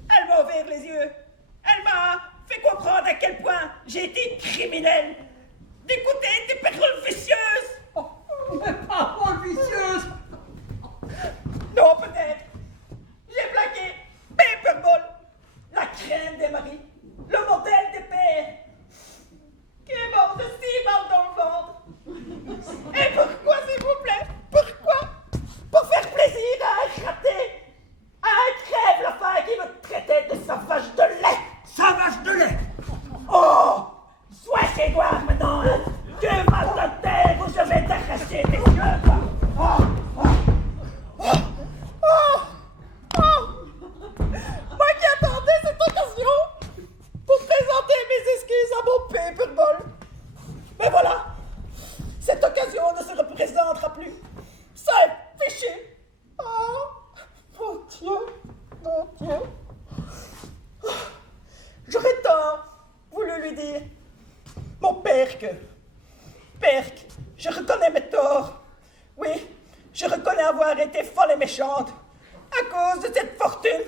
elle m'a ouvert les yeux. Elle m'a fait comprendre à quel point j'ai été criminel d'écouter des paroles vicieuses. Des paroles vicieuses? Non, peut-être. J'ai plaqué Paperball, la crème des maris, le modèle des pères, qui est mort de 6 balles dans le ventre. Et pourquoi, s'il vous plaît? Pourquoi? Pour faire plaisir à un raté, à un crève la faim qui me traitait de sa vache de lait. Sa vache de lait? Oh! Sois chez toi maintenant, hein. Tu vas te taire ou je vais t'arracher tes yeux. Moi qui attendais cette occasion pour présenter mes excuses à mon Paperball. Mais voilà, cette occasion ne se représentera plus. Ça est fichu. Oh, mon Dieu, mon Dieu. J'aurais tant voulu lui dire, mon Perc, je reconnais mes torts. Oui, je reconnais avoir été folle et méchante à cause de cette fortune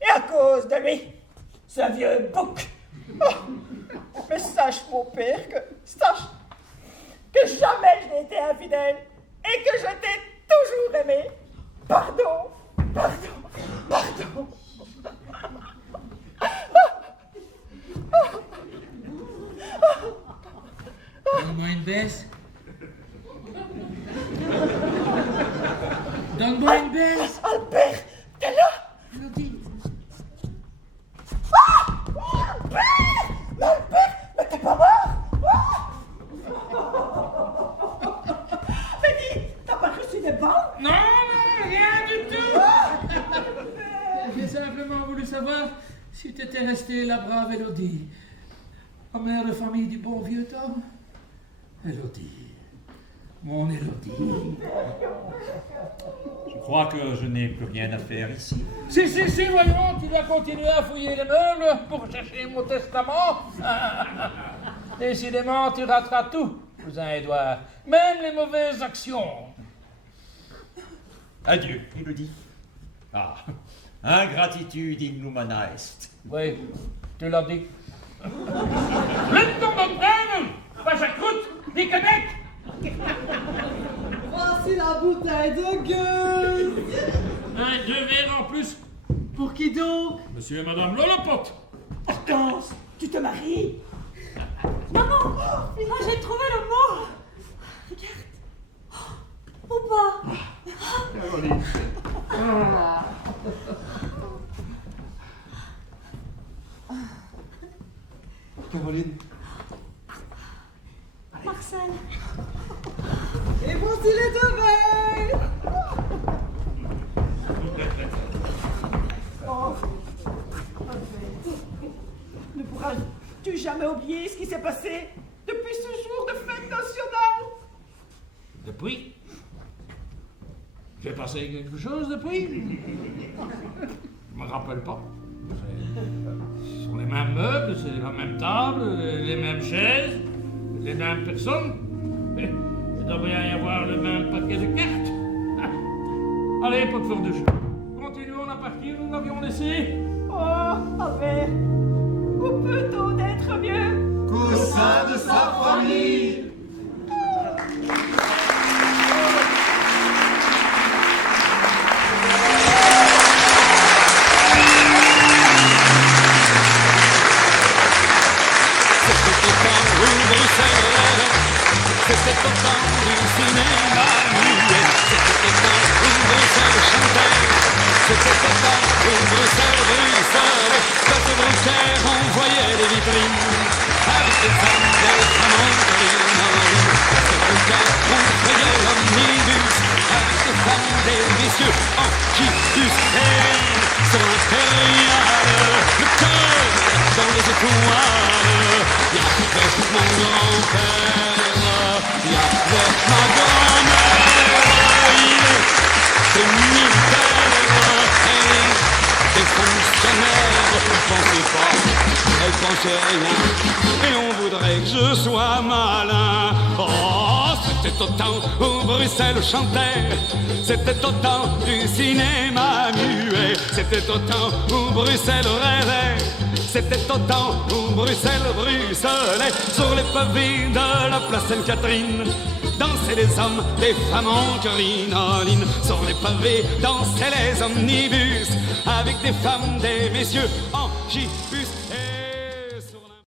et à cause de lui, ce vieux bouc. Oh, mais sache, mon père, sache que jamais je n'ai été infidèle et que je t'ai toujours aimé. Pardon. Donne-moi une baisse. Donne-moi une baisse. Albert, t'es là? Elodie. Albert, mais t'es pas mort? Mais dis, t'as pas reçu des balles? Non, rien du tout. t'étais restée la brave Élodie, la mère de famille du bon vieux Tom. Élodie, mon Élodie. Je crois que je n'ai plus rien à faire ici. Si, voyons, tu dois continuer à fouiller les meubles pour chercher mon testament. Décidément, tu rateras tout, cousin Édouard, même les mauvaises actions. Adieu, Élodie. Ah, ingratitude in lumina est. Oui, tu l'as dit. Le temps d'entraîne, pas sa croûte, ni Québec. Voici la bouteille de gueule. 2 verres en plus. Pour qui donc? Monsieur et Madame Lolopote. Hortense, tu te maries? Maman, j'ai trouvé le mot. Regarde. Papa. Caroline. Caroline. Marcel. Et voici les 2 verres. Oh. Ne pourras-tu jamais oublier ce qui s'est passé depuis ce jour de fête nationale? Depuis? J'ai passé quelque chose depuis? Je me rappelle pas. Ce sont les mêmes meubles, c'est la même table, les mêmes chaises, les mêmes personnes. Mais il doit bien y avoir le même paquet de cartes. Ah. Allez, pas de faire de jeu. Continuons à partir où nous l'avions laissé. Oh, Albert, où peut-on être mieux Qu'au sein de sa famille. C'était au temps du cinéma muet, c'était au temps où Bruxelles chantait, c'était au temps où Bruxelles ruisselait, quand au Bruxelles on voyait les vitrines, avec des femmes en colline, quand au Bruxelles on voyait l'omnibus, avec des femmes, des messieurs en gibus, et sur l'impériale, le cœur dans les étoiles, il y avait mon grand-père. Il y avait ma grand-mère, il était militaire, elle était fonctionnaire, elle pensait rien, et on voudrait que je sois malin. Oh, c'était au temps où Bruxelles chantait, c'était au temps du cinéma muet, c'était au temps où Bruxelles rêvait. C'était au temps où Bruxelles bruxelait sur les pavés de la place Sainte-Catherine. Dansaient les hommes, les femmes en crinoline. Sur les pavés dansaient les omnibus avec des femmes, des messieurs en gibus.